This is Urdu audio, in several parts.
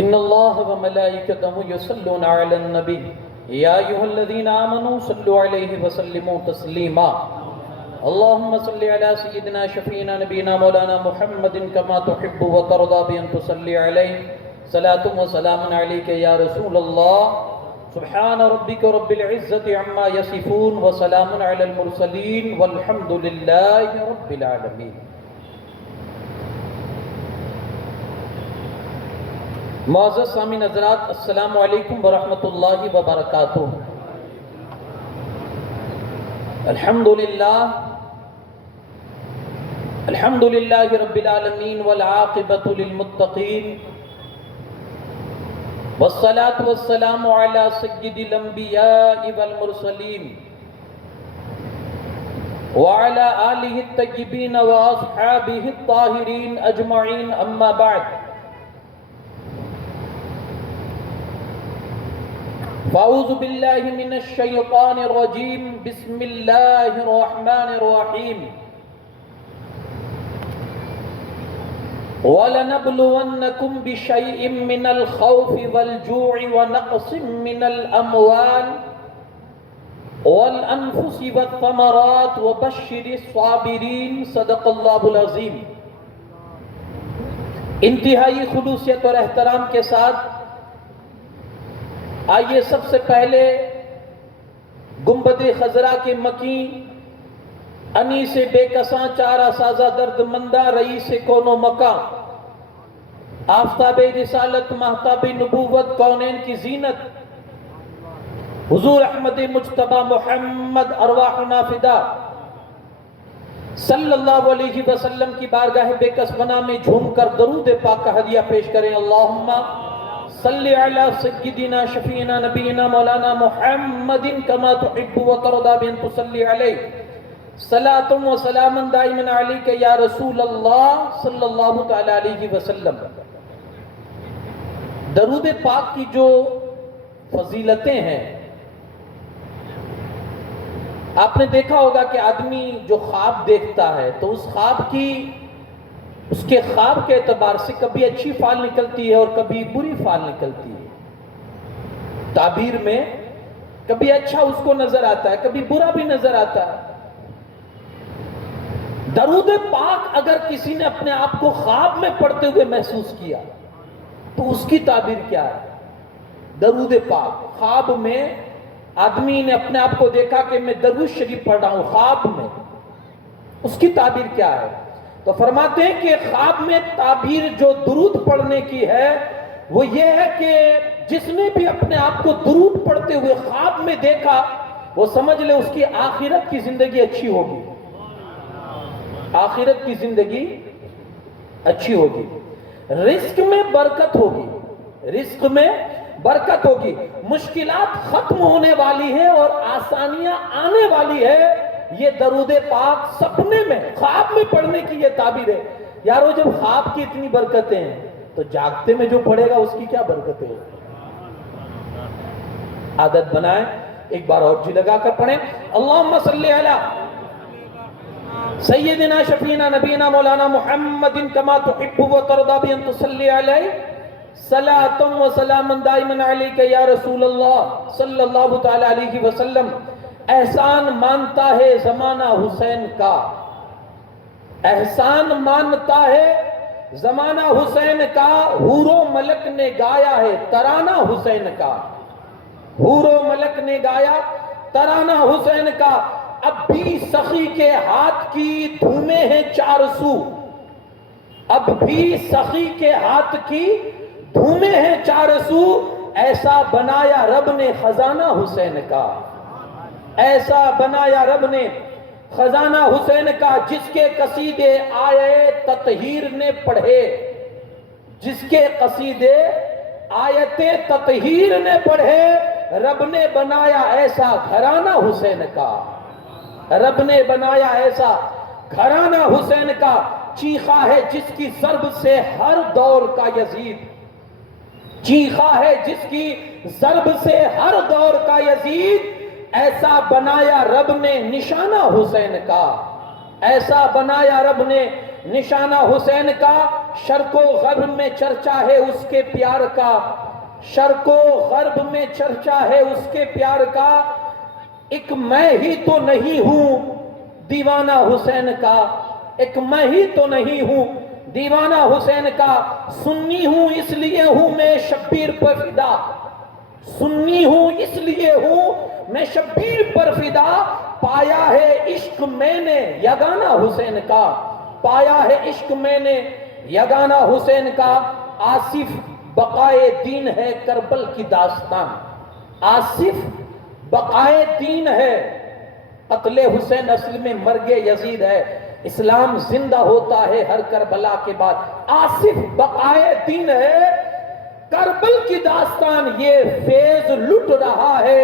إن الله وملائكته يصلون على النبي يا أيها الذين آمنوا صلوا عليه وسلموا تسليما اللهم صل على سيدنا شفيعنا نبينا مولانا محمد كما تحب وترضى بأن تصلي عليه صلاة وسلام عليك يا رسول الله سبحان ربك رب العزة عما يصفون وسلام على المرسلين والحمد لله رب العالمين. معزز سامعین حضرات، السلام علیکم ورحمۃ اللہ وبرکاتہ. الحمد للہ رب العالمین والعاقبۃ للمتقین والصلاة والسلام علی سید الانبیاء والمرسلین وعلی آلہ الطیبین واصحابہ الطاہرین اجمعین، اما بعد. فاعوذ باللہ من الشیطان الرجیم، بسم اللہ الرحمن الرحیم. وَلَنَبْلُوَنَّكُمْ بِشَيْءٍ مِّنَ الْخَوْفِ وَالْجُوعِ وَنَقْصٍ مِّنَ الْأَمْوَالِ وَالْأَنفُسِ وَالثَّمَرَاتِ وَبَشِّرِ الصَّابِرِينَ. صدق اللہ العظیم. انتہائی خلوصیت اور احترام کے ساتھ آئیے سب سے پہلے گنبد خضرا کے مکین انیس بے کساں چارہ سازہ درد مندہ رئیس کون و مکان، آفتاب رسالت مہتاب نبوت کونین کی زینت، حضور احمد مجتبی محمد ارواحنا فدا صلی اللہ علیہ وسلم کی بارگاہ بے کس بنا میں جھوم کر درود پاک کا ہدیہ پیش کریں. اللہم صلی علی سیدنا شفیعنا نبینا مولانا محمد کما تحب و ترضی بأن تصلی علیہ صلاۃ و سلام دائما علیک یا رسول اللہ صلی اللہ تعالی علیہ وسلم. درود پاک کی جو فضیلتیں ہیں، آپ نے دیکھا ہوگا کہ آدمی جو خواب دیکھتا ہے تو اس کے خواب کے اعتبار سے کبھی اچھی فال نکلتی ہے اور کبھی بری فال نکلتی ہے. تعبیر میں کبھی اچھا اس کو نظر آتا ہے، کبھی برا بھی نظر آتا ہے. درود پاک اگر کسی نے اپنے آپ کو خواب میں پڑھتے ہوئے محسوس کیا تو اس کی تعبیر کیا ہے؟ درود پاک خواب میں آدمی نے اپنے آپ کو دیکھا کہ میں درود شریف پڑھ رہا ہوں خواب میں، اس کی تعبیر کیا ہے؟ تو فرماتے ہیں کہ خواب میں تعبیر جو درود پڑھنے کی ہے وہ یہ ہے کہ جس نے بھی اپنے آپ کو درود پڑھتے ہوئے خواب میں دیکھا وہ سمجھ لے اس کی آخرت کی زندگی اچھی ہوگی، آخرت کی زندگی اچھی ہوگی، رزق میں برکت ہوگی، رزق میں برکت ہوگی، مشکلات ختم ہونے والی ہے اور آسانیاں آنے والی ہے. یہ درود پاک سپنے میں خواب میں پڑھنے کی یہ تعبیر ہے. یارو جب خواب کی اتنی برکتیں ہیں تو جاگتے میں جو پڑھے گا اس کی کیا برکتیں ہیں؟ عادت بنائیں، ایک بار اور جی لگا کر پڑھیں. اللہم صلی علی سیدنا شفیعنا نبینا مولانا محمد کما تحب و ترضی بأن تصلی علیہ صلاۃ و سلام دائما علیک یا رسول اللہ صلی اللہ تعالی علیہ وسلم. احسان مانتا ہے زمانہ حسین کا، احسان مانتا ہے زمانہ حسین کا، حور و ملک نے گایا ہے ترانہ حسین کا، حور و ملک نے گایا ترانہ حسین کا. اب بھی سخی کے ہاتھ کی دھومیں ہیں چار سو، اب بھی سخی کے ہاتھ کی دھومیں ہیں چار سو. ایسا بنایا رب نے خزانہ حسین کا، ایسا بنایا رب نے خزانہ حسین کا. جس کے قصیدے آیے تطہیر نے پڑھے، جس کے قصیدے آیت تطہیر نے پڑھے، رب نے بنایا ایسا گھرانہ حسین کا، رب نے بنایا ایسا گھرانہ حسین کا. چیخا ہے جس کی ضرب سے ہر دور کا یزید، چیخا ہے جس کی ضرب سے ہر دور کا یزید. ایسا بنایا رب نے نشانہ حسین کا، ایسا بنایا رب نے نشانہ حسین کا شرق و غرب میں چرچا ہے اس کے پیار کا، شرق و غرب میں چرچا ہے اس کے پیار کا، ایک میں ہی تو نہیں ہوں دیوانہ حسین کا، ایک میں ہی تو نہیں ہوں دیوانہ حسین کا، سنی ہوں اس لیے ہوں میں شبیر پر فدا، سنی ہوں اس لیے ہوں میں شبیر پر فدا، پایا ہے عشق میں نے یگانہ حسین کا، پایا ہے عشق میں نے یگانہ حسین کا، آصف بقائے دین ہے کربل کی داستان، آصف بقائے دین ہے، قتل حسین اصل میں مرگ یزید ہے، اسلام زندہ ہوتا ہے ہر کربلا کے بعد، آصف بقائے دین ہے کربل کی داستان، یہ فیض لٹ رہا ہے،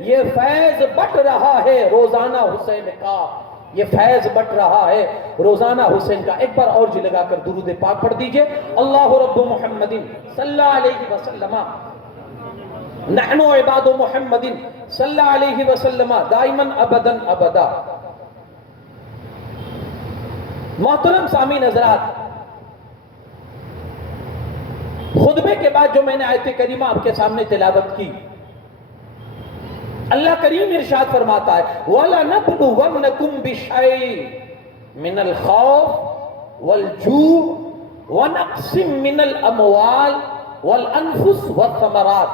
یہ فیض بٹ رہا ہے روزانہ حسین کا، یہ فیض بٹ رہا ہے روزانہ حسین کا۔ ایک بار اور جی لگا کر درود پاک پڑھ دیجئے، اللہ رب محمد صلی اللہ علیہ وسلم، نحن عباد محمد صلی اللہ علیہ وسلم دائما ابدا ابدا۔ محترم سامعین حضرات، خطبے کے بعد جو میں نے آیت کریمہ آپ کے سامنے تلاوت کی، اللہ کریم ارشاد فرماتا ہے وَلَنَبْلُوَنَّكُمْ بِشَيْءٍ مِّنَ الْخَوْفِ وَالْجُوعِ وَنَقْصٍ مِّنَ الْأَمْوَالِ وَالْأَنفُسِ وَالثَّمَرَاتِ،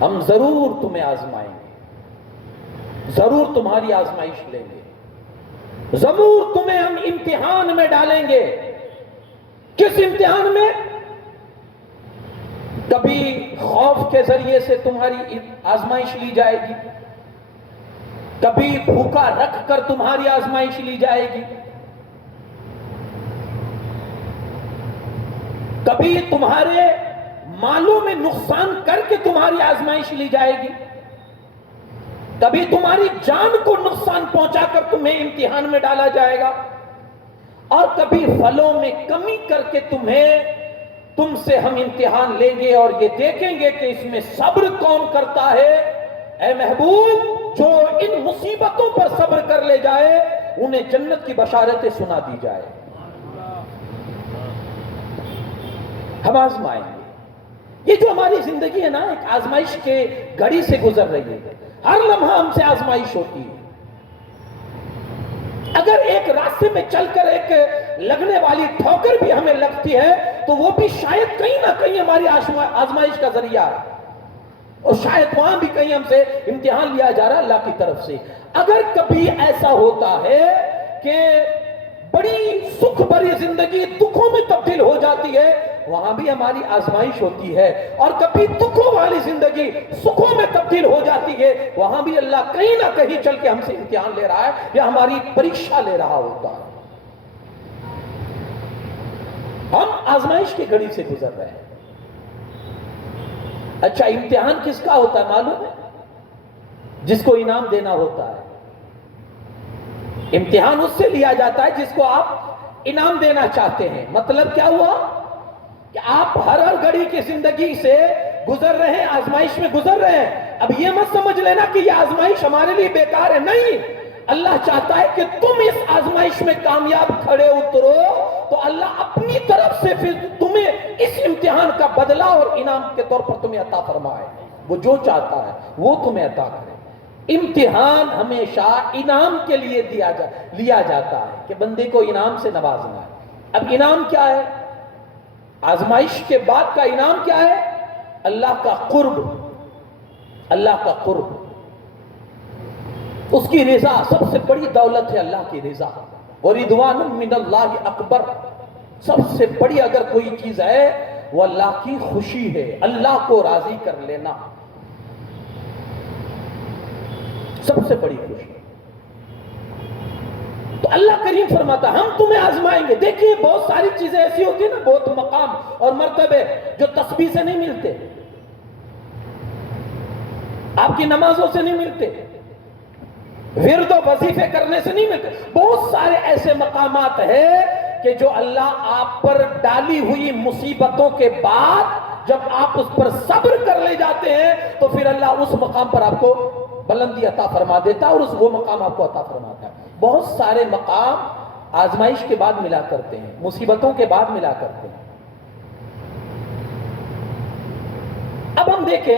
ہم ضرور تمہیں آزمائیں گے، ضرور تمہاری آزمائش لیں گے، ضرور تمہیں ہم امتحان میں ڈالیں گے۔ کس امتحان میں؟ کبھی خوف کے ذریعے سے تمہاری آزمائش لی جائے گی، کبھی بھوکا رکھ کر تمہاری آزمائش لی جائے گی، کبھی تمہارے مالوں میں نقصان کر کے تمہاری آزمائش لی جائے گی، کبھی تمہاری جان کو نقصان پہنچا کر تمہیں امتحان میں ڈالا جائے گا، اور کبھی پھلوں میں کمی کر کے تم سے ہم امتحان لیں گے اور یہ دیکھیں گے کہ اس میں صبر کون کرتا ہے۔ اے محبوب، جو ان مصیبتوں پر صبر کر لے جائے انہیں جنت کی بشارتیں سنا دی جائے۔ ہم آزمائیں گے، یہ جو ہماری زندگی ہے نا، ایک آزمائش کے گھڑی سے گزر رہی ہے، ہر لمحہ ہم سے آزمائش ہوتی ہے۔ اگر ایک راستے میں چل کر ایک لگنے والی ٹھوکر بھی ہمیں لگتی ہے تو وہ بھی شاید کہیں نہ کہیں ہماری آزمائش کا ذریعہ ہے، اور شاید وہاں بھی کہیں ہم سے امتحان لیا جا رہا ہے اللہ کی طرف سے۔ اگر کبھی ایسا ہوتا ہے کہ بڑی سکھ بھری زندگی دکھوں میں تبدیل ہو جاتی ہے، وہاں بھی ہماری آزمائش ہوتی ہے، اور کبھی دکھوں والی زندگی سکھوں میں تبدیل ہو جاتی ہے، وہاں بھی اللہ کہیں نہ کہیں چل کے ہم سے امتحان لے رہا ہے یا ہماری پریکشا لے رہا ہوتا ہے۔ ہم آزمائش کی گھڑی سے گزر رہے ہیں۔ اچھا، امتحان کس کا ہوتا ہے معلوم ہے؟ جس کو انعام دینا ہوتا ہے۔ امتحان اس سے لیا جاتا ہے جس کو آپ انعام دینا چاہتے ہیں۔ مطلب کیا ہوا کہ آپ ہر گھڑی کی زندگی سے گزر رہے ہیں، آزمائش میں گزر رہے ہیں۔ اب یہ مت سمجھ لینا کہ یہ آزمائش ہمارے لیے بیکار ہے، نہیں، اللہ چاہتا ہے کہ تم اس آزمائش میں کامیاب کھڑے اترو تو اللہ اپنی طرف سے پھر تمہیں اس امتحان کا بدلہ اور انعام کے طور پر تمہیں عطا فرمائے۔ وہ جو چاہتا ہے وہ تمہیں عطا کرے۔ امتحان ہمیشہ انعام کے لیے لیا جاتا ہے کہ بندے کو انعام سے نوازنا ہے۔ اب انعام کیا ہے؟ آزمائش کے بعد کا انعام کیا ہے؟ اللہ کا قرب، اللہ کا قرب، اس کی رضا۔ سب سے بڑی دولت ہے اللہ کی رضا، وَرِضْوَانٌ مِّنَ اللَّهِ اکبر۔ سب سے بڑی اگر کوئی چیز ہے وہ اللہ کی خوشی ہے، اللہ کو راضی کر لینا، سب سے بڑی خوشی۔ تو اللہ کریم فرماتا ہم تمہیں آزمائیں گے۔ دیکھیے بہت ساری چیزیں ایسی ہوتی ہیں نا، بہت مقام اور مرتبے جو تسبیح سے نہیں ملتے، آپ کی نمازوں سے نہیں ملتے، ورد و وظیفے کرنے سے نہیں ملتے۔ بہت سارے ایسے مقامات ہیں کہ جو اللہ آپ پر ڈالی ہوئی مصیبتوں کے بعد جب آپ اس پر صبر کر لے جاتے ہیں تو پھر اللہ اس مقام پر آپ کو بلندی عطا فرما دیتا ہے اور وہ مقام آپ کو عطا فرماتا ہے۔ بہت سارے مقام آزمائش کے بعد ملا کرتے ہیں، مصیبتوں کے بعد ملا کرتے ہیں۔ اب ہم دیکھیں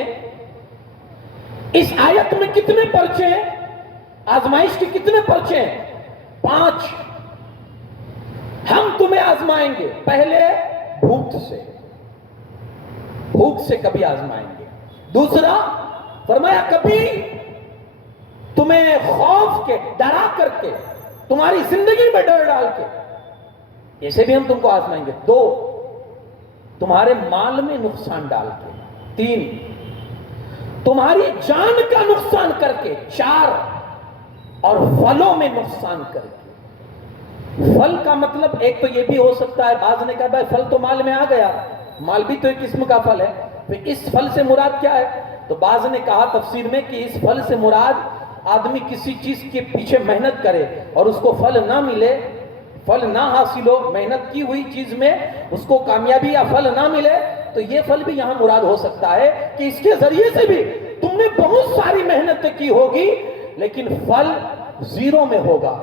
اس آیت میں کتنے پرچے ہیں، آزمائش کے کتنے پرچے ہیں؟ 5۔ ہم تمہیں آزمائیں گے، پہلے بھوک سے کبھی آزمائیں گے، دوسرا فرمایا کبھی تمہیں خوف کے، ڈرا کر کے، تمہاری زندگی میں ڈر ڈال کے، ایسے بھی ہم تم کو آزمائیں گے، 2 تمہارے مال میں نقصان ڈال کے، 3 تمہاری جان کا نقصان کر کے، 4 اور پھلوں میں نقصان کر کے۔ پھل کا مطلب ایک تو یہ بھی ہو سکتا ہے، بعض نے کہا بھائی پھل تو مال میں آ گیا، مال بھی تو ایک قسم کا پھل ہے، پھر اس پھل سے مراد کیا ہے؟ تو بعض نے کہا تفسیر میں کہ اس پھل سے مراد آدمی کسی چیز کے پیچھے محنت کرے اور اس کو پھل نہ ملے، پھل نہ حاصل ہو، محنت کی ہوئی چیز میں اس کو کامیابی یا پھل نہ ملے، تو یہ پھل بھی یہاں مراد ہو سکتا ہے کہ اس کے ذریعے سے بھی تم نے بہت ساری محنت کی ہوگی لیکن پھل 0 میں ہوگا،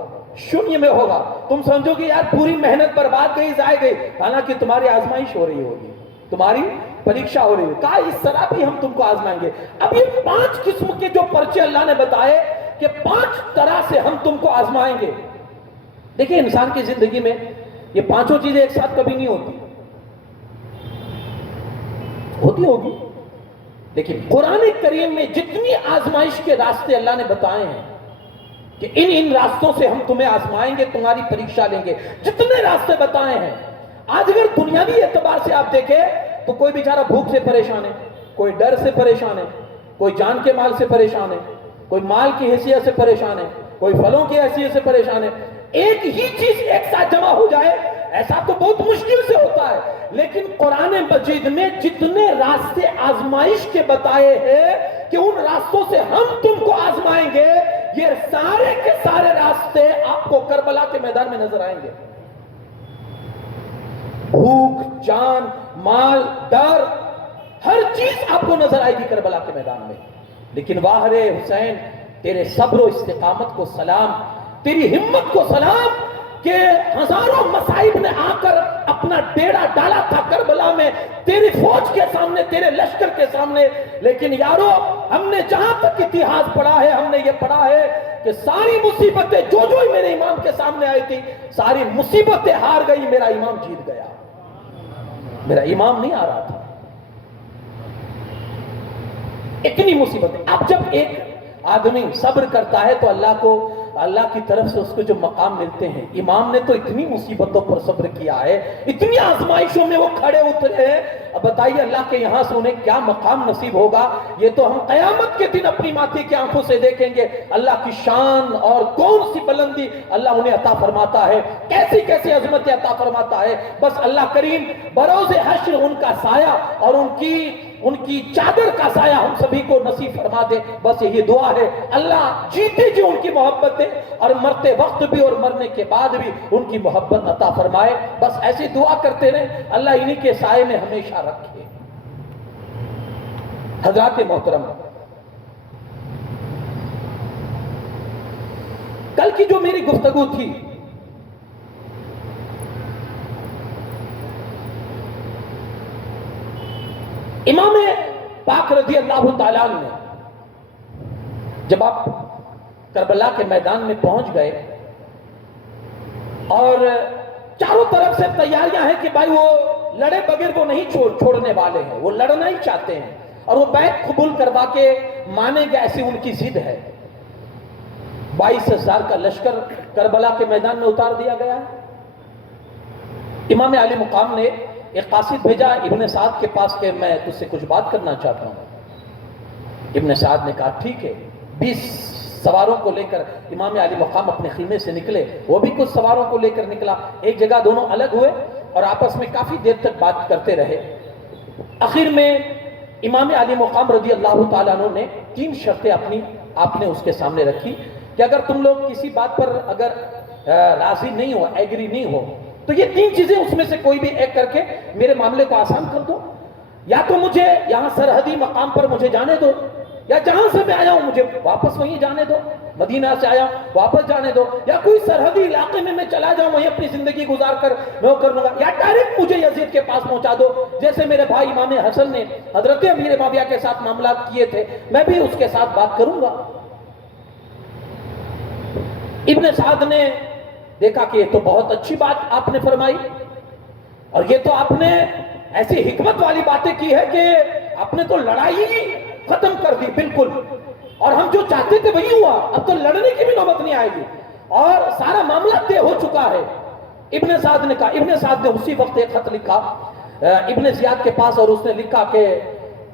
شونیہ میں ہوگا، تم سمجھو گے یار پوری محنت برباد گئی، ضائع گئی، حالانکہ تمہاری آزمائش ہو رہی ہوگی، تمہاری پریکشا ہو رہی ہے۔ کہا اس طرح بھی ہم تم کو آزمائیں گے۔ اب یہ 5 قسم کے جو پرچے اللہ نے بتائے کہ 5 طرح سے ہم تم کو آزمائیں گے۔ دیکھیں انسان کی زندگی میں یہ 5 چیزیں ایک ساتھ کبھی نہیں ہوتی ہوگی، لیکن قرآن کریم میں جتنی آزمائش کے راستے اللہ نے بتائے ہیں کہ ان راستوں سے ہم تمہیں آزمائیں گے، تمہاری پریکشا لیں گے، جتنے راستے بتائے ہیں۔ آج اگر دنیاوی اعتبار سے آپ دیکھیں تو کوئی بیچارہ بھوک سے پریشان ہے، کوئی ڈر سے پریشان ہے، کوئی جان کے مال سے پریشان ہے، کوئی مال کی حیثیت سے پریشان ہے، کوئی پھلوں کی حیثیت سے پریشان ہے۔ ایک ہی چیز ایک ساتھ جمع ہو جائے ایسا تو بہت مشکل سے ہوتا ہے، لیکن قرآن مجید میں جتنے راستے آزمائش کے بتائے ہیں کہ ان راستوں سے ہم تم کو آزمائیں گے، یہ سارے کے سارے راستے آپ کو کربلا کے میدان میں نظر آئیں گے۔ بھوک، جان، مال، ڈر، ہر چیز آپ کو نظر آئے گی کربلا کے میدان میں، لیکن واہ رے حسین تیرے صبر و استقامت کو سلام، تیری ہمت کو سلام کہ ہزاروں مصائب نے آ کر اپنا ڈیرا ڈالا تھا کربلا میں تیری فوج کے سامنے، تیرے لشکر کے سامنے، لیکن یارو ہم نے جہاں تک اتہاس پڑھا ہے ہم نے یہ پڑھا ہے کہ ساری مصیبتیں جو ہی میرے امام کے سامنے آئی تھی ساری مصیبتیں ہار گئی، میرا امام جیت گیا، میرا امام نہیں آ رہا تھا۔ اتنی مصیبتیں، اب جب ایک آدمی صبر کرتا ہے تو اللہ کی طرف سے اس کو جو مقام ملتے ہیں۔ امام نے تو اتنی مصیبتوں پر صبر کیا ہے، اتنی آزمائشوں میں وہ کھڑے اترے ہیں، اب بتائیے اللہ کے یہاں سے انہیں کیا مقام نصیب ہوگا؟ یہ تو ہم قیامت کے دن اپنی ماتھی کی آنکھوں سے دیکھیں گے، اللہ کی شان اور کون سی بلندی اللہ انہیں عطا فرماتا ہے، کیسی کیسی عظمتیں عطا فرماتا ہے۔ بس اللہ کریم بروز حشر ان کا سایہ اور ان کی چادر کا سایہ ہم سبھی کو نصیب فرما دے، بس یہی دعا ہے۔ اللہ جیتے جی ان کی محبت دے اور مرتے وقت بھی اور مرنے کے بعد بھی ان کی محبت عطا فرمائے، بس ایسی دعا کرتے رہیں، اللہ انہی کے سائے میں ہمیشہ رکھے۔ حضرات محترم، کل کی جو میری گفتگو تھی امام پاک رضی اللہ تعالیٰ عنہ نے جب آپ کربلا کے میدان میں پہنچ گئے اور چاروں طرف سے تیاریاں ہیں کہ بھائی وہ لڑے بغیر وہ نہیں چھوڑنے والے ہیں، وہ لڑنا ہی چاہتے ہیں اور وہ بیعت قبول کروا کے مانیں گے، ایسی ان کی ضد ہے۔ 22,000 کا لشکر کربلا کے میدان میں اتار دیا گیا ہے۔ امام علی مقام نے ایک قاصد بھیجا ابن سعد کے پاس کہ میں تجھ سے کچھ بات کرنا چاہتا ہوں۔ ابن سعد نے کہا ٹھیک ہے۔ 20 سواروں کو لے کر امام علی مقام اپنے خیمے سے نکلے، وہ بھی کچھ سواروں کو لے کر نکلا، ایک جگہ دونوں الگ ہوئے اور آپس میں کافی دیر تک بات کرتے رہے۔ آخر میں امام علی مقام رضی اللہ تعالیٰ عنہ نے 3 شرطیں آپ نے اس کے سامنے رکھی کہ اگر تم لوگ کسی بات پر اگر راضی نہیں ہو، ایگری نہیں ہو، تو یہ 3 چیزیں اس میں سے کوئی بھی ایک کر کے میرے معاملے کو آسان کر دو، یا تو مجھے یہاں سرحدی مقام پر مجھے جانے دو، یا جہاں سے میں آیا ہوں مجھے واپس وہیں جانے دو، مدینہ سے آیا واپس جانے دو، یا کوئی سرحدی علاقے میں چلا جاؤں وہیں اپنی زندگی گزار کر میں وہ کر لوں گا، یا ڈائریکٹ مجھے یزید کے پاس پہنچا دو، جیسے میرے بھائی امام حسن نے حضرت امیر معاویہ کے ساتھ معاملات کیے تھے، میں بھی اس کے ساتھ بات کروں گا۔ ابن سعد نے دیکھا کہ یہ تو بہت اچھی بات آپ نے فرمائی، اور یہ تو آپ نے ایسی حکمت والی باتیں کی ہے کہ آپ نے تو لڑائی ہی ختم کر دی بالکل، اور ہم جو چاہتے تھے وہی ہوا، اب تو لڑنے کی بھی نوبت نہیں آئے گی، اور سارا معاملہ طے ہو چکا ہے۔ ابن سعد نے کہا، ابن سعد نے اسی وقت ایک خط لکھا ابن زیاد کے پاس، اور اس نے لکھا کہ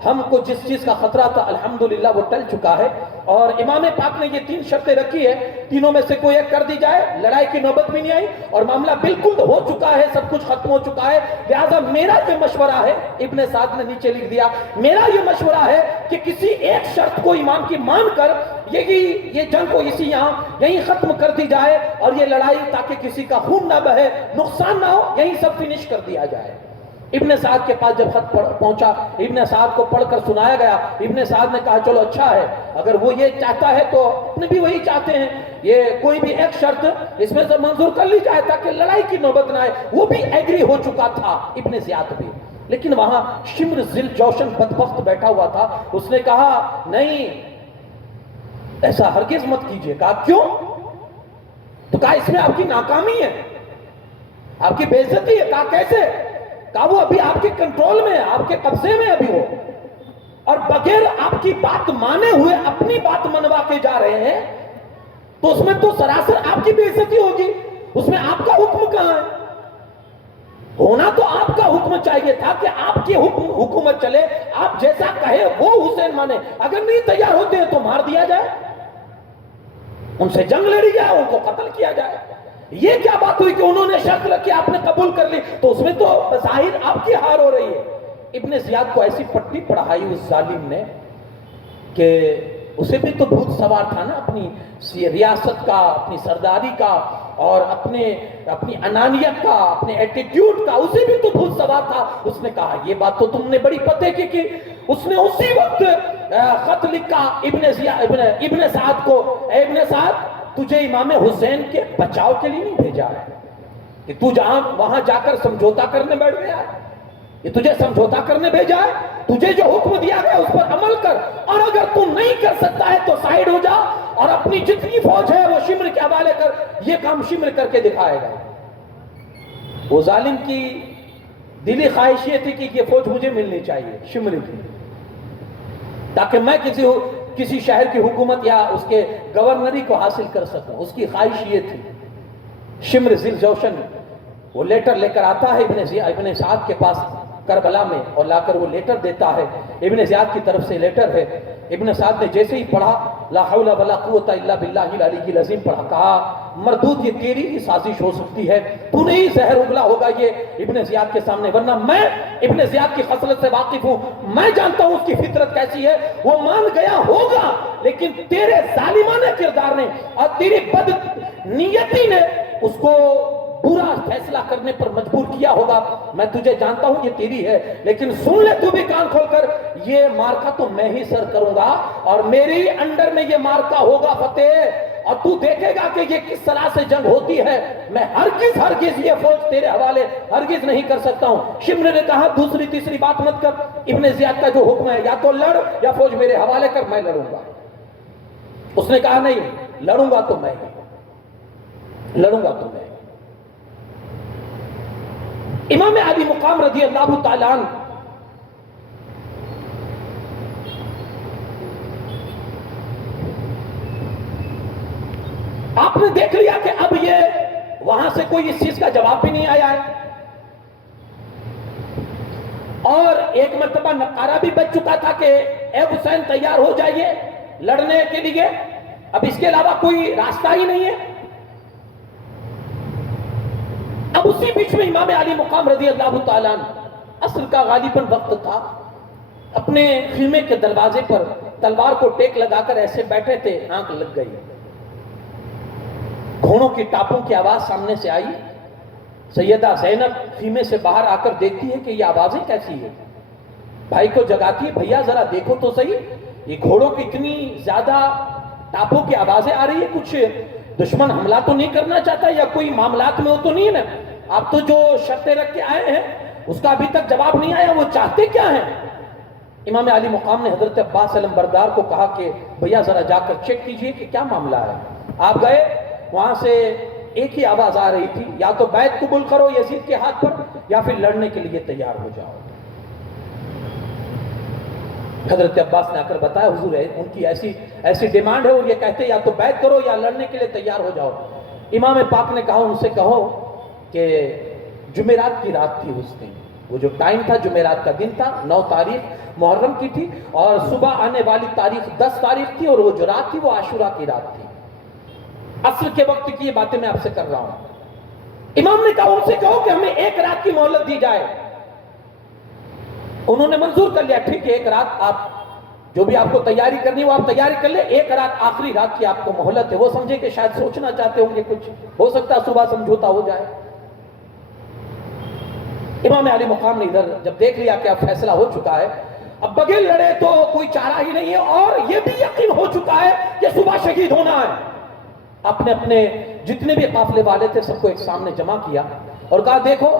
ہم کو جس چیز کا خطرہ تھا الحمدللہ وہ ٹل چکا ہے، اور امام پاک نے یہ 3 شرطیں رکھی ہے، تینوں میں سے کوئی ایک کر دی جائے، لڑائی کی نوبت بھی نہیں آئی، اور معاملہ بالکل ہو چکا ہے، سب کچھ ختم ہو چکا ہے۔ لہذا میرا یہ مشورہ ہے، ابن سعد نے نیچے لکھ دیا، میرا یہ مشورہ ہے کہ کسی ایک شرط کو امام کی مان کر یہ جنگ کو یہیں ختم کر دی جائے، اور یہ لڑائی تاکہ کسی کا خون نہ بہے، نقصان نہ ہو، یہیں سب فنش کر دیا جائے۔ ابن سعد کے پاس جب خط پہنچا، ابن سعد کو پڑھ کر سنایا گیا، ابن سعد نے کہا چلو اچھا ہے، اگر وہ یہ چاہتا ہے تو اپنے بھی وہی چاہتے ہیں، یہ کوئی بھی ایک شرط اس میں سے منظور کر لی جائے تاکہ لڑائی کی نوبت نہ آئے۔ وہ بھی ایگری ہو چکا تھا ابن زیاد بھی، لیکن وہاں شمر ذل جوشن بدبخت بیٹھا ہوا تھا، اس نے کہا نہیں ایسا ہرگز مت کیجیے۔ کہا کیوں؟ تو کہا اس میں آپ کی ناکامی ہے، آپ کی بے عزتی ہے۔ کہا کیسے؟ کہا وہ ابھی آپ کے کنٹرول میں ہے، آپ کے قبضے میں ابھی وہ، اور بغیر آپ کی بات مانے ہوئے اپنی بات منوا کے جا رہے ہیں، تو اس میں تو سراسر آپ کی بے عزتی ہوگی، اس میں آپ کا حکم کہاں ہے؟ ہونا تو آپ کا حکم چاہیے تھا کہ آپ کی حکومت چلے، آپ جیسا کہے وہ حسین مانے، اگر نہیں تیار ہوتے ہیں تو مار دیا جائے، ان سے جنگ لڑی جائے، ان کو قتل کیا جائے۔ یہ کیا بات ہوئی کہ انہوں نے شرط رکھی آپ نے قبول کر لی، تو اس میں تو بظاہر آپ کی ہار ہو رہی ہے۔ ابن زیاد کو ایسی پٹی پڑھائی اس ظالم نے کہ اسے بھی تو بھوت سوار تھا نا، اپنی ریاست کا، اپنی سرداری کا، اور اپنی انانیت کا، اپنے ایٹیٹیوڈ کا، اسے بھی تو بھوت سوار تھا۔ اس نے کہا یہ بات تو تم نے بڑی پتے کی۔ اس نے اسی وقت خط لکھا ابن سعد کو، اے ابن سعد تجھے امام حسین کے بچاؤ کے لیے نہیں بھیجا ہے کہ تو وہاں جا کر سمجھوتا کرنے بیٹھ گیا ہے، یہ تجھے سمجھوتا کرنے بھیجا ہے، تجھے جو حکم دیا گیا اس پر عمل کر، اور اگر تو نہیں کر سکتا ہے تو سائیڈ ہو جا، اور اپنی جتنی فوج ہے وہ شمر کے حوالے کر، یہ کام شمر کر کے دکھائے گا۔ وہ ظالم کی دلی خواہش یہ تھی کہ یہ فوج مجھے ملنی چاہیے شمر کی، تاکہ میں کسی شہر کی حکومت یا اس کے گورنری کو حاصل کر سکوں، اس کی خواہش یہ تھی۔ شمر ذل جوشن وہ لیٹر لے کر آتا ہے ابن سعد کے پاس کربلا میں، اور لا کر وہ لیٹر دیتا ہے، ابن زیاد کی طرف سے لیٹر ہے۔ ابن سعد نے جیسے ہی پڑھا لا حول ولا قوت الا باللہ العلی العظیم پڑھا، کہا مردود یہ تیری ہی سازش ہو سکتی ہے، تو نے ہی زہر اگلا ہوگا یہ ابن زیاد کے سامنے، ورنہ میں ابن زیاد کی خصلت سے واقف ہوں، میں جانتا ہوں اس کی فطرت کیسی ہے، وہ مان گیا ہوگا، لیکن تیرے ظالمانہ کردار نے اور تیری بد نیتی نے اس کو برا فیصلہ کرنے پر مجبور کیا ہوگا۔ میں تجھے جانتا ہوں یہ تیری ہے، لیکن سن لے تو بھی کان کھول کر، یہ مارکا تو میں ہی سر کروں گا، اور میری انڈر میں یہ مارکا ہوگا فتح، اور تو دیکھے گا کہ یہ کس طرح سے جنگ ہوتی ہے، میں ہرگز یہ فوج تیرے حوالے ہرگز نہیں کر سکتا ہوں۔ شمر نے کہا دوسری تیسری بات مت کر، ابن زیاد کا جو حکم ہے یا تو لڑ یا فوج میرے حوالے کر، میں لڑوں گا۔ اس نے کہا نہیں، لڑوں گا تو میں لڑوں گا تو میں۔ امام علی مقام رضی اللہ تعالیٰ عنہ آپ نے دیکھ لیا کہ اب یہ وہاں سے کوئی اس چیز کا جواب بھی نہیں آیا ہے، اور ایک مرتبہ نقارہ بھی بچ چکا تھا کہ اے حسین تیار ہو جائیے لڑنے کے لیے، اب اس کے علاوہ کوئی راستہ ہی نہیں ہے۔ اب اسی بیچ میں امام علی مقام رضی اللہ تعالیٰ عنہ، عصر کا غالباً وقت تھا، اپنے خیمے کے دروازے پر تلوار کو ٹیک لگا کر ایسے بیٹھے تھے، آنکھ لگ گئی، گھوڑوں کی ٹاپوں کی آواز سامنے سے آئی۔ سیدہ زینب خیمے سے باہر آ کر دیکھتی ہے کہ یہ آوازیں کیسی ہے، بھائی کو جگاتی ہے، بھیا ذرا دیکھو تو صحیح یہ گھوڑوں کی اتنی زیادہ ٹاپوں کی آوازیں آ رہی ہے، کچھ دشمن حملہ تو نہیں کرنا چاہتا یا کوئی معاملات میں ہو تو نہیں ہے نا؟ آپ تو جو شرطیں رکھ کے آئے ہیں اس کا ابھی تک جواب نہیں آیا، وہ چاہتے کیا ہیں؟ امام علی مقام نے حضرت عباس علم بردار کو کہا کہ بھیا ذرا جا کر چیک کیجئے کہ کیا معاملہ ہے۔ آپ گئے، وہاں سے ایک ہی آواز آ رہی تھی، یا تو بیعت قبول کرو یزید کے ہاتھ پر یا پھر لڑنے کے لیے تیار ہو جاؤ۔ حضرت عباس نے آ کر بتایا حضور ان کی ایسی ڈیمانڈ ہے، اور یہ کہتے یا تو بیعت کرو یا لڑنے کے لیے تیار ہو جاؤ۔ امام پاک نے کہا ان سے کہو کہ جمعرات کی رات تھی اس دن، وہ جو ٹائم تھا جمعرات کا دن تھا، 9 تاریخ محرم کی تھی، اور صبح آنے والی تاریخ 10 تاریخ تھی، اور وہ جو رات تھی وہ عاشورہ کی رات تھی۔ عصر کے وقت کی یہ باتیں میں آپ سے کر رہا ہوں۔ امام نے کہا ان سے کہو کہ ہمیں 1 رات کی مہلت دی جائے۔ انہوں نے منظور کر لیا، ٹھیک ہے 1 رات آپ جو بھی آپ کو تیاری کرنی وہ آپ تیاری کر لیں، 1 رات آخری رات کی آپ کو مہلت ہے۔ وہ سمجھے کہ شاید سوچنا چاہتے ہوں گے کچھ، ہو سکتا ہے صبح سمجھوتا ہو جائے۔ امام علی مقام نے ادھر جب دیکھ لیا کہ اب فیصلہ ہو چکا ہے، اب بغیر لڑے تو کوئی چارہ ہی نہیں ہے، اور یہ بھی یقین ہو چکا ہے کہ صبح شہید ہونا ہے، اپنے جتنے بھی قافلے والے تھے سب کو ایک سامنے جمع کیا اور کہا دیکھو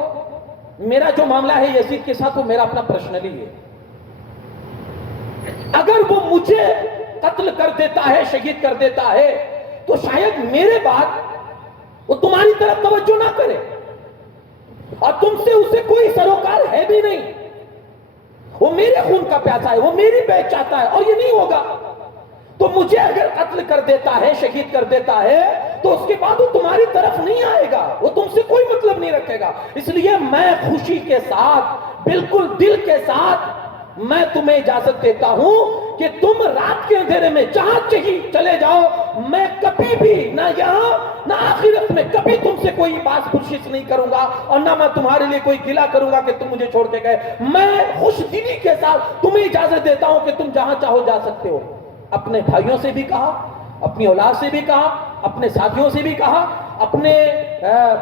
میرا جو معاملہ ہے یزید کے ساتھ وہ میرا اپنا پرسنلی ہے، اگر وہ مجھے قتل کر دیتا ہے، شہید کر دیتا ہے، تو شاید میرے بعد وہ تمہاری طرف توجہ نہ کرے، اور تم سے اسے کوئی سروکار ہے بھی نہیں، وہ میرے خون کا پیاسا ہے، وہ میری بیعت چاہتا ہے، اور یہ نہیں ہوگا۔ تو مجھے اگر قتل کر دیتا ہے، شہید کر دیتا ہے، تو اس کے بعد وہ تمہاری طرف نہیں آئے گا، وہ تم سے کوئی مطلب نہیں رکھے گا۔ اس لیے میں خوشی کے ساتھ، بالکل دل کے ساتھ میں تمہیں اجازت دیتا ہوں کہ تم رات کے اندھیرے میں جہاں چلے جاؤ، میں کبھی بھی نہ یہاں نہ آخرت میں کبھی تم سے کوئی بات پرسش نہیں کروں گا، اور نہ میں تمہارے لیے کوئی گلہ کروں گا کہ تم مجھے چھوڑ کے گئے۔ میں خوش دلی کے ساتھ تمہیں اجازت دیتا ہوں کہ تم جہاں چاہو جا سکتے ہو۔ اپنے بھائیوں سے بھی کہا، اپنی اولاد سے بھی کہا، اپنے ساتھیوں سے بھی کہا، اپنے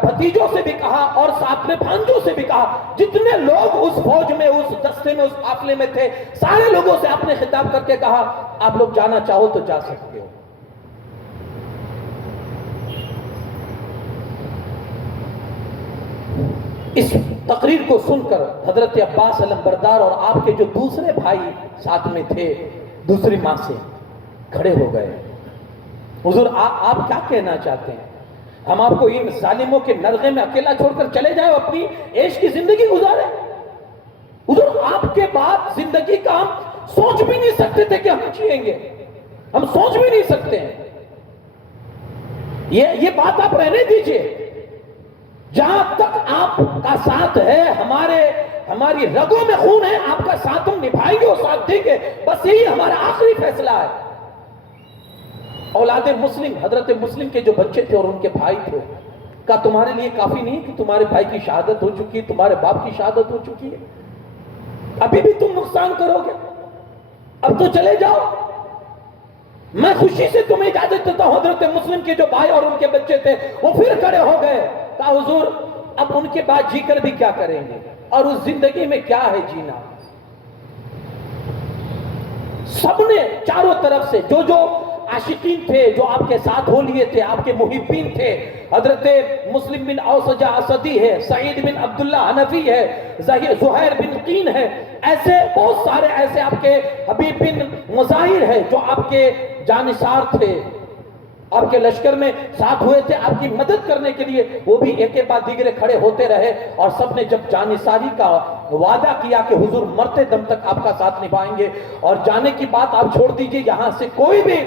بھتیجوں سے بھی کہا، اور ساتھ میں بھانجوں سے بھی کہا، جتنے لوگ اس فوج میں، اس دستے میں، اس قافلے میں تھے، سارے لوگوں سے آپ نے خطاب کر کے کہا آپ لوگ جانا چاہو تو جا سکتے ہو۔ اس تقریر کو سن کر حضرت عباس علم بردار اور آپ کے جو دوسرے بھائی ساتھ میں تھے دوسری ماں سے کھڑے ہو گئے۔ حضور آپ کیا کہنا چاہتے ہیں؟ ہم آپ کو ان ظالموں کے نرغے میں اکیلا چھوڑ کر چلے جائیں، اپنی عیش کی زندگی گزاریں؟ حضور آپ کے بعد زندگی کا ہم سوچ بھی نہیں سکتے تھے کہ ہم جیئیں گے، ہم سوچ بھی نہیں سکتے ہیں۔ یہ بات آپ رہنے دیجئے، جہاں تک آپ کا ساتھ ہے، ہماری رگوں میں خون ہے، آپ کا ساتھ ہم نبھائیں گے اور ساتھ دیں گے، بس یہی ہمارا آخری فیصلہ ہے۔ اولاد مسلم، حضرت مسلم کے جو بچے تھے اور ان کے بھائی تھے، کہا تمہارے لیے کافی نہیں کہ تمہارے بھائی کی شہادت ہو چکی ہے، تمہارے باپ کی شہادت ہو چکی ہے، ابھی بھی تم نقصان کرو گے؟ اب تو چلے جاؤ، میں خوشی سے تمہیں اجازت دیتا ہوں۔ حضرت مسلم کے جو بھائی اور ان کے بچے تھے وہ پھر کھڑے ہو گئے، کہا حضور اب ان کے بعد جی کر بھی کیا کریں گے، اور اس زندگی میں کیا ہے جینا؟ سب نے چاروں طرف سے جو عاشقین تھے، جو آپ کے ساتھ ہو لیے تھے، آپ کے محبین تھے، حضرت مسلم بن اوسجہ اسدی ہے، سعید بن عبداللہ حنفی ہے، زہیر بن قین ہے، ایسے بہت سارے ایسے آپ کے حبیب بن مظاہر ہے جو آپ کے جانثار تھے، آپ کے لشکر میں ساتھ ہوئے تھے آپ کی مدد کرنے کے لیے، وہ بھی ایک کے بعد دیگرے کھڑے ہوتے رہے، اور سب نے جب جانثاری کا وعدہ کیا کہ حضور مرتے دم تک آپ کا ساتھ نبھائیں گے، اور جانے کی بات آپ چھوڑ دیجئے، یہاں سے کوئی بھی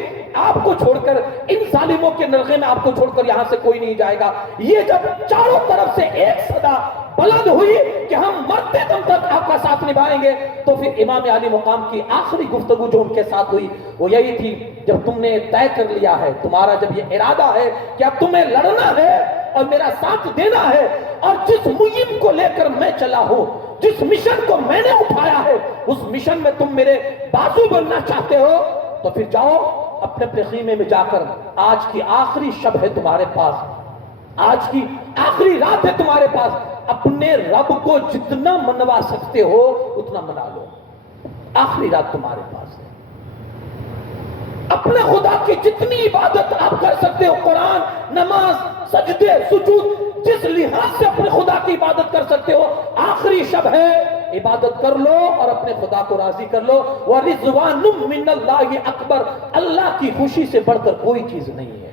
آپ کو چھوڑ کر، ان ظالموں کے نرغے میں آپ کو چھوڑ کر یہاں سے کوئی نہیں جائے گا، یہ جب چاروں طرف سے ایک صدا بلند ہوئی کہ ہم مرتے دم تک آپ کا ساتھ نبھائیں گے، تو پھر امام علی مقام کی آخری گفتگو جو ان کے ساتھ ہوئی وہ یہی تھی، جب تم نے طے کر لیا ہے، تمہارا جب یہ ارادہ ہے کہ اب تمہیں لڑنا ہے اور میرا ساتھ دینا ہے، اور جس مہم کو لے کر میں چلا ہوں، جس مشن کو میں نے اٹھایا ہے، اس مشن میں تم میرے بازو بننا چاہتے ہو، تو پھر جاؤ اپنے اپنے خیمے میں جا کر، آج کی آخری شب ہے تمہارے پاس، آج کی آخری رات ہے تمہارے پاس، اپنے رب کو جتنا منوا سکتے ہو اتنا منا لو، آخری رات تمہارے پاس ہے۔ اپنے خدا کی جتنی عبادت آپ کر سکتے ہو، قرآن، نماز، سجدے، سجود، جس لحاظ سے اپنے خدا کی عبادت کر سکتے ہو، آخری شب ہے، عبادت کر لو اور اپنے خدا کو راضی کر لو۔ وَرِضْوَانٌ مِّنَ اللَّهِ اکبر، اللہ کی خوشی سے بڑھ کر کوئی چیز نہیں ہے۔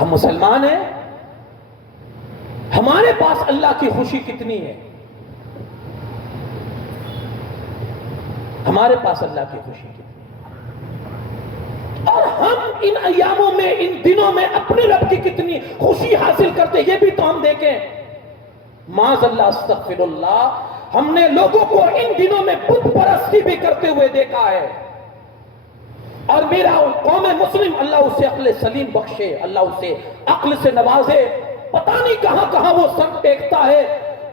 ہم مسلمان ہیں، ہمارے پاس اللہ کی خوشی کتنی ہے، ہمارے پاس اللہ کی خوشی کتنی ہے، اور ہم ان ایاموں میں، ان دنوں میں اپنے رب کی کتنی خوشی حاصل کرتے، یہ بھی تو ہم دیکھیں۔ معاذ اللہ، استغفر اللہ، ہم نے لوگوں کو ان دنوں میں بت پرستی بھی کرتے ہوئے دیکھا ہے، اور میرا قوم مسلم، اللہ اسے عقل سلیم بخشے، اللہ اسے عقل سے نوازے، پتہ نہیں کہاں کہاں وہ سر ٹیکتا ہے،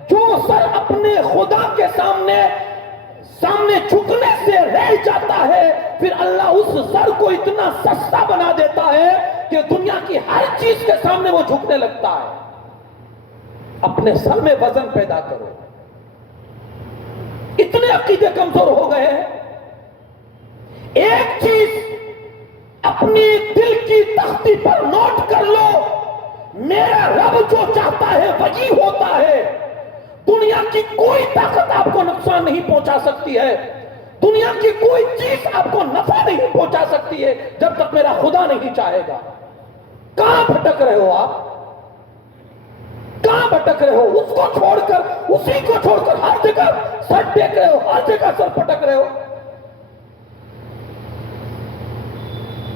جو سر اپنے خدا کے سامنے جھکنے سے رہ جاتا ہے، پھر اللہ اس سر کو اتنا سستا بنا دیتا ہے کہ دنیا کی ہر چیز کے سامنے وہ جھکنے لگتا ہے۔ اپنے سر میں وزن پیدا کرو، اتنے عقیدے کمزور ہو گئے ہیں۔ ایک چیز اپنی دل کی تختی پر نوٹ کر لو، میرا رب جو چاہتا ہے وہی ہوتا ہے۔ دنیا کی کوئی طاقت آپ کو نقصان نہیں پہنچا سکتی ہے، دنیا کی کوئی چیز آپ کو نفع نہیں پہنچا سکتی ہے جب تک میرا خدا نہیں چاہے گا۔ کہاں بھٹک رہے ہو آپ؟ کہاں بھٹک رہے ہو؟ اس کو چھوڑ کر، اسی کو چھوڑ کر ہر جگہ سر ٹیک رہے ہو، ہر جگہ سر پٹک رہے ہو۔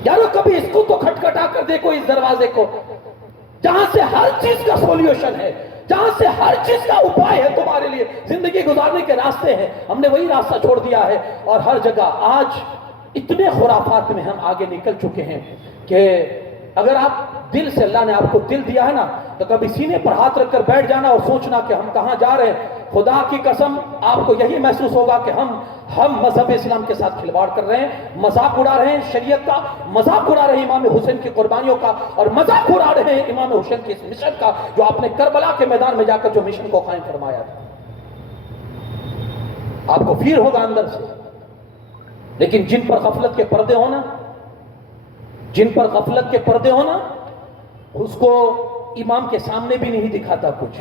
یارو کبھی اس کو تو کھٹکھٹا کر دیکھو، اس دروازے کو، جہاں سے ہر چیز کا سولوشن ہے، جہاں سے ہر چیز کا اپائے ہے تمہارے لیے، زندگی گزارنے کے راستے ہیں، ہم نے وہی راستہ چھوڑ دیا ہے، اور ہر جگہ آج اتنے خرافات میں ہم آگے نکل چکے ہیں کہ اگر آپ دل سے، اللہ نے آپ کو دل دیا ہے نا، تو کبھی سینے پر ہاتھ رکھ کر بیٹھ جانا اور سوچنا کہ ہم کہاں جا رہے ہیں۔ خدا کی قسم آپ کو یہی محسوس ہوگا کہ ہم مذہب اسلام کے ساتھ کھلواڑ کر رہے ہیں، مذاق اڑا رہے ہیں شریعت کا، مذاق اڑا رہے ہیں امام حسین کی قربانیوں کا، اور مذاق اڑا رہے ہیں امام حسین کے اس مشن کا جو آپ نے کربلا کے میدان میں جا کر جو مشن کو قائم فرمایا تھا۔ آپ کو فیر ہوگا اندر سے، لیکن جن پر غفلت کے پردے ہونا، جن پر غفلت کے پردے ہونا، اس کو امام کے سامنے بھی نہیں دکھاتا کچھ،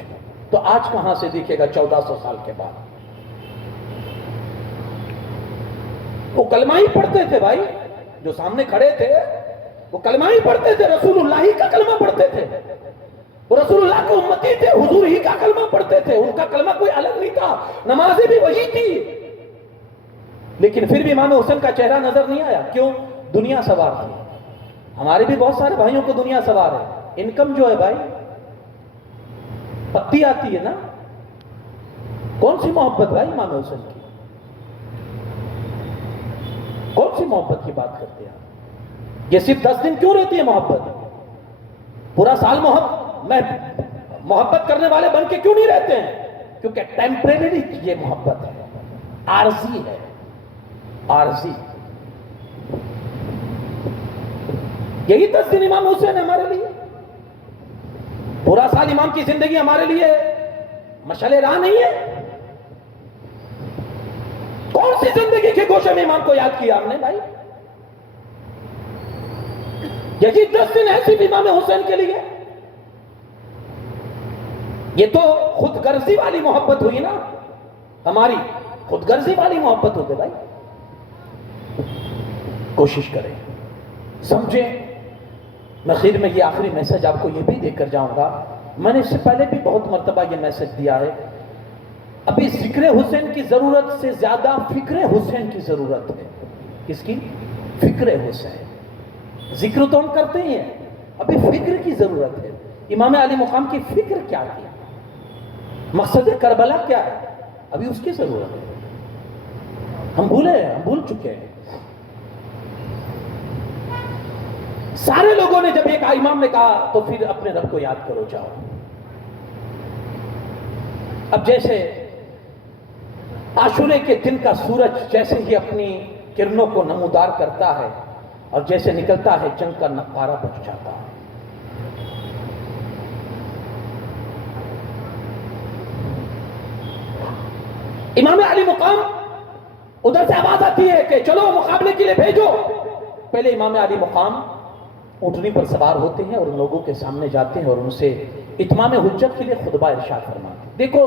تو آج کہاں سے دکھے گا 1400 سال کے بعد؟ وہ کلمہ ہی پڑھتے تھے بھائی، جو سامنے کھڑے تھے وہ کلمہ ہی پڑھتے تھے، رسول اللہ ہی کا کلمہ پڑھتے تھے، وہ رسول اللہ کے امتی تھے، حضور ہی کا کلمہ پڑھتے تھے، ان کا کلمہ کوئی الگ نہیں تھا، نمازیں بھی وہی تھی، لیکن پھر بھی امام حسین کا چہرہ نظر نہیں آیا۔ کیوں؟ دنیا سوار تھی۔ ہمارے بھی بہت سارے بھائیوں کو دنیا سوار ہے، انکم جو ہے بھائی پتی آتی ہے نا، کون سی محبت بھائی امام حسین کی؟ کون سی محبت کی بات کرتے ہیں آپ؟ یہ صرف 10 دن کیوں رہتی ہے محبت؟ پورا سال محبت کرنے والے بن کے کیوں نہیں رہتے ہیں؟ کیونکہ ٹیمپریری یہ محبت ہے، عارضی ہے، عارضی۔ یہی 10 دن امام حسین ہے ہمارے لیے، پورا سال امام کی زندگی ہمارے لیے مشعل راہ نہیں ہے۔ کون سی زندگی کے گوشے میں امام کو یاد کیا ہم نے بھائی؟ یہی 10 دن ہے صرف امام حسین کے لیے۔ یہ تو خود غرضی والی محبت ہوئی نا، ہماری خود غرضی والی محبت ہو گئی بھائی۔ کوشش کریں، سمجھیں۔ میں خیر میں یہ آخری میسج آپ کو یہ بھی دے کر جاؤں گا، میں نے اس سے پہلے بھی بہت مرتبہ یہ میسج دیا ہے، ابھی ذکر حسین کی ضرورت سے زیادہ فکر حسین کی ضرورت ہے۔ کس کی؟ فکر حسین۔ ذکر تو ہم کرتے ہی ہیں، ابھی فکر کی ضرورت ہے۔ امام علی مقام کی فکر کیا تھی؟ مقصد کربلا کیا ہے؟ ابھی اس کی ضرورت ہے۔ ہم بھول چکے ہیں۔ سارے لوگوں نے جب ایک امام نے کہا تو پھر اپنے رب کو یاد کرو جاؤ۔ اب جیسے عاشورے کے دن کا سورج جیسے ہی اپنی کرنوں کو نمودار کرتا ہے اور جیسے نکلتا ہے جنگ کا نقارہ بج جاتا ہے۔ امام علی مقام ادھر سے آواز آتی ہے کہ چلو مقابلے کے لیے بھیجو. پہلے امام علی مقام اونٹنی پر سوار ہوتے ہیں اور ان لوگوں کے سامنے جاتے ہیں اور ان سے اتمام حجت کے لیے خطبہ ارشاد فرماتے ہیں. دیکھو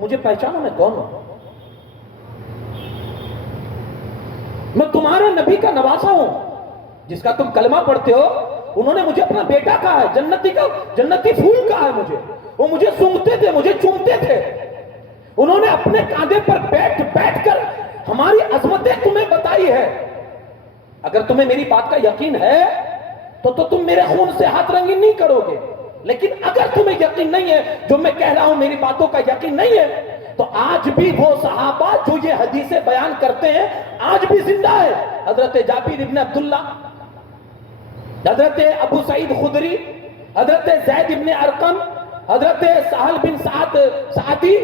مجھے پہچانو میں کون ہوں. میں تمہارے نبی کا نواسا ہوں جس کا تم کلمہ پڑھتے ہو. انہوں نے مجھے اپنا بیٹا کہا ہے, جنتی پھول کہا ہے مجھے. وہ مجھے سونگتے تھے, مجھے چومتے تھے. انہوں نے اپنے کاندھے پر بیٹھ کر ہماری عظمتیں تمہیں بتائی ہے. اگر تمہیں میری بات کا یقین ہے تو تم میرے خون سے ہاتھ رنگین نہیں کرو گے. لیکن اگر تمہیں یقین نہیں ہے, جو میں کہہ رہا ہوں میری باتوں کا یقین نہیں ہے, تو آج بھی وہ صحابہ جو یہ حدیثیں بیان کرتے ہیں آج بھی زندہ ہے. حضرت جابر ابن عبداللہ, حضرت ابو سعید خدری, حضرت زید ابن ارقم, حضرت سہل بن سعدی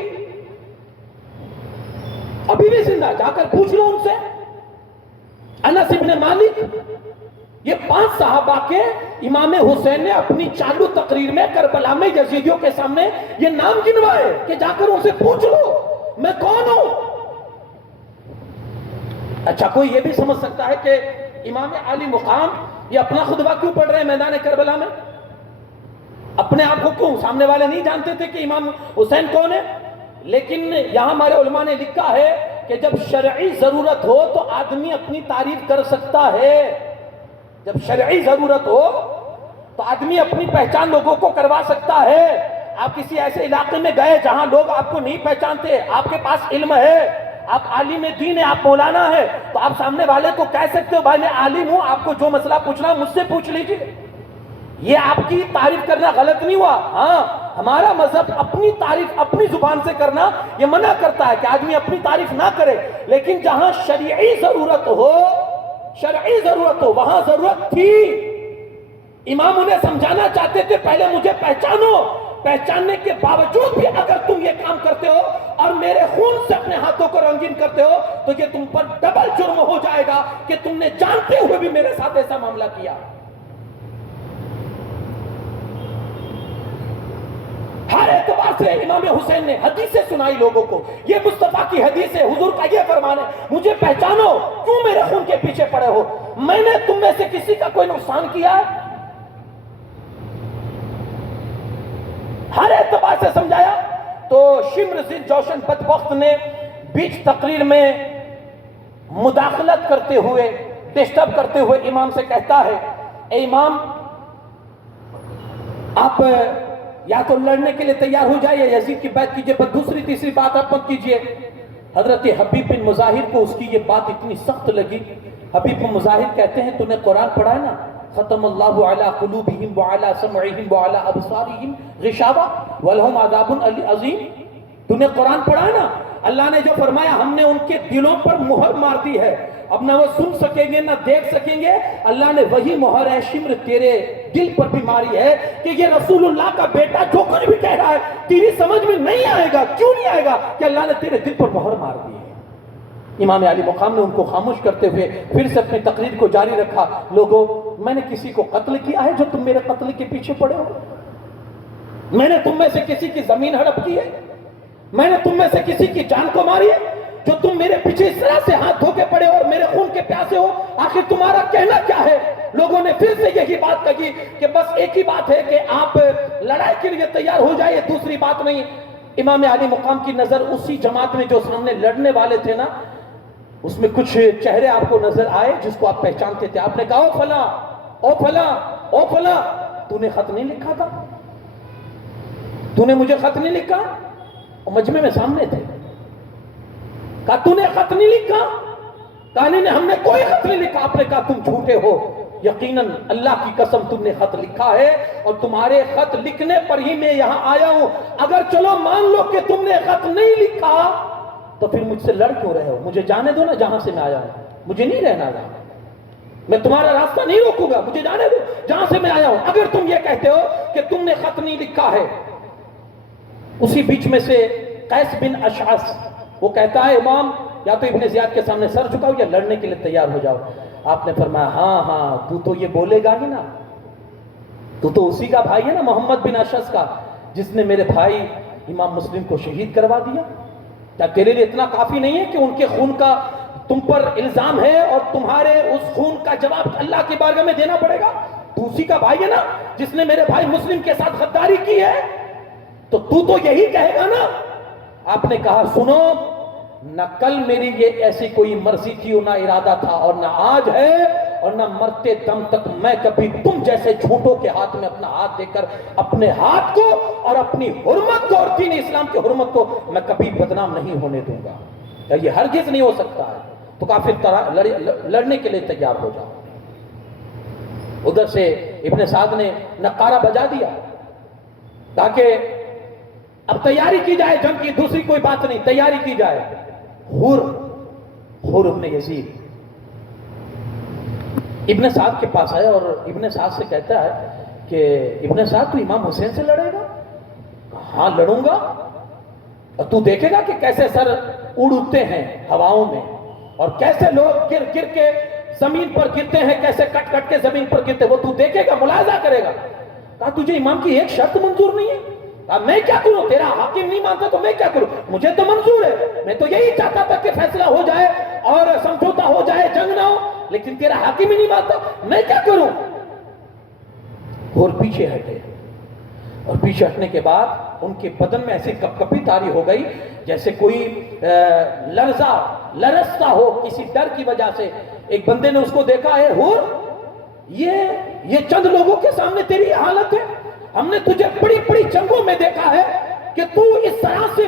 ابھی بھی زندہ. جا کر پوچھ لو ان سے. انس ابن مالک, یہ 5 صحابہ کے امام حسین نے اپنی چالو تقریر میں کربلا میں یزیدیوں کے سامنے یہ نام گنوائے کہ جا کر ان سے پوچھ لو میں کون ہوں. اچھا, کوئی یہ بھی سمجھ سکتا ہے کہ امام علی مقام یہ اپنا خطبہ کیوں پڑھ رہے ہیں میدان کربلا میں؟ اپنے آپ کو کیوں؟ سامنے والے نہیں جانتے تھے کہ امام حسین کون ہے؟ لیکن یہاں ہمارے علماء نے لکھا ہے کہ جب شرعی ضرورت ہو تو آدمی اپنی تعریف کر سکتا ہے. جب شرعی ضرورت ہو تو آدمی اپنی پہچان لوگوں کو کروا سکتا ہے. آپ کسی ایسے علاقے میں گئے جہاں لوگ آپ کو نہیں پہچانتے, آپ کے پاس علم ہے, آپ عالم دین ہے, آپ مولانا ہے, تو آپ سامنے والے کو کہہ سکتے ہو بھائی میں عالم ہوں, آپ کو جو مسئلہ پوچھنا مجھ سے پوچھ لیجئے. یہ آپ کی تعریف کرنا غلط نہیں ہوا. ہاں, ہمارا مذہب اپنی تعریف اپنی زبان سے کرنا یہ منع کرتا ہے کہ آدمی اپنی تعریف نہ کرے. لیکن جہاں شرعی ضرورت ہو وہاں ضرورت تھی. امام انہیں سمجھانا چاہتے تھے پہلے مجھے پہچانو. پہچاننے کے باوجود بھی اگر تم یہ کام کرتے ہو اور میرے خون سے اپنے ہاتھوں کو رنگین کرتے ہو تو یہ تم پر ڈبل جرم ہو جائے گا کہ تم نے جانتے ہوئے بھی میرے ساتھ ایسا معاملہ کیا. ہر اعتبار سے امام حسین نے حدیثیں سنائی لوگوں کو. یہ مصطفیٰ کی حدیث ہے, حضور کا یہ فرمان ہے مجھے پہچانو, کیوں میرے خون کے پیچھے پڑے ہو؟ میں نے تم میں سے کسی کا کوئی نقصان کیا ہے؟ ہر اعتبار سے سمجھایا. تو شمر ضد جوشن بدبخت نے بیچ تقریر میں مداخلت کرتے ہوئے, ڈسٹرب کرتے ہوئے امام سے کہتا ہے, اے امام آپ یا تو لڑنے کے لیے تیار ہو جائے یا یزید کی بیعت کیجئے, پر دوسری تیسری بات آپ مت کیجئے. حضرت حبیب بن مظاہر کو اس کی یہ بات اتنی سخت لگی. حبیب بن مظاہر کہتے ہیں تو نے قرآن پڑھا ہے نا, ختم اللہ علی قلوبہم وعلی سمعہم وعلی ابصارہم غشاوہ ولہم عذاب عظیم. تو نے قرآن پڑھا ہے نا, اللہ نے جو فرمایا ہم نے ان کے دلوں پر مہر مار دی ہے, اب نہ وہ سن سکیں گے نہ دیکھ سکیں گے. اللہ نے وہی مہر ہے شمر تیرے دل پر بھی ماری ہے کہ یہ رسول اللہ کا بیٹا جو کچھ بھی کہہ رہا ہے تیری سمجھ میں نہیں آئے گا. کیوں نہیں آئے گا؟ کہ اللہ نے تیرے دل پر مہر مار دی ہے. امام علی مقام نے ان کو خاموش کرتے ہوئے پھر سے اپنی تقریر کو جاری رکھا. لوگوں, میں نے کسی کو قتل کیا ہے جو تم میرے قتل کے پیچھے پڑے ہو؟ میں نے تم میں سے کسی کی زمین ہڑپ کی ہے؟ میں نے تم میں سے کسی کی جان کو ماری ہے جو تم میرے پیچھے اس طرح سے ہاتھ دھو کے پڑے ہو اور میرے خون کے پیاسے ہو؟ آخر تمہارا کہنا کیا ہے؟ لوگوں نے پھر سے یہی بات کہی کہ بس ایک ہی بات ہے کہ آپ لڑائی کے لیے تیار ہو جائیے, دوسری بات نہیں. امام علی مقام کی نظر اسی جماعت میں جو سامنے لڑنے والے تھے نا, اس میں کچھ چہرے آپ کو نظر آئے جس کو آپ پہچانتے تھے. آپ نے کہا, او فلاں او فلاں او فلاں, تو نے خط نہیں لکھا تھا؟ تو نے مجھے خط نہیں لکھا؟ مجمع میں سامنے تھے. کہا تو نے خط نہیں لکھا؟ کہا نہیں, ہم نے کوئی خط نہیں لکھا. آپ نے کہا تم جھوٹے ہو, یقیناً اللہ کی قسم تم نے خط لکھا ہے اور تمہارے خط لکھنے پر ہی میں یہاں آیا ہوں. اگر چلو مان لو کہ تم نے خط نہیں لکھا تو پھر مجھ سے لڑ کیوں رہے ہو؟ مجھے جانے دو نا جہاں سے میں آیا ہوں, مجھے نہیں رہنا گا, میں تمہارا راستہ نہیں روکوں گا, مجھے جانے دو جہاں سے میں آیا ہوں. اگر تم یہ کہتے ہو کہ تم نے خط نہیں لکھا ہے. اسی بیچ میں سے قیس بن اشعث وہ کہتا ہے, امام یا تو ابن زیاد کے سامنے سر جھکاؤ یا لڑنے کے لیے تیار ہو جاؤ. آپ نے فرمایا, ہاں تو تو یہ بولے گا ہی نا, تو اسی کا بھائی ہے نا محمد بن اشعث کا, جس نے میرے بھائی امام مسلم کو شہید کروا دیا. کیا تیرے لیے اتنا کافی نہیں ہے کہ ان کے خون کا تم پر الزام ہے اور تمہارے اس خون کا جواب اللہ کی بارگاہ میں دینا پڑے گا. تو اسی کا بھائی ہے نا جس نے میرے بھائی مسلم کے ساتھ غداری کی ہے, تو یہی کہے گا نا. آپ نے کہا سنو, نہ کل میری یہ ایسی کوئی مرضی تھی اور نہ ارادہ تھا اور نہ آج ہے اور نہ مرتے دم تک میں کبھی تم جیسے جھوٹوں کے ہاتھ میں اپنا ہاتھ دے کر اپنے ہاتھ کو اور اپنی حرمت کو اور دین اسلام کی حرمت کو میں کبھی بدنام نہیں ہونے دوں گا. یہ ہرگز نہیں ہو سکتا ہے. تو کافر لڑنے کے لیے تیار ہو جاؤ. ادھر سے ابن سعد نے نقارہ بجا دیا تاکہ اب تیاری کی جائے جنگ کی, دوسری کوئی بات نہیں, تیاری کی جائے. حر ابن یزید ابن سعد کے پاس آیا اور ابن سعد سے کہتا ہے کہ ابن سعد تو امام حسین سے لڑے گا؟ ہاں لڑوں گا, اور تو دیکھے گا کہ کیسے سر اڑتے ہیں ہواؤں میں اور کیسے لوگ گر گر کے زمین پر گرتے ہیں, کیسے کٹ کٹ کے زمین پر گرتے, وہ تو دیکھے گا, ملاحظہ کرے گا. کہا تجھے امام کی ایک شرط منظور نہیں ہے؟ کہا میں کیا کروں, تیرا حاکم نہیں مانتا تو میں کیا کروں, مجھے تو منظور ہے, میں تو یہی چاہتا تھا کہ فیصلہ ہو جائے اور سمجھوتا ہو جائے, جنگ نہ ہو, لیکن تیرا حاکم ہی نہیں مانتا, میں کیا کروں. اور پیچھے ہٹے, اور پیچھے ہٹنے کے بعد ان کے بدن میں ایسی کپ کپی طاری ہو گئی جیسے کوئی لرزتا ہو کسی ڈر کی وجہ سے. ایک بندے نے اس کو دیکھا ہے, ہور یہ چند لوگوں کے سامنے تیری حالت ہے, ہم نے تجھے بڑی بڑی جنگوں میں دیکھا ہے کہ تو اس طرح سے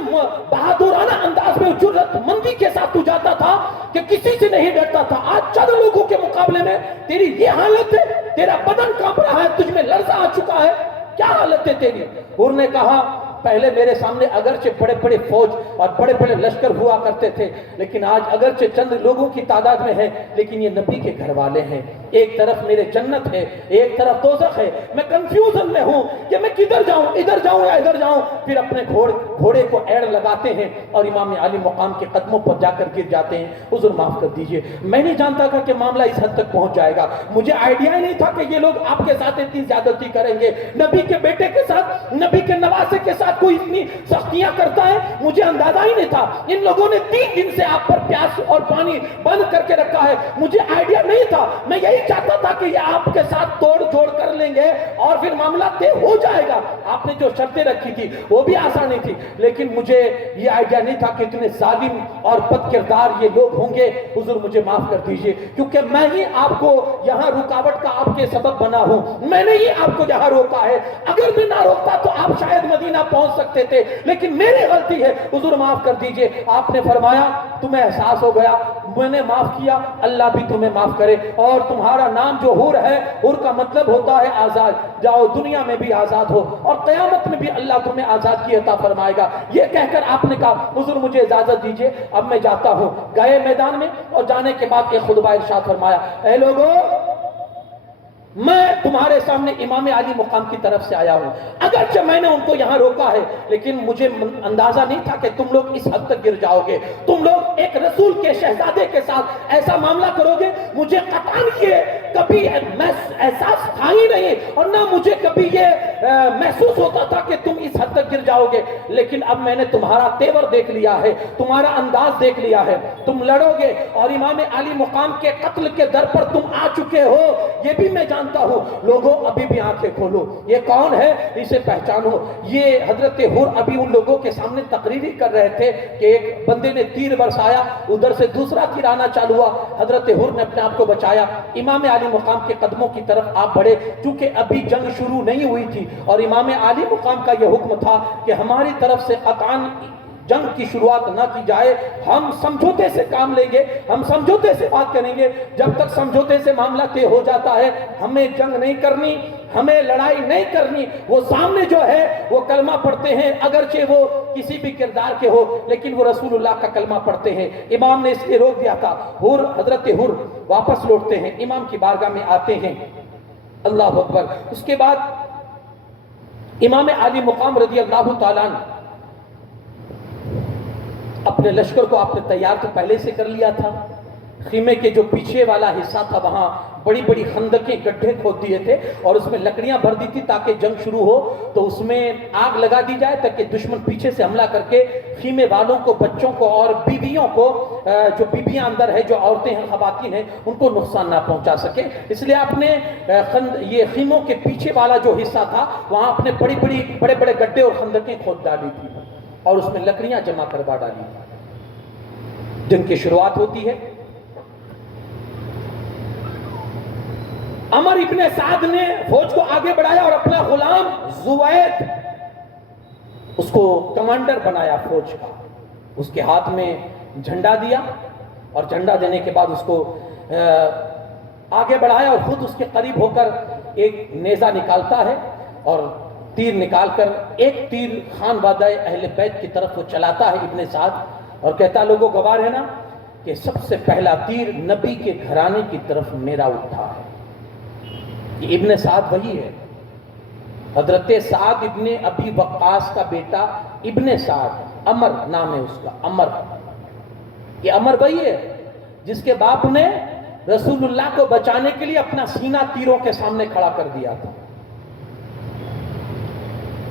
بہادرانہ انداز میں جرأت مندی کے ساتھ تو جاتا تھا کہ کسی سے نہیں ڈرتا تھا, آج چند لوگوں کے مقابلے میں تیری یہ حالت ہے, تیرا بدن کانپ رہا ہے, تجھ میں لرزہ آ چکا ہے, کیا حالت ہے تیری. اور نے کہا پہلے میرے سامنے اگرچہ بڑے بڑے فوج اور بڑے بڑے لشکر ہوا کرتے تھے, لیکن آج اگرچہ چند لوگوں کی تعداد میں ہے, لیکن یہ نبی کے گھر والے ہیں. ایک طرف میرے جنت ہے, ایک طرف دوزخ ہے, میں کنفیوژن میں ہوں کہ میں کدھر جاؤں, ادھر جاؤں یا ادھر جاؤں. پھر اپنے گھوڑے کو ایڑ لگاتے ہیں اور امام علی مقام کے قدموں پر جا کر گر جاتے ہیں. حضور معاف کر دیجئے, میں نہیں جانتا تھا کہ معاملہ اس حد تک پہنچ جائے گا, مجھے آئیڈیا ہی نہیں تھا کہ یہ لوگ آپ کے ساتھ اتنی زیادتی کریں گے, نبی کے بیٹے کے ساتھ, نبی کے نواسے کے ساتھ کوئی اتنی سختیاں کرتا ہے, مجھے اندازہ ہی نہیں تھا. ان لوگوں نے 3 دن سے آپ پر پیاس اور پانی بند کر کے رکھا ہے, مجھے آئیڈیا نہیں تھا. میں یہی چاہتا تھا کہ یہ آپ کے ساتھ توڑ جوڑ کر لیں گے اور پھر معاملہ طے ہو جائے گا. آپ نے جو شرطیں رکھی تھی وہ بھی آسان نہیں تھی, لیکن مجھے یہ آئیڈیا نہیں تھا کہ اتنے ظالم اور بد کردار یہ لوگ ہوں گے. حضور مجھے معاف کر دیجئے, کیونکہ میں ہی آپ کو یہاں رکاوٹ کا آپ کے سبب بنا ہوں, میں نے ہی آپ کو یہاں روکا ہے. اگر میں نہ روکتا تو آپ شاید مدینہ پہنچ سکتے تھے, لیکن میری غلطی ہے. حضور معاف کر دیجئے. آپ نے فرمایا تمہیں احساس ہو گیا, میں نے معاف کیا, اللہ بھی تمہیں معاف کرے. اور تمہارا نام جو حور ہے, حور کا مطلب ہوتا ہے آزاد, جاؤ دنیا میں بھی آزاد ہو اور قیامت میں بھی اللہ تمہیں آزاد کی عطا فرمائے گا. یہ کہہ کر آپ نے کہا حضور مجھے اجازت دیجئے, اب میں جاتا ہوں. گئے میدان میں اور جانے کے بعد ایک خطبہ ارشاد فرمایا, اے لوگوں میں تمہارے سامنے امام علی مقام کی طرف سے آیا ہوں. اگرچہ میں نے ان کو یہاں روکا ہے, لیکن مجھے اندازہ نہیں تھا کہ تم لوگ اس حد تک گر جاؤ گے. تم لوگ ایک رسول کے شہزادے کے ساتھ ایسا معاملہ کرو گے, مجھے قطعاً یہ کبھی احساس تھا ہی نہیں, اور نہ مجھے کبھی یہ محسوس ہوتا تھا کہ تم اس حد تک گر جاؤ گے. لیکن اب میں نے تمہارا تیور دیکھ لیا ہے, تمہارا انداز دیکھ لیا ہے, تم لڑو گے اور امام علی مقام کے قتل کے در پر تم آ چکے ہو, یہ بھی میں جانتا ہوں. لوگوں ابھی بھی آنکھیں کھولو, یہ کون ہے اسے پہچانو. یہ حضرت حور ابھی ان لوگوں کے سامنے تقریری کر رہے تھے کہ ایک بندے نے تیر برسایا, ادھر سے دوسرا تیر آنا چالو ہوا. حضرت حور نے اپنے آپ کو بچایا, امام علی مقام کے قدموں کی طرف آپ بڑھے, چونکہ ابھی جنگ شروع نہیں ہوئی تھی اور امام علی مقام کا یہ حکم تھا کہ ہماری طرف سے قطعاً جنگ کی شروعات نہ کی جائے, ہم سمجھوتے سے کام لیں گے, ہم سمجھوتے سے بات کریں گے. جب تک سمجھوتے سے معاملہ طے ہو جاتا ہے, ہمیں جنگ نہیں کرنی, ہمیں لڑائی نہیں کرنی. وہ سامنے جو ہے وہ کلمہ پڑھتے ہیں, اگرچہ وہ کسی بھی کردار کے ہو, لیکن وہ رسول اللہ کا کلمہ پڑھتے ہیں. امام نے اس لیے روک دیا تھا. حضرت حور واپس لوٹتے ہیں, امام کی بارگاہ میں آتے ہیں. اللہ اکبر. اس کے بعد امام علی مقام رضی اللہ تعالیٰ عنہ اپنے لشکر کو آپ نے تیار تو پہلے سے کر لیا تھا, خیمے کے جو پیچھے والا حصہ تھا وہاں بڑی بڑی خندقیں گڈھے کھود دیے تھے اور اس میں لکڑیاں بھر دی تھی تاکہ جنگ شروع ہو تو اس میں آگ لگا دی جائے تاکہ دشمن پیچھے سے حملہ کر کے خیمے والوں کو، بچوں کو اور بیویوں کو، جو بیویاں اندر ہے، جو عورتیں ہیں، خواتین ہیں، ان کو نقصان نہ پہنچا سکے. اس لیے آپ نے یہ خیموں کے پیچھے والا جو حصہ تھا وہاں اپنے بڑے بڑے گڈھے اور خندقیں کھود ڈالی تھی اور اس میں لکڑیاں جمع کروا ڈالی تھی. جنگ کی شروعات ہوتی ہے. عمر ابن سعد نے فوج کو آگے بڑھایا اور اپنا غلام زوید اس کو کمانڈر بنایا فوج کا. اس کے ہاتھ میں جھنڈا دیا اور جھنڈا دینے کے بعد اس کو آگے بڑھایا اور خود اس کے قریب ہو کر ایک نیزہ نکالتا ہے اور تیر نکال کر ایک تیر خانوادہ اہل بیت کی طرف وہ چلاتا ہے ابن سعد اور کہتا لوگوں گواہ ہے نا کہ سب سے پہلا تیر نبی کے گھرانے کی طرف میرا اٹھا ہے. یہ ابن سعد وہی ہے، حضرت سعد ابن ابی وقاص کا بیٹا ابن سعد، عمر نام ہے اس کا، عمر. یہ عمر وہی ہے جس کے باپ نے رسول اللہ کو بچانے کے لیے اپنا سینہ تیروں کے سامنے کھڑا کر دیا تھا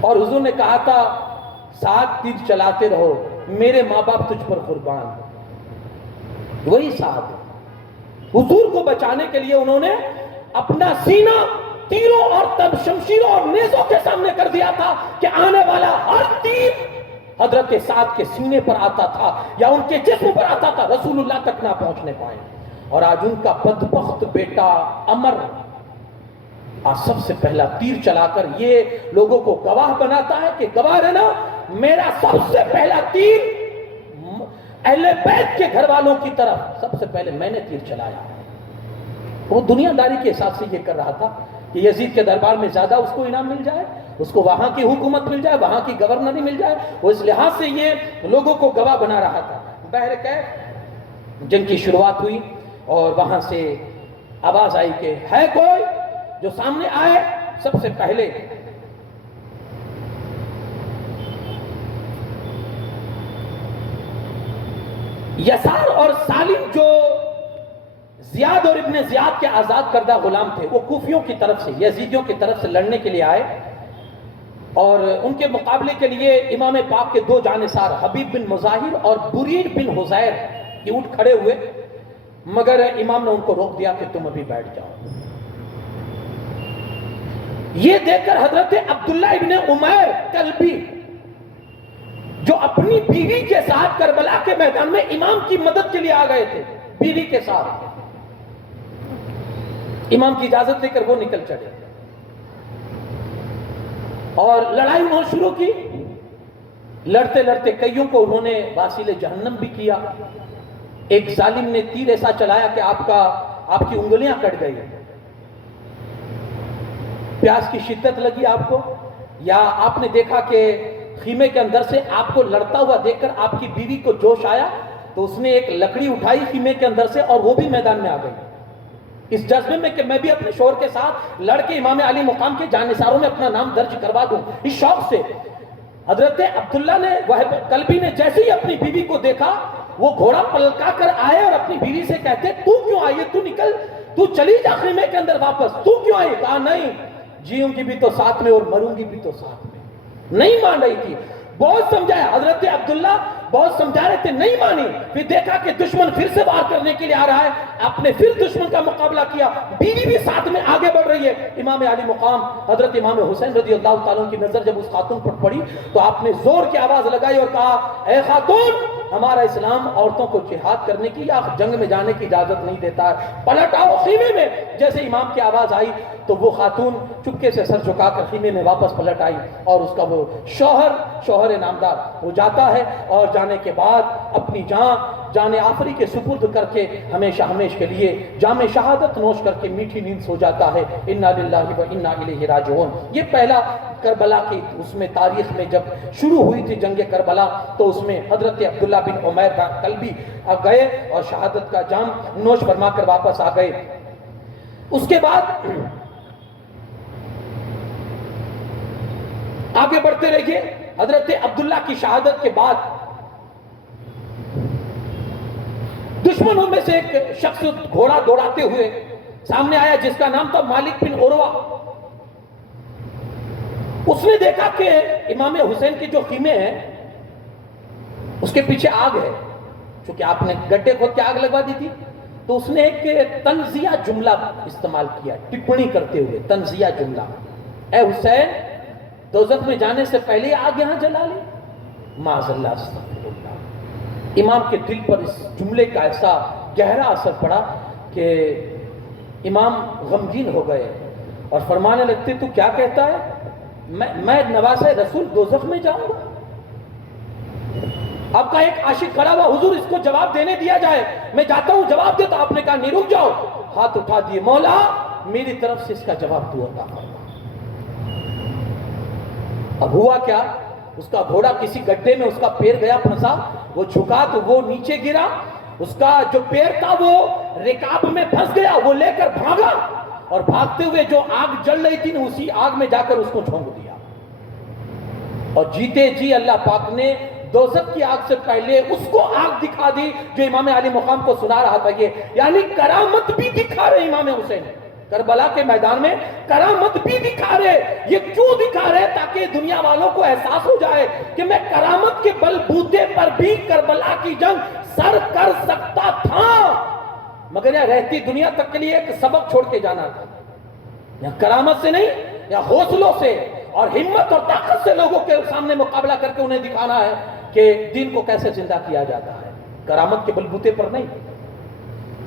اور حضور نے کہا تھا سعد تیر چلاتے رہو، میرے ماں باپ تجھ پر قربان. وہی سعد ہے. حضور کو بچانے کے لیے انہوں نے اپنا سینہ تیروں اور تب شمشیروں اور نیزوں کے سامنے کر دیا تھا کہ آنے والا ہر تیر حضرت سعد کے سینے پر آتا تھا یا ان کے جسم پر آتا تھا، رسول اللہ تک نہ پہنچنے پائے. اور آج ان کا بدبخت بیٹا عمر آج سب سے پہلا تیر چلا کر یہ لوگوں کو گواہ بناتا ہے کہ گواہ رہنا میرا سب سے پہلا تیر اہل بیت کے گھر والوں کی طرف سب سے پہلے میں نے تیر چلایا. وہ دنیا داری کے حساب سے یہ کر رہا تھا کہ یزید کے دربار میں زیادہ اس کو انعام مل جائے، اس کو وہاں کی حکومت مل جائے، وہاں کی گورنری مل جائے. وہ اس لحاظ سے یہ لوگوں کو گواہ بنا رہا تھا. بہرکیف جنگ کی شروعات ہوئی اور وہاں سے آواز آئی کہ ہے کوئی جو سامنے آئے. سب سے پہلے یسار اور سالم جو زیاد اور ابن زیاد کے آزاد کردہ غلام تھے وہ کوفیوں کی طرف سے، یزیدیوں کی طرف سے لڑنے کے لیے آئے اور ان کے مقابلے کے لیے امام پاک کے دو جانثار حبیب بن مظاہر اور برید بن حزیر یہ اٹھ کھڑے ہوئے، مگر امام نے ان کو روک دیا کہ تم ابھی بیٹھ جاؤ. یہ دیکھ کر حضرت عبداللہ ابن عمیر کلبی جو اپنی بیوی کے ساتھ کربلا کے میدان میں امام کی مدد کے لیے آ گئے تھے، بیوی کے ساتھ امام کی اجازت لے کر وہ نکل چڑھے اور لڑائی انہوں نے شروع کی. لڑتے لڑتے کئیوں کو انہوں نے واصل جہنم بھی کیا. ایک ظالم نے تیر ایسا چلایا کہ آپ کی انگلیاں کٹ گئی. پیاس کی شدت لگی آپ کو، یا آپ نے دیکھا کہ خیمے کے اندر سے آپ کو لڑتا ہوا دیکھ کر آپ کی بیوی کو جوش آیا تو اس نے ایک لکڑی اٹھائی خیمے کے اندر سے اور وہ بھی میدان میں آ گئی اس جذبے میں کہ میں بھی اپنے شوہر کے ساتھ لڑ کے امام علی مقام کے جانثاروں میں اپنا نام درج کروا دوں. اس شوق سے حضرت عبداللہ نے کلبی نے جیسے ہی اپنی بیوی کو دیکھا وہ گھوڑا پلکا کر آئے اور اپنی بیوی سے کہتے تو کیوں آئی ہے، تو نکل، تو چلی جا خیمے کے اندر واپس، تو کیوں آئی؟ کہا نہیں، جیوں گی بھی تو ساتھ میں اور مروں گی بھی تو ساتھ میں. نہیں مان رہی تھی. بہت سمجھایا حضرت عبداللہ، بہت سمجھا رہے تھے، نہیں مانی. پھر دیکھا کہ دشمن پھر سے وار کرنے کے لیے آ رہا ہے، آپ نے پھر دشمن کا مقابلہ کیا. بیوی بھی ساتھ میں آگے بڑھ رہی ہے. امام علی مقام حضرت امام حسین رضی اللہ تعالیٰ کی نظر جب اس خاتون پر پڑی تو آپ نے زور کی آواز لگائی اور کہا اے خاتون، ہمارا اسلام عورتوں کو جہاد کرنے کی یا جنگ میں جانے کی اجازت نہیں دیتا ہے، پلٹ آؤ خیمے میں. جیسے امام کی آواز آئی تو وہ خاتون چپکے سے سر جھکا کر خیمے میں واپس پلٹ آئی اور اس کا وہ شوہر نامدار وہ جاتا ہے اور جانے کے بعد اپنی جان آخری کے سپرد کر کے ہمیشہ کے لیے جام شہادت نوش کر کے میٹھی نیند سو جاتا ہے. انا للہ و انا الیہ راجعون. یہ پہلا کربلا کی اس میں تاریخ میں جب شروع ہوئی تھی جنگ کربلا تو اس میں حضرت عبداللہ بن عمیر کلبی گئے اور شہادت کا جام نوش فرما کر واپس آ گئے. اس کے بعد آگے بڑھتے رہیے. حضرت عبداللہ کی شہادت کے بعد دشمنوں میں سے ایک شخص گھوڑا دوڑاتے ہوئے سامنے آیا جس کا نام تھا مالک بن عروہ. اس نے دیکھا کہ امام حسین کے جو خیمے ہیں اس کے پیچھے آگ ہے، چونکہ آپ نے گڈھے کھود کے آگ لگوا دی تھی. تو اس نے ایک تنزیہ جملہ استعمال کیا، ٹپڑی کرتے ہوئے تنزیہ جملہ، اے حسین دوزخ میں جانے سے پہلے آگ یہاں جلا لے. معاذ اللہ، استغفر اللہ. امام کے دل پر اس جملے کا ایسا گہرا اثر پڑا کہ امام غمگین ہو گئے اور فرمانے لگتے تو کیا کہتا ہے، میں نواسہ رسول دوزخ میں جاؤں گا؟ آپ کا ایک عاشق کھڑا ہوا، حضور اس کو جواب دینے دیا جائے، میں جاتا ہوں جواب دے. تو آپ نے کہا نہیں، رک جاؤ. ہاتھ اٹھا دیے، مولا میری طرف سے اس کا جواب تو عطا فرما. اب ہوا کیا، اس کا گھوڑا کسی گڈھے میں اس کا پیر گیا پھنسا، وہ جھکا تو وہ نیچے گرا، اس کا جو پیر تھا وہ رکاب میں پھنس گیا، وہ لے کر بھاگا اور بھاگتے ہوئے جو آگ جل رہی تھی اسی آگ میں جا کر اس کو جھونک دیا. اور جیتے جی اللہ پاک نے دوزخ کی آگ سے پہلے اس کو آگ دکھا دی جو امام علی مقام کو سنا رہا تھا. یہ یعنی کرامت بھی دکھا رہے امام حسین کربلا کے میدان میں، کرامت بھی دکھا رہے. یہ کیوں دکھا رہے؟ تاکہ دنیا والوں کو احساس ہو جائے کہ میں کرامت کے بل بوتے پر بھی کربلا کی جنگ سر کر سکتا تھا، مگر یہ رہتی دنیا تک کے لیے ایک سبق چھوڑ کے جانا تھا. یا کرامت سے نہیں، یا حوصلوں سے اور ہمت اور طاقت سے لوگوں کے سامنے مقابلہ کر کے انہیں دکھانا ہے کہ دین کو کیسے زندہ کیا جاتا ہے، کرامت کے بلبوتے پر نہیں.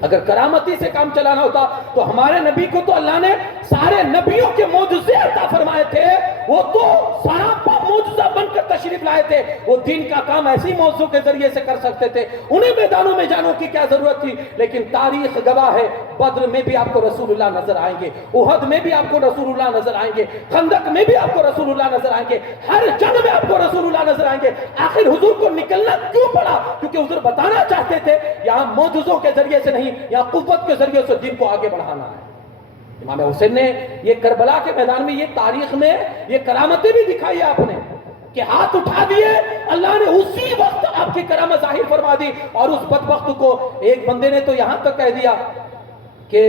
اگر کرامتی سے کام چلانا ہوتا تو ہمارے نبی کو تو اللہ نے سارے نبیوں کے معجزے عطا فرمائے تھے، وہ تو سراپا معجزہ بن کر تشریف لائے تھے. وہ دین کا کام ایسی معجزوں کے ذریعے سے کر سکتے تھے، انہیں میدانوں میں جانوں کی کیا ضرورت تھی. لیکن تاریخ گواہ ہے، بدر میں بھی آپ کو رسول اللہ نظر آئیں گے، احد میں بھی آپ کو رسول اللہ نظر آئیں گے، خندق میں بھی آپ کو رسول اللہ نظر آئیں گے، ہر جنگ میں آپ کو رسول اللہ نظر آئیں گے. آخر حضور کو نکلنا کیوں پڑا؟ کیونکہ حضور بتانا چاہتے تھے یہاں معجزوں کے ذریعے سے نہیں، یا قوت کے ذریعے سے دین کو آگے بڑھانا ہے. امام حسین نے یہ کربلا کے میدان میں، یہ تاریخ میں یہ کرامتیں بھی دکھائی آپ نے کہ ہاتھ اٹھا دیے، اللہ نے اسی وقت آپ کی کرامت ظاہر فرما دی. اور اس بدبخت کو ایک بندے نے تو یہاں تک کہہ دیا کہ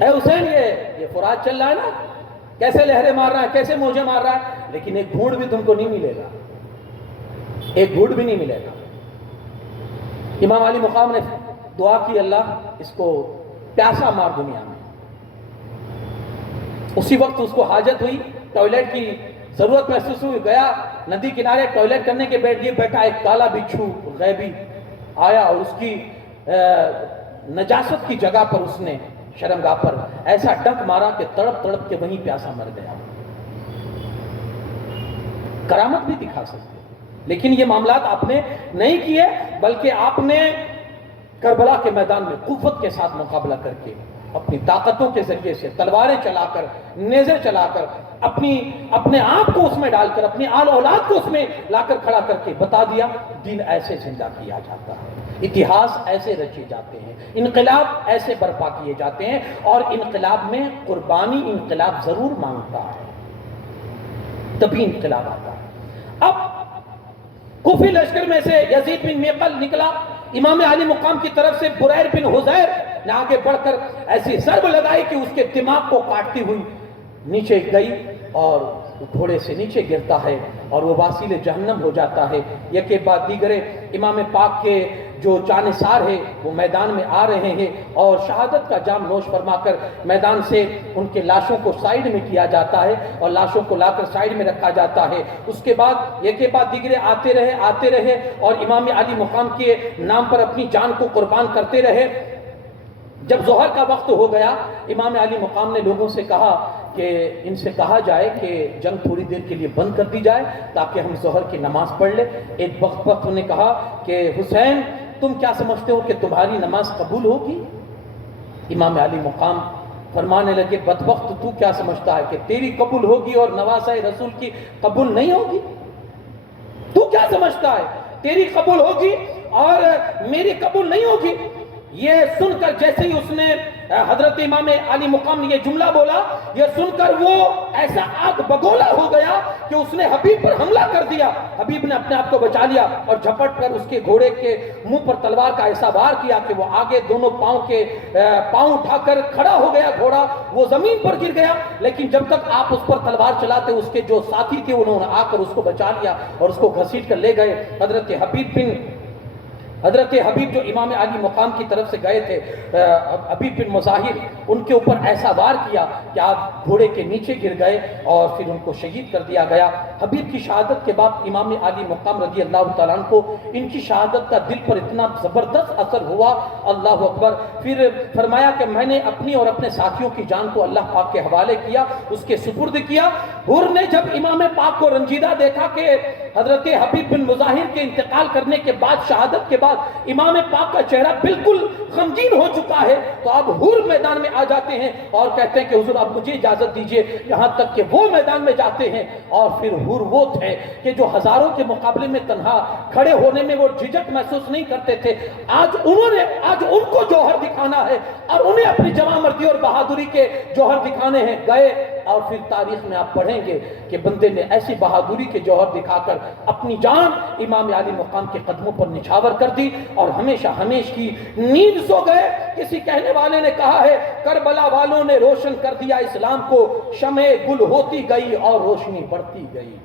اے حسین یہ فرات چل رہا ہے نا، کیسے لہریں مار رہا ہے، کیسے موجیں مار رہا ہے، لیکن ایک گھونٹ بھی تم کو نہیں ملے گا، ایک گھونٹ بھی نہیں ملے گا. امام علی مقام نے دعا کی اللہ اس کو پیاسا مار دنیا میں. اسی وقت اس کو حاجت ہوئی، ٹوائلٹ کی ضرورت محسوس ہوئی، گیا ندی کنارے ٹوائلٹ کرنے کے بیٹھا ایک کالا بچھو غیبی آیا اور اس کی نجاست کی جگہ پر اس نے شرمگاہ پر ایسا ڈنک مارا کہ تڑپ تڑپ کے وہیں پیاسا مر گیا. کرامت بھی دکھا سکتے، لیکن یہ معاملات آپ نے نہیں کیے، بلکہ آپ نے کربلا کے میدان میں قوت کے ساتھ مقابلہ کر کے اپنی طاقتوں کے ذریعے سے تلواریں چلا کر، نیزے چلا کر، اپنے آپ کو اس میں ڈال کر، اپنی آل اولاد کو اس میں لا کر کھڑا کر کے بتا دیا دین ایسے زندہ کیا جاتا ہے، اتہاس ایسے رچے جاتے ہیں، انقلاب ایسے برپا کیے جاتے ہیں. اور انقلاب میں قربانی انقلاب ضرور مانگتا ہے، تبھی انقلاب آتا ہے. اب کوفی لشکر میں سے یزید بن میقل نکلا، امام علی مقام کی طرف سے بریر بن حزیر نے آگے بڑھ کر ایسی ضرب لگائی کہ اس کے دماغ کو کاٹتی ہوئی نیچے گئی اور گھوڑے سے نیچے گرتا ہے اور وہ واسیل جہنم ہو جاتا ہے. یکے بعد دیگرے امام پاک کے جو جانثار ہے وہ میدان میں آ رہے ہیں اور شہادت کا جام نوش فرما کر میدان سے ان کے لاشوں کو سائیڈ میں کیا جاتا ہے اور لاشوں کو لا کر سائیڈ میں رکھا جاتا ہے. اس کے بعد ایک کے بعد دیگرے آتے رہے اور امام علی مقام کے نام پر اپنی جان کو قربان کرتے رہے. جب ظہر کا وقت ہو گیا، امام علی مقام نے لوگوں سے کہا کہ ان سے کہا جائے کہ جنگ تھوڑی دیر کے لیے بند کر دی جائے تاکہ ہم ظہر کی نماز پڑھ لیں. ایک وقت نے کہا کہ حسین تم کیا سمجھتے ہو کہ تمہاری نماز قبول ہوگی؟ امام علی مقام فرمانے لگے بدبخت تو کیا سمجھتا ہے کہ تیری قبول ہوگی اور نواسہ رسول کی قبول نہیں ہوگی؟ تو کیا سمجھتا ہے تیری قبول ہوگی اور میری قبول نہیں ہوگی؟ یہ سن کر جیسے ہی اس نے حضرت امام علی مقام نے یہ جملہ بولا، یہ سن کر وہ ایسا آگ بگولا ہو گیا کہ اس نے حبیب پر حملہ کر دیا۔ حبیب نے اپنے آپ کو بچا لیا اور جھپٹ کر اس کے گھوڑے کے منہ پر تلوار کا ایسا وار کیا کہ وہ آگے دونوں پاؤں اٹھا کر کھڑا ہو گیا، گھوڑا وہ زمین پر گر گیا، لیکن جب تک آپ اس پر تلوار چلاتے اس کے جو ساتھی تھے انہوں نے آ کر اس کو بچا لیا اور اس کو گھسیٹ کر لے گئے۔ حضرت حبیب جو امام علی مقام کی طرف سے گئے تھے، حبیب بن مظاہر، ان کے اوپر ایسا وار کیا کہ آپ گھوڑے کے نیچے گر گئے اور پھر ان کو شہید کر دیا گیا۔ حبیب کی شہادت کے بعد امام علی مقام رضی اللہ تعالیٰ عنہ کو ان کی شہادت کا دل پر اتنا زبردست اثر ہوا، اللہ اکبر۔ پھر فرمایا کہ میں نے اپنی اور اپنے ساتھیوں کی جان کو اللہ پاک کے حوالے کیا، اس کے سپرد کیا۔ حر نے جب امام پاک کو رنجیدہ دیکھا کہ حضرت حبیب بن مظاہر کے انتقال کرنے کے بعد، شہادت کے بعد امام پاک کا چہرہ بالکل غمگین ہو چکا ہے، تو اب حر میدان میں آ جاتے ہیں اور کہتے ہیں کہ حضور اب مجھے اجازت دیجئے، یہاں تک کہ وہ میدان میں جاتے ہیں۔ اور پھر حر وہ تھے کہ جو ہزاروں کے مقابلے میں تنہا کھڑے ہونے میں وہ جھجک محسوس نہیں کرتے تھے۔ آج ان کو جوہر دکھانا ہے اور انہیں اپنی جواں مردی اور بہادری کے جوہر دکھانے ہیں، گئے۔ اور پھر تاریخ میں آپ پڑھیں گے کہ بندے نے ایسی بہادری کے جوہر دکھا کر اپنی جان امام علی مقام کے قدموں پر نچھاور کر دی اور ہمیشہ ہمیش کی نیند سو گئے۔ کسی کہنے والے نے کہا ہے کربلا والوں نے روشن کر دیا اسلام کو، شمع گل ہوتی گئی اور روشنی بڑھتی گئی،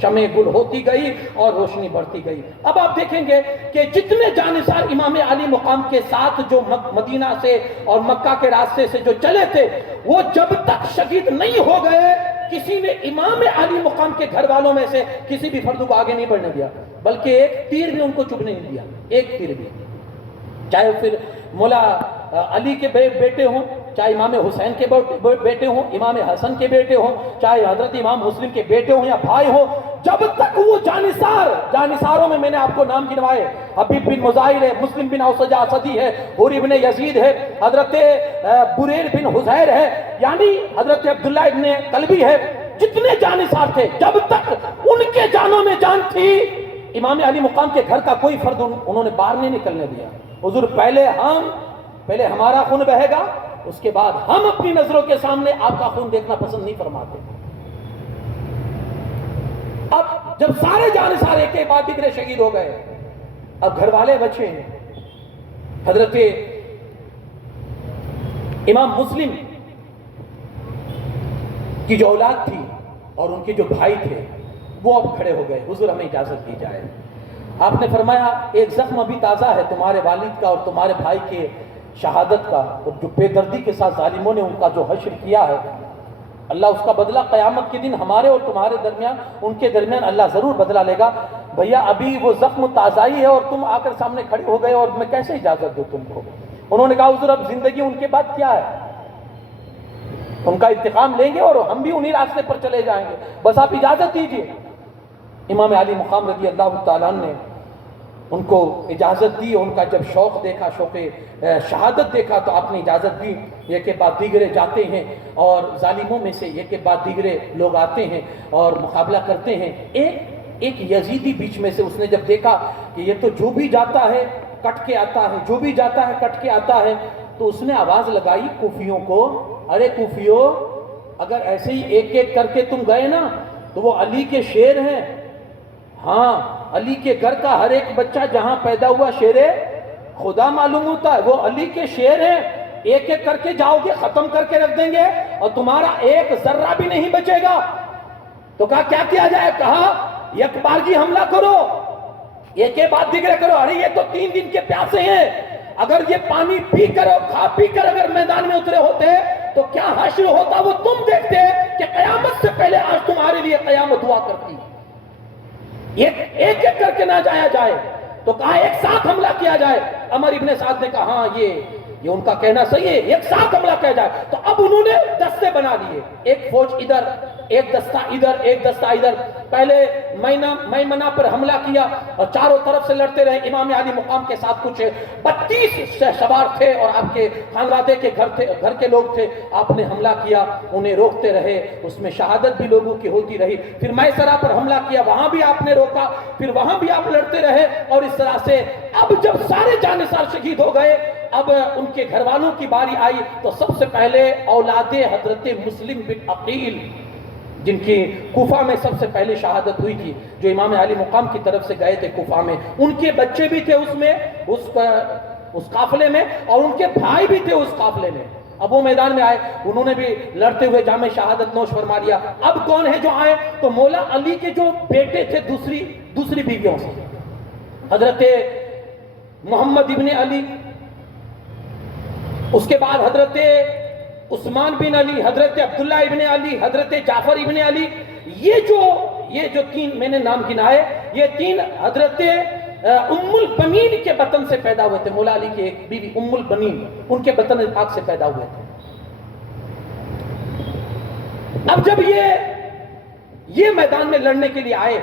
شمع گل ہوتی گئی اور روشنی بڑھتی گئی۔ اب آپ دیکھیں گے کہ جتنے جانثار امام علی مقام کے ساتھ جو مدینہ سے اور مکہ کے راستے سے جو چلے تھے، وہ جب تک شہید نہیں ہو گئے کسی نے امام علی مقام کے گھر والوں میں سے کسی بھی فرد کو آگے نہیں بڑھنے دیا، بلکہ ایک تیر بھی ان کو چبھنے نہیں دیا، ایک تیر بھی، چاہے پھر مولا علی کے بیٹے ہوں، چاہے امام حسین کے بیٹے ہوں، امام حسن کے بیٹے ہوں، چاہے حضرت امام مسلم کے بیٹے ہوں یا بھائی ہوں، جب تک وہ جانثاروں میں نے آپ کو نام گنوائے، حبیب بن مظاہر ہے، مسلم بن اوسجہ اسدی ہے، حور ابن یزید ہے، حضرت بریر بن حزیر ہے، یعنی حضرت عبداللہ ابن قلبی ہے، جتنے جانثار تھے جب تک ان کے جانوں میں جان تھی امام علی مقام کے گھر کا کوئی فرد انہوں نے باہر نہیں نکلنے دیا۔ حضور پہلے ہمارا خون بہے گا، اس کے بعد ہم اپنی نظروں کے سامنے آپ کا خون دیکھنا پسند نہیں فرماتے۔ اب جب سارے جانثار ایک کے بعد دیگرے شہید ہو گئے، اب گھر والے بچے ہیں۔ حضرت امام مسلم کی جو اولاد تھی اور ان کے جو بھائی تھے وہ اب کھڑے ہو گئے، حضور ہمیں اجازت دی جائے۔ آپ نے فرمایا ایک زخم ابھی تازہ ہے تمہارے والد کا اور تمہارے بھائی کے شہادت کا، اور جو بے دردی کے ساتھ ظالموں نے ان کا جو حشر کیا ہے، اللہ اس کا بدلہ قیامت کے دن ہمارے اور تمہارے درمیان، ان کے درمیان اللہ ضرور بدلہ لے گا۔ بھیا ابھی وہ زخم تازہ ہی ہے اور تم آ کر سامنے کھڑے ہو گئے اور میں کیسے اجازت دوں تم کو؟ انہوں نے کہا حضور اب زندگی ان کے بعد کیا ہے، ان کا انتقام لیں گے اور ہم بھی انہی راستے پر چلے جائیں گے، بس آپ اجازت دیجیے۔ امام علی مقام رضی اللہ تعالیٰ عنہ نے ان کو اجازت دی، ان کا جب شوق دیکھا، شوق شہادت دیکھا تو آپ نے اجازت دی۔ ایک کے بعد دیگرے جاتے ہیں اور ظالموں میں سے ایک کے بعد دیگرے لوگ آتے ہیں اور مقابلہ کرتے ہیں۔ ایک یزیدی بیچ میں سے اس نے جب دیکھا کہ یہ تو جو بھی جاتا ہے کٹ کے آتا ہے، جو بھی جاتا ہے کٹ کے آتا ہے، تو اس نے آواز لگائی کوفیوں کو، ارے کوفیوں اگر ایسے ہی ایک ایک کر کے تم گئے نا تو وہ علی کے شیر ہیں، ہاں علی کے گھر کا ہر ایک بچہ جہاں پیدا ہوا شیر خدا معلوم ہوتا ہے، وہ علی کے شیر ہیں، ایک ایک کر کے جاؤ گے ختم کر کے رکھ دیں گے اور تمہارا ایک ذرہ بھی نہیں بچے گا۔ تو کہا کیا کیا جائے؟ کہا یک بارگی حملہ کرو، ایک کے بعد دیگرے کرو۔ ارے یہ تو 3 دن کے پیاسے ہیں، اگر یہ پانی پی کر اور کھا پی کر اگر میدان میں اترے ہوتے تو کیا حشر ہوتا وہ تم دیکھتے کہ قیامت سے پہلے آج تمہارے لیے قیامت ہوا کرتی۔ ایک ایک کر کے نہ جایا جائے، تو کہا ایک ساتھ حملہ کیا جائے۔ عمر ابن سعد نے کہا ہاں یہ ان کا کہنا صحیح ہے، ایک ساتھ حملہ کیا جائے۔ تو اب انہوں نے دستے بنا لیے، ایک فوج ادھر، ایک دستہ ادھر، ایک دستہ ادھر۔ پہلے میمنہ پر حملہ کیا اور چاروں طرف سے لڑتے رہے۔ امام علی مقام کے ساتھ کچھ 32 سوار تھے اور آپ کے خانوادے کے گھر کے لوگ تھے۔ آپ نے حملہ کیا، انہیں روکتے رہے، اس میں شہادت بھی لوگوں کی ہوتی رہی۔ پھر میسرہ پر حملہ کیا، وہاں بھی آپ نے روکا، پھر وہاں بھی آپ لڑتے رہے، اور اس طرح سے اب جب سارے جانثار شہید ہو گئے اب ان کے گھر والوں کی باری آئی تو سب سے پہلے اولاد حضرت مسلم بن عقیل، جن کی کوفہ میں سب سے پہلے شہادت ہوئی تھی، جو امام علی مقام کی طرف سے گئے تھے کوفہ میں، ان کے بچے بھی تھے اس میں، اس قافلے میں، اور ان کے بھائی بھی تھے اس قافلے میں۔ اب وہ میدان میں آئے، انہوں نے بھی لڑتے ہوئے جام شہادت نوش فرما لیا۔ اب کون ہے جو آئے؟ تو مولا علی کے جو بیٹے تھے دوسری بیویوں سے، حضرت محمد ابن علی، اس کے بعد حضرت عثمان بن علی، حضرت عبداللہ ابن علی، حضرت جعفر ابن علی، یہ جو تین میں نے نام گنائے، یہ تین حضرت ام البنین کے بطن سے پیدا ہوئے تھے۔ مولا علی کی ایک بیوی ام البنین، ان کے بطن پاک سے پیدا ہوئے تھے۔ اب جب یہ میدان میں لڑنے کے لیے آئے،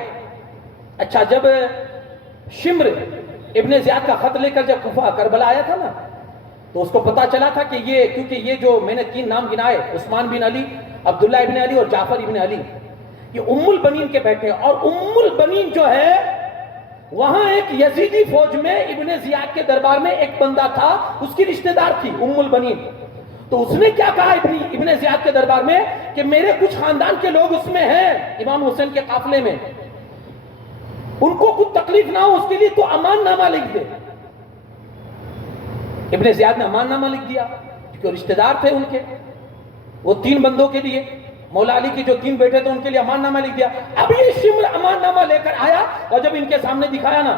اچھا جب شمر ابن زیاد کا خط لے کر جب کوفہ کربلا آیا تھا نا، تو اس کو پتا چلا تھا کہ کیونکہ یہ جو میں نے تین نام گنائے، عثمان بن علی، عبداللہ ابن علی اور جعفر ابن علی، یہ ام البنین کے بیٹے ہیں۔ اور ام البنین جو ہے، وہاں ایک یزیدی فوج میں ابن زیاد کے دربار میں ایک بندہ تھا، اس کی رشتہ دار تھی ام البنین۔ تو اس نے کیا کہا ابن زیاد کے دربار میں کہ میرے کچھ خاندان کے لوگ اس میں ہیں، امام حسین کے قافلے میں، ان کو کچھ تکلیف نہ ہو اس کے لیے تو امان نامہ لکھ دے۔ ابن زیاد نے امان نامہ لکھ دیا، کیونکہ رشتہ دار تھے ان کے، وہ تین بندوں کے لیے، مولا علی کی جو تین بیٹے تھے ان کے لیے امان نامہ لکھ دیا۔ اب یہ شمر امان نامہ لے کر آیا، اور جب ان کے سامنے دکھایا نا،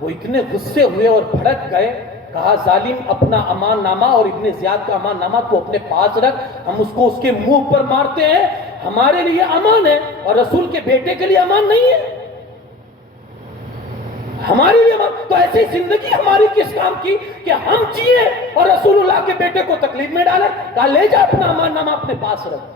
وہ اتنے غصے ہوئے اور بھڑک گئے، کہا ظالم اپنا امان نامہ اور ابن زیاد کا امان نامہ تو اپنے پاس رکھ، ہم اس کو اس کے منہ پر مارتے ہیں، ہمارے لیے امان ہے اور رسول کے بیٹے کے لیے امان نہیں ہے، ہمارے لیے امان۔ تو ایسی زندگی ہماری کس کام کی کہ ہم جیے اور رسول اللہ کے بیٹے کو تکلیف میں ڈالیں؟ کہا لے جا اپنا امان نامہ اپنے پاس رکھ۔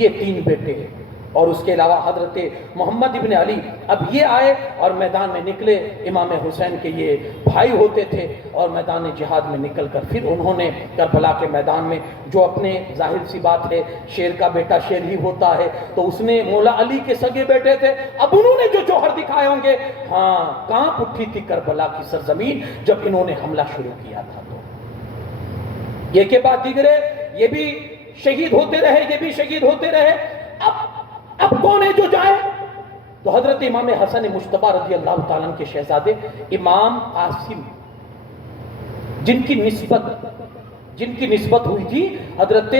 یہ تین بیٹے ہیں، اور اس کے علاوہ حضرت محمد ابن علی، اب یہ آئے اور میدان میں نکلے، امام حسین کے یہ بھائی ہوتے تھے، اور میدان جہاد میں نکل کر پھر انہوں نے کربلا کے میدان میں، جو اپنے ظاہر سی بات ہے شیر کا بیٹا شیر ہی ہوتا ہے، تو اس نے مولا علی کے سگے بیٹے تھے، اب انہوں نے جو جوہر دکھائے ہوں گے، ہاں کانپ اٹھی تھی کربلا کی سرزمین جب انہوں نے حملہ شروع کیا تھا۔ تو یہ کے بعد دیگرے یہ بھی شہید ہوتے رہے، یہ بھی شہید ہوتے رہے۔ اب کون ہے جو جائے؟ تو حضرت امام حسن مجتبی رضی اللہ تعالیٰ عنہ کے شہزادے امام قاسم، جن کی نسبت ہوئی تھی حضرت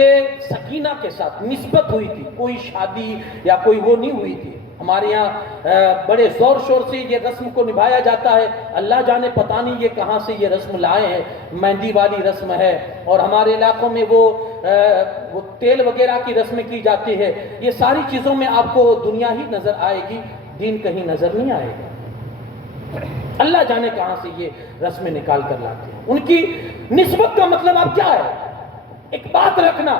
سکینہ کے ساتھ، نسبت ہوئی تھی، کوئی شادی یا کوئی وہ نہیں ہوئی تھی۔ ہمارے یہاں بڑے زور شور سے یہ رسم کو نبھایا جاتا ہے، اللہ جانے پتہ نہیں یہ کہاں سے یہ رسم لائے ہیں، مہندی والی رسم ہے، اور ہمارے علاقوں میں وہ تیل وغیرہ کی رسمیں کی جاتی ہے۔ یہ ساری چیزوں میں آپ کو دنیا ہی نظر آئے گی، دین کہیں نظر نہیں آئے گا، اللہ جانے کہاں سے یہ رسمیں نکال کر لاتے ہیں۔ ان کی نسبت کا مطلب آپ کیا ہے؟ ایک بات رکھنا،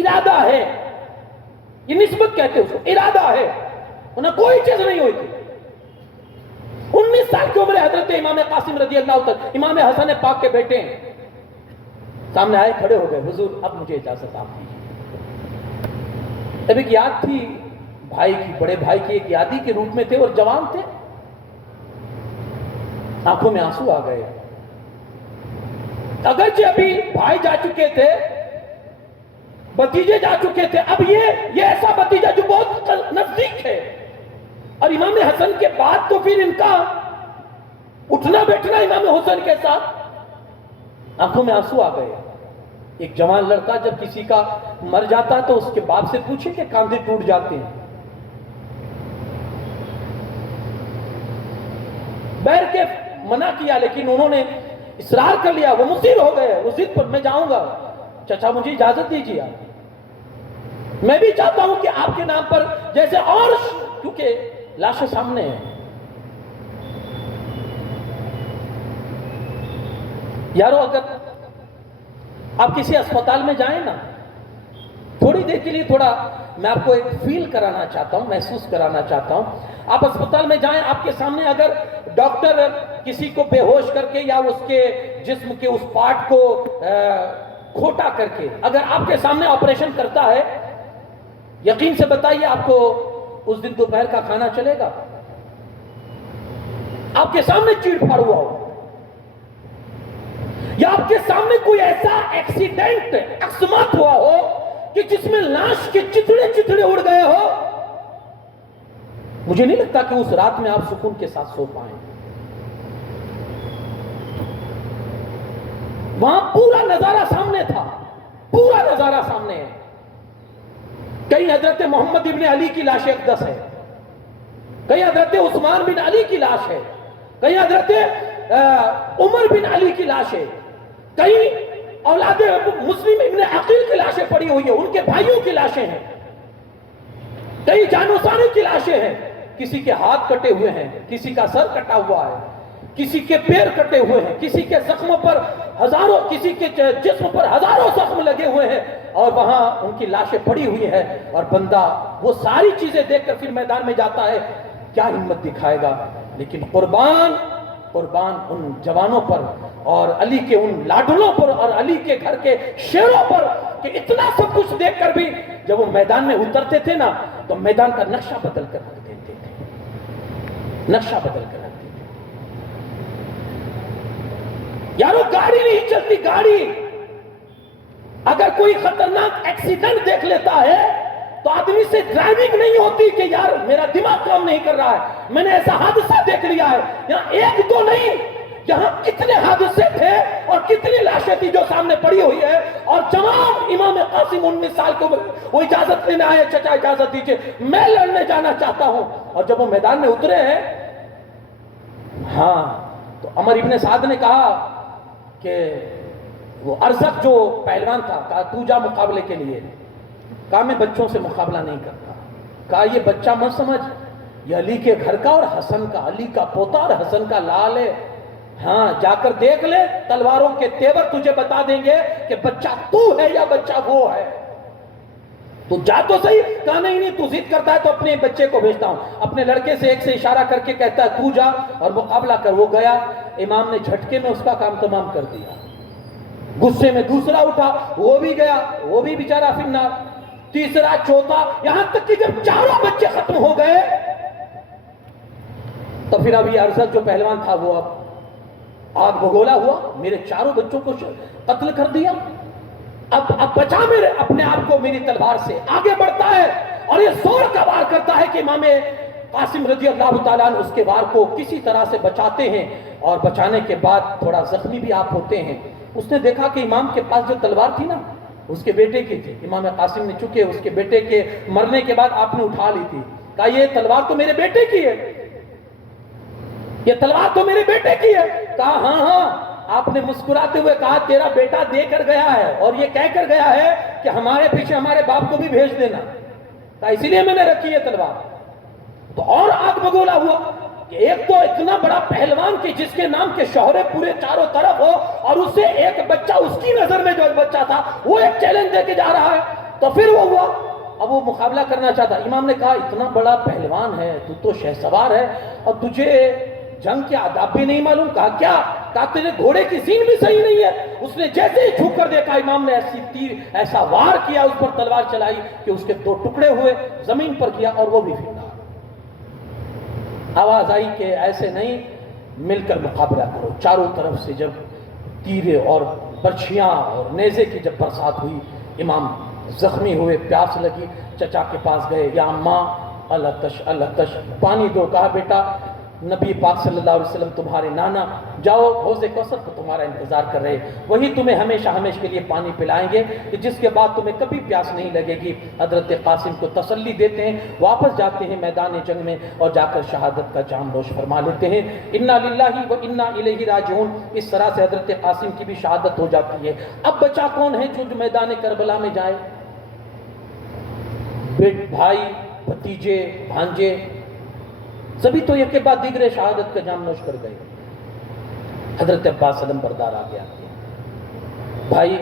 ارادہ ہے، یہ نسبت کہتے ہیں اس کو، ارادہ ہے، انہیں کوئی چیز نہیں ہوئی تھی۔ 19 سال کی عمر حضرت امام قاسم رضی اللہ تعالیٰ، امام حسن پاک کے بیٹے ہیں، سامنے آئے، کھڑے ہو گئے، حضور اب مجھے اجازت آپ دیجیے۔ اب ایک یاد تھی بھائی کی، بڑے بھائی کی ایک یادی کے روپ میں تھے اور جوان تھے، آنکھوں میں آنسو آ گئے۔ اگرچہ ابھی بھائی جا چکے تھے، بھتیجے جا چکے تھے، اب یہ ایسا بھتیجا جو بہت نزدیک ہے، اور امام حسن کے بعد تو پھر ان کا اٹھنا بیٹھنا امام حسن کے ساتھ، آنکھوں میں آنسو آ گئے۔ ایک جوان لڑکا جب کسی کا مر جاتا تو اس کے باپ سے پوچھے کہ کاندھے ٹوٹ جاتے ہیں، بیر کے منع کیا، لیکن انہوں نے اصرار کر لیا، وہ مصر ہو گئے، وہ ضد پر میں جاؤں گا، چچا مجھے اجازت دیجیے، میں بھی چاہتا ہوں کہ آپ کے نام پر جیسے، اور کیونکہ لاشیں سامنے ہیں۔ یارو اگر آپ کسی اسپتال میں جائیں نا، تھوڑی دیر کے لیے تھوڑا میں آپ کو ایک فیل کرانا چاہتا ہوں، محسوس کرانا چاہتا ہوں۔ آپ اسپتال میں جائیں، آپ کے سامنے اگر ڈاکٹر کسی کو بے ہوش کر کے یا اس کے جسم کے اس پارٹ کو کھوٹا کر کے اگر آپ کے سامنے آپریشن کرتا ہے، یقین سے بتائیے آپ کو اس دن دوپہر کا کھانا چلے گا؟ آپ کے سامنے چیڑ پھاڑ ہوا ہو، یا آپ کے سامنے کوئی ایسا ایکسیڈنٹ اقسامات ہوا ہو کہ جس میں لاش کے چتڑے چتڑے اڑ گئے ہو، مجھے نہیں لگتا کہ اس رات میں آپ سکون کے ساتھ سو پائیں۔ وہاں پورا نظارہ سامنے تھا، پورا نظارہ سامنے ہے۔ کہیں حضرت محمد ابن علی کی لاش اقدس ہے، کہیں حضرت عثمان بن علی کی لاش ہے، کہیں حضرت عمر بن علی کی لاش ہے، کہیں اولاد مسلم ابن عقیل کی لاشیں پڑی ہوئی ہیں، ان کے بھائیوں کی لاشیں ہیں، کئی جانوسانی کی لاشیں ہیں۔ کسی کے ہاتھ کٹے ہوئے ہیں، کسی کا سر کٹا ہوا ہے، کسی کے پیر کٹے ہوئے ہیں، کسی کے زخموں پر ہزاروں، کسی کے جسم پر ہزاروں زخم لگے ہوئے ہیں، اور وہاں ان کی لاشیں پڑی ہوئی ہیں، اور بندہ وہ ساری چیزیں دیکھ کر پھر میدان میں جاتا ہے، کیا ہمت دکھائے گا؟ لیکن قربان ان جوانوں پر اور علی کے ان لاڈلوں پر اور علی کے گھر کے شیروں پر کہ اتنا سب کچھ دیکھ کر بھی جب وہ میدان میں اترتے تھے نا تو میدان کا نقشہ بدل کر رکھ دیتے تھے، نقشہ بدل کر رکھ دیتے تھے۔ یارو گاڑی نہیں چلتی، گاڑی اگر کوئی خطرناک ایکسیڈنٹ دیکھ لیتا ہے تو آدمی سے ڈرائیونگ نہیں ہوتی کہ یار میرا دماغ کام نہیں کر رہا ہے، میں نے ایسا حادثہ دیکھ لیا ہے۔ یہاں ایک دو نہیں، یہاں کتنے حادثے تھے اور کتنی لاشیں تھی جو سامنے پڑی ہوئی ہے، اور جوان امام قاسم 19 سال کی عمر، وہ اجازت لینے آئے، چچا اجازت دیجئے میں لڑنے جانا چاہتا ہوں۔ اور جب وہ میدان میں اترے ہیں، ہاں، تو عمر ابن سعد نے کہا کہ وہ ارزق جو پہلوان تھا، کہا تو جا مقابلے کے لیے، کہا میں بچوں سے مقابلہ نہیں کرتا، کہا یہ بچہ مت سمجھ، یہ علی کے گھر کا اور حسن کا، علی کا پوتا اور حسن کا لال ہے، ہاں جا کر دیکھ لے، تلواروں کے تیور تجھے بتا دیں گے کہ بچہ تو ہے یا بچہ وہ ہے، تو جا تو صحیح۔ کہا نہیں تو ضد کرتا ہے تو اپنے بچے کو بھیجتا ہوں، اپنے لڑکے سے ایک سے اشارہ کر کے کہتا ہے تو جا اور مقابلہ کر۔ وہ گیا، امام نے جھٹکے میں اس کا کام تمام کر دیا، غصے میں دوسرا اٹھا، وہ بھی گیا، وہ بھی بیچارہ فی النار، تیسرا، چوتھا، یہاں تک کہ جب چاروں بچے ختم ہو گئے تو پھر اب یہ ارزق جو پہلوان تھا وہ اب آگ بگولا ہوا، میرے چاروں بچوں کو قتل کر دیا، اب بچا میرے اپنے آپ کو میری تلوار سے، آگے بڑھتا ہے اور یہ زور کا وار کرتا ہے کہ امام قاسم رضی اللہ تعالیٰ عنہ اس کے وار کو کسی طرح سے بچاتے ہیں، اور بچانے کے بعد تھوڑا زخمی بھی آپ ہوتے ہیں۔ اس نے دیکھا کہ امام کے پاس جو تلوار تھی نا اس کے بیٹے کی تھی، امام قاسم نے چونکہ اس کے بیٹے کے مرنے کے بعد آپ نے اٹھا لی تھی، کہا یہ تلوار تو میرے بیٹے کی ہے، یہ تلوار تو میرے بیٹے کی ہے، کہا ہاں، آپ نے مسکراتے ہوئے کہا تیرا بیٹا دے کر گیا ہے اور یہ کہہ کر گیا ہے کہ ہمارے پیچھے ہمارے باپ کو بھی بھیج دینا، کہا اسی لیے میں نے رکھی ہے تلوار۔ تو اور آگ بگولا ہوا کہ ایک تو اتنا بڑا پہلوان کہ جس کے نام کے شہرے پورے چاروں طرف ہو، اور اس سے ایک بچہ، اس کی نظر میں جو ایک بچہ تھا وہ ایک چیلنج دے کے جا رہا ہے، تو پھر وہ ہوا، اب وہ مقابلہ کرنا چاہتا۔ امام نے کہا اتنا بڑا پہلوان ہے تو شہسوار ہے اور تجھے جنگ کے آداب بھی نہیں معلوم، کہا کیا؟ کہا تیرے گھوڑے کی سین بھی صحیح نہیں ہے۔ اس نے جیسے ہی جھک کر دیکھا امام نے ایسا وار کیا، اس پر تلوار چلائی کہ اس کے 2 ٹکڑے ہوئے، زمین پر کیا اور وہ بھی پھر آواز آئی کہ ایسے نہیں، مل کر مقابلہ کرو۔ چاروں طرف سے جب تیرے اور برچھیاں اور نیزے کی جب برسات ہوئی، امام زخمی ہوئے، پیاس لگی، چچا کے پاس گئے، یا اماں الاتش پانی دو، کہا بیٹا نبی پاک صلی اللہ علیہ وسلم تمہارے نانا جاؤ حوض کوثر کو تمہارا انتظار کر رہے، وہی تمہیں ہمیشہ کے لیے پانی پلائیں گے کہ جس کے بعد تمہیں کبھی پیاس نہیں لگے گی۔ حضرت قاسم کو تسلی دیتے ہیں، واپس جاتے ہیں میدان جنگ میں اور جا کر شہادت کا جام نوش فرما لیتے ہیں۔ انا للہ و انا الیہ راجعون، اس طرح سے حضرت قاسم کی بھی شہادت ہو جاتی ہے۔ اب بچا کون ہے جو میدان کربلا میں جائے؟ بھائی، بھتیجے، بھانجے، سبھی تو ایک کے بعد دیگرے شہادت کا جام نوش کر گئے۔ حضرت عباس علم بردار آگے آتے ہیں، بھائی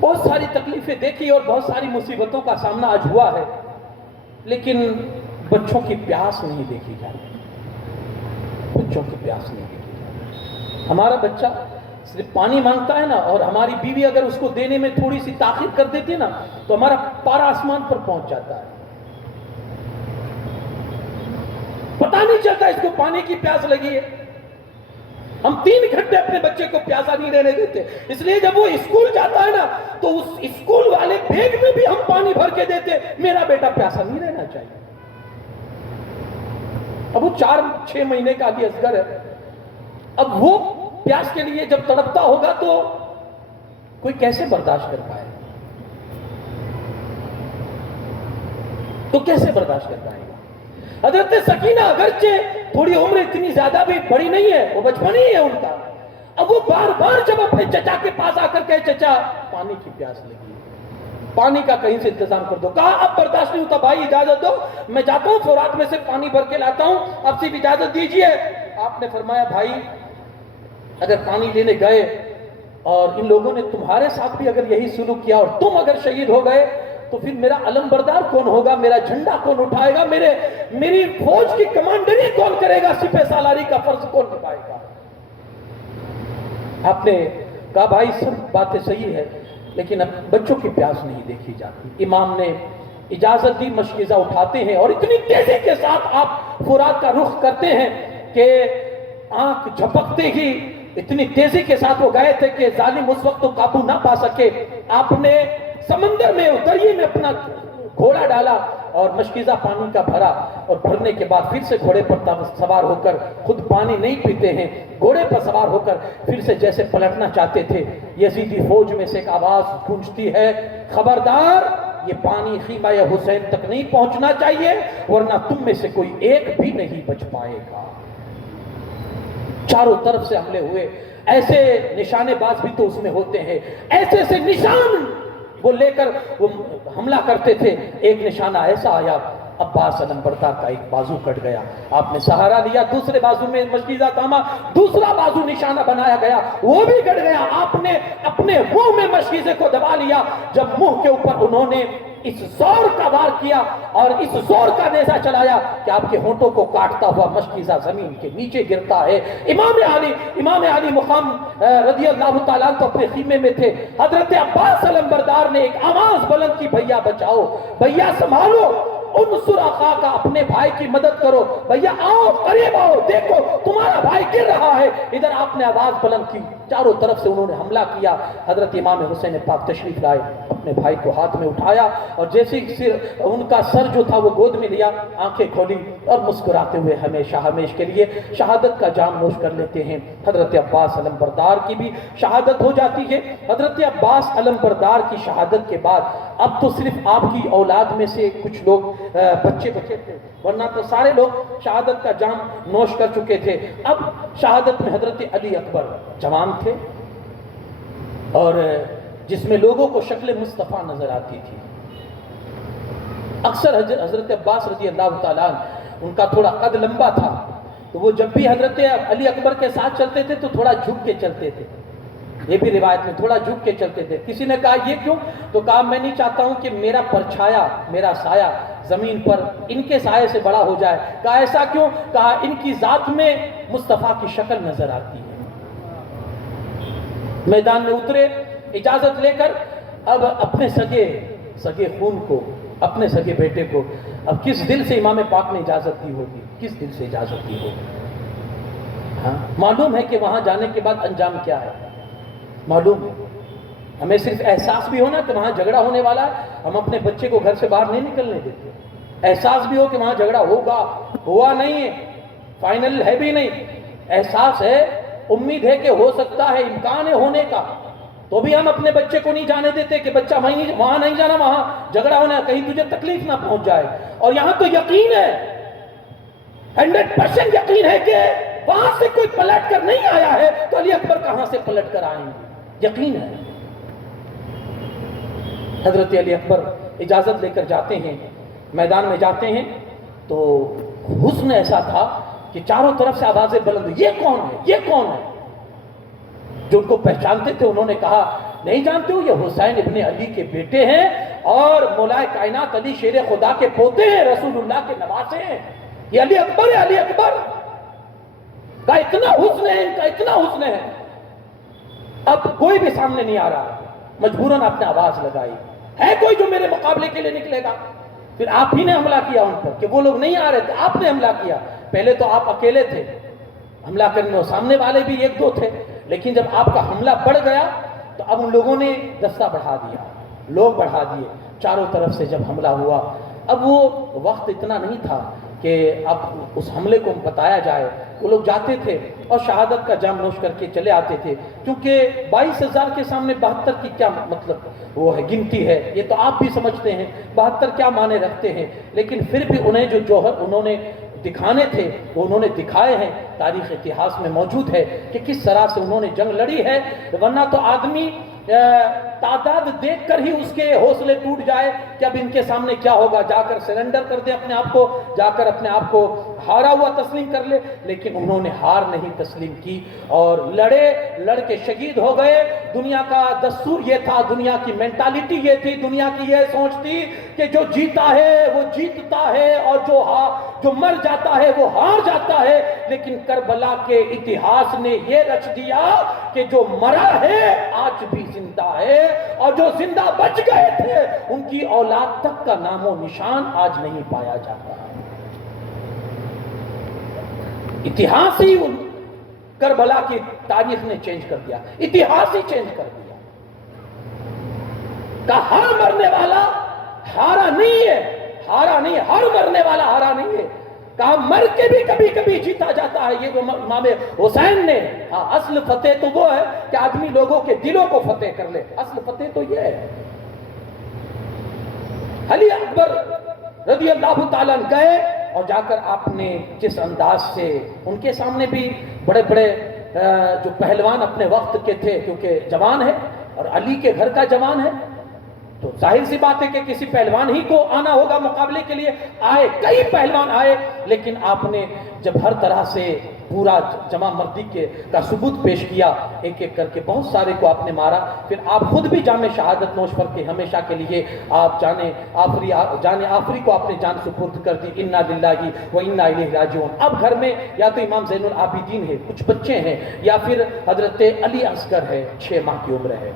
بہت ساری تکلیفیں دیکھی اور بہت ساری مصیبتوں کا سامنا آج ہوا ہے، لیکن بچوں کی پیاس نہیں دیکھی جاتی، بچوں کی پیاس نہیں دیکھی جاتی۔ ہمارا بچہ صرف پانی مانگتا ہے نا، اور ہماری بیوی اگر اس کو دینے میں تھوڑی سی تاخیر کر دیتی ہے نا تو ہمارا پارا آسمان پر پہنچ جاتا ہے، پتہ نہیں چلتا اس کو پانی کی پیاس لگی ہے۔ ہم 3 گھنٹے اپنے بچے کو پیاسا نہیں رہنے دیتے، اس لیے جب وہ اسکول جاتا ہے نا تو اس اسکول والے بیگ میں بھی ہم پانی بھر کے دیتے، میرا بیٹا پیاسا نہیں رہنا چاہیے۔ اب وہ 4-6 مہینے کا علی اصغر ہے، اب وہ پیاس کے لیے جب تڑپتا ہوگا تو کوئی کیسے برداشت کر پائے، تو کیسے برداشت کر پائے گا؟ حضرت سکینہ اگرچہ تھوڑی عمر اتنی زیادہ بھی بڑی نہیں ہے، وہ بچپن ہی ہے ان کا، اب وہ بار بار جب اپنے چچا کے پاس آ کر کہے چچا پانی کی پیاس لگی، پانی کا کہیں سے انتظام کر دو، کہا اب برداشت نہیں ہوتا بھائی اجازت دو، میں جاتا ہوں فورات میں سے پانی بھر کے لاتا ہوں، اب صرف اجازت دیجئے۔ آپ نے فرمایا بھائی اگر پانی لینے گئے اور ان لوگوں نے تمہارے ساتھ بھی اگر یہی سلوک کیا اور تم اگر شہید ہو گئے تو پھر میرا علم بردار کون ہوگا، میرا جھنڈا کون اٹھائے گا، میری فوج کی کمانڈری کون کرے گا، سپہ سالاری کا فرض کون نبھائے گا؟ آپ نے کہا بھائی سب باتیں صحیح ہے لیکن اب بچوں کی پیاس نہیں دیکھی جاتی۔ امام نے اجازت دی، مشکیزہ اٹھاتے ہیں اور اتنی تیزی کے ساتھ آپ فرات کا رخ کرتے ہیں کہ آنکھ جھپکتے ہی اتنی تیزی کے ساتھ وہ گئے تھے کہ ظالم اس وقت تو قابو نہ پا سکے، آپ نے سمندر میں دریا میں اپنا گھوڑا ڈالا اور مشکیزہ پانی کا بھرا، اور بھرنے کے بعد پھر سے گھوڑے پر سوار ہو کر، خود پانی نہیں پیتے ہیں، گھوڑے پر سوار ہو کر پھر سے جیسے پلٹنا چاہتے تھے، یزیدی فوج میں سے ایک آواز گونجتی ہے، خبردار یہ پانی خیمہ حسین تک نہیں پہنچنا چاہیے ورنہ تم میں سے کوئی ایک بھی نہیں بچ پائے گا۔ چاروں طرف سے حملے ہوئے، ایسے نشانے باز بھی تو اس میں ہوتے ہیں، ایسے ایسے نشان وہ لے کر وہ حملہ کرتے تھے، ایک نشانہ ایسا آیا عباس علم بردار کا ایک بازو کٹ گیا، آپ نے سہارا لیا، دوسرے بازو میں مشکیزہ تھاما، دوسرا بازو نشانہ بنایا گیا، وہ بھی کٹ گیا، آپ نے اپنے منہ میں مشکیزے کو دبا لیا، جب منہ کے اوپر انہوں نے اس زور کا وار کیا اور اس زور کا نیزہ چلایا کہ آپ کے ہونٹوں کو کاٹتا ہوا مشکیزہ زمین کے نیچے گرتا ہے۔ امام علی مقام رضی اللہ تعالیٰ تو اپنے خیمے میں تھے، حضرت عباس علم بردار نے ایک آواز بلند کی، بھیا بچاؤ، بھیا سنبھالو، انصر اخاک، اپنے بھائی کی مدد کرو، بھیا آؤ قریب آؤ، دیکھو تمہارا بھائی گر رہا ہے۔ ادھر آپ نے آواز بلند کی، چاروں طرف سے انہوں نے حملہ کیا، حضرت امام حسین پاک تشریف لائے، اپنے بھائی کو ہاتھ میں اٹھایا اور جیسے ان کا سر جو تھا وہ گود میں لیا، آنکھیں کھولی اور مسکراتے ہوئے ہمیشہ ہمیش کے لیے شہادت کا جام نوش کر لیتے ہیں۔ حضرت عباس علم بردار کی بھی شہادت ہو جاتی ہے۔ حضرت عباس علم بردار کی شہادت کے بعد اب تو صرف آپ کی اولاد میں سے کچھ لوگ بچے تھے، ورنہ تو سارے لوگ شہادت کا جام نوش کر چکے تھے۔ اب شہادت میں حضرت علی اکبر جوان تھے اور جس میں لوگوں کو شکل مصطفیٰ نظر آتی تھی۔ اکثر حضرت عباس رضی اللہ تعالیٰ ان کا تھوڑا قد لمبا تھا، تو وہ جب بھی حضرت علی اکبر کے ساتھ چلتے تھے تو تھوڑا جھک کے چلتے تھے، یہ بھی روایت میں تھوڑا جھک کے چلتے تھے۔ کسی نے کہا یہ کیوں؟ تو کہا میں نہیں چاہتا ہوں کہ میرا پرچھایا، میرا سایہ زمین پر ان کے سائے سے بڑا ہو جائے۔ کہا ایسا کیوں؟ کہا ان کی ذات میں مصطفیٰ کی شکل نظر آتی ہے۔ میدان میں اترے اجازت لے کر، اب اپنے سگے خون کو، اپنے سگے بیٹے کو اب کس دل سے امام پاک نے اجازت دی ہوگی، کس دل سے اجازت دی ہوگی؟ ہاں معلوم ہے کہ وہاں جانے کے بعد انجام کیا ہے، معلوم ہے، ہمیں صرف احساس بھی ہونا کہ وہاں جھگڑا ہونے والا ہے، ہم اپنے بچے کو گھر سے باہر نہیں نکلنے دیتے، احساس بھی ہو کہ وہاں جھگڑا ہوگا، ہوا نہیں ہے، فائنل ہے بھی نہیں، احساس ہے، امید ہے کہ ہو سکتا ہے، امکان ہے ہونے کا، تو بھی ہم اپنے بچے کو نہیں جانے دیتے کہ بچہ وہاں نہیں جانا، وہاں جھگڑا ہونا ہے، کہیں تجھے تکلیف نہ پہنچ جائے۔ اور یہاں تو یقین ہے، 100% یقین ہے کہ وہاں سے کوئی پلٹ کر نہیں آیا ہے تو علی اکبر کہاں سے پلٹ کر آئیں گے، یقین ہے۔ حضرت علی اکبر اجازت لے کر جاتے ہیں، میدان میں جاتے ہیں تو حسن ایسا تھا کہ چاروں طرف سے آوازیں بلند، یہ کون ہے، یہ کون ہے؟ جو ان کو پہچانتے تھے انہوں نے کہا نہیں جانتے ہو، یہ حسین ابن علی کے بیٹے ہیں اور مولا کائنات علی شیر خدا کے پوتے ہیں، رسول اللہ کے نواسے ہیں، یہ علی اکبر ہے، علی اکبر کا اتنا حسن ہے، ان کا اتنا حسن ہے۔ اب کوئی بھی سامنے نہیں آ رہا، مجبوراً آپ نے آواز لگائی، ہے کوئی جو میرے مقابلے کے لیے نکلے گا؟ پھر آپ ہی نے حملہ کیا ان پر کہ وہ لوگ نہیں آ رہے تھے، آپ نے حملہ کیا، پہلے تو آپ اکیلے تھے، حملہ کرنے، اور سامنے والے بھی ایک دو تھے، لیکن جب آپ کا حملہ بڑھ گیا تو اب ان لوگوں نے دستہ بڑھا دیا، لوگ بڑھا دیے، چاروں طرف سے جب حملہ ہوا، اب وہ وقت اتنا نہیں تھا کہ اب اس حملے کو بتایا جائے۔ وہ لوگ جاتے تھے اور شہادت کا جام نوش کر کے چلے آتے تھے، کیونکہ 22,000 کے سامنے 72 کی کیا مطلب وہ ہے، گنتی ہے، یہ تو آپ بھی سمجھتے ہیں 72 کیا معنی رکھتے ہیں، لیکن پھر بھی انہیں جو جوہر انہوں نے دکھانے تھے وہ انہوں نے دکھائے ہیں، تاریخ اتہاس میں موجود ہے کہ کس طرح سے انہوں نے جنگ لڑی ہے، ورنہ تو آدمی تعداد دیکھ کر ہی اس کے حوصلے ٹوٹ جائے کہ اب ان کے سامنے کیا ہوگا، جا کر سرنڈر کر دے اپنے آپ کو، جا کر اپنے آپ کو ہارا ہوا تسلیم کر لے، لیکن انہوں نے ہار نہیں تسلیم کی اور لڑے، لڑ کے شہید ہو گئے۔ دنیا کا دستور یہ تھا، دنیا کی مینٹالٹی یہ تھی، دنیا کی یہ سوچ تھی کہ جو جیتا ہے وہ جیتتا ہے اور جو مر جاتا ہے وہ ہار جاتا ہے، لیکن کربلا کے اتہاس نے یہ رچ دیا کہ جو مرا ہے آج بھی زندہ ہے، اور جو زندہ بچ گئے تھے ان کی اولاد تک کا نام و نشان آج نہیں پایا جاتا۔ اتہاس ہی کربلا کی تاریخ نے چینج کر دیا، اتہاس ہی چینج کر دیا۔ کہا ہر مرنے والا ہارا نہیں ہے، ہارا نہیں ہے، ہر مرنے والا ہارا نہیں ہے، کہا مر کے بھی کبھی کبھی جیتا جاتا ہے۔ یہ امام حسین نے، ہاں اصل فتح تو وہ ہے کہ آدمی لوگوں کے دلوں کو فتح کر لے، اصل فتح تو یہ ہے۔ علی اکبر رضی اللہ تعالیٰ عنہ گئے اور جا کر آپ نے جس انداز سے، ان کے سامنے بھی بڑے بڑے جو پہلوان اپنے وقت کے تھے، کیونکہ جوان ہے اور علی کے گھر کا جوان ہے، تو ظاہر سی بات ہے کہ کسی پہلوان ہی کو آنا ہوگا مقابلے کے لیے، آئے کئی پہلوان آئے، لیکن آپ نے جب ہر طرح سے پورا جمع مردی کا ثبوت پیش کیا، ایک ایک کر کے بہت سارے کو آپ نے مارا، پھر آپ خود بھی جام شہادت نوش کر کے ہمیشہ کے لیے آپ جان آخری کو آپ نے جان سپرد کر دی۔ انا للہ و انا الیہ راجعون۔ اب گھر میں یا تو امام زین العابدین ہے، کچھ بچے ہیں، یا پھر حضرت علی اصغر ہے، 6 ماہ کی عمر ہے۔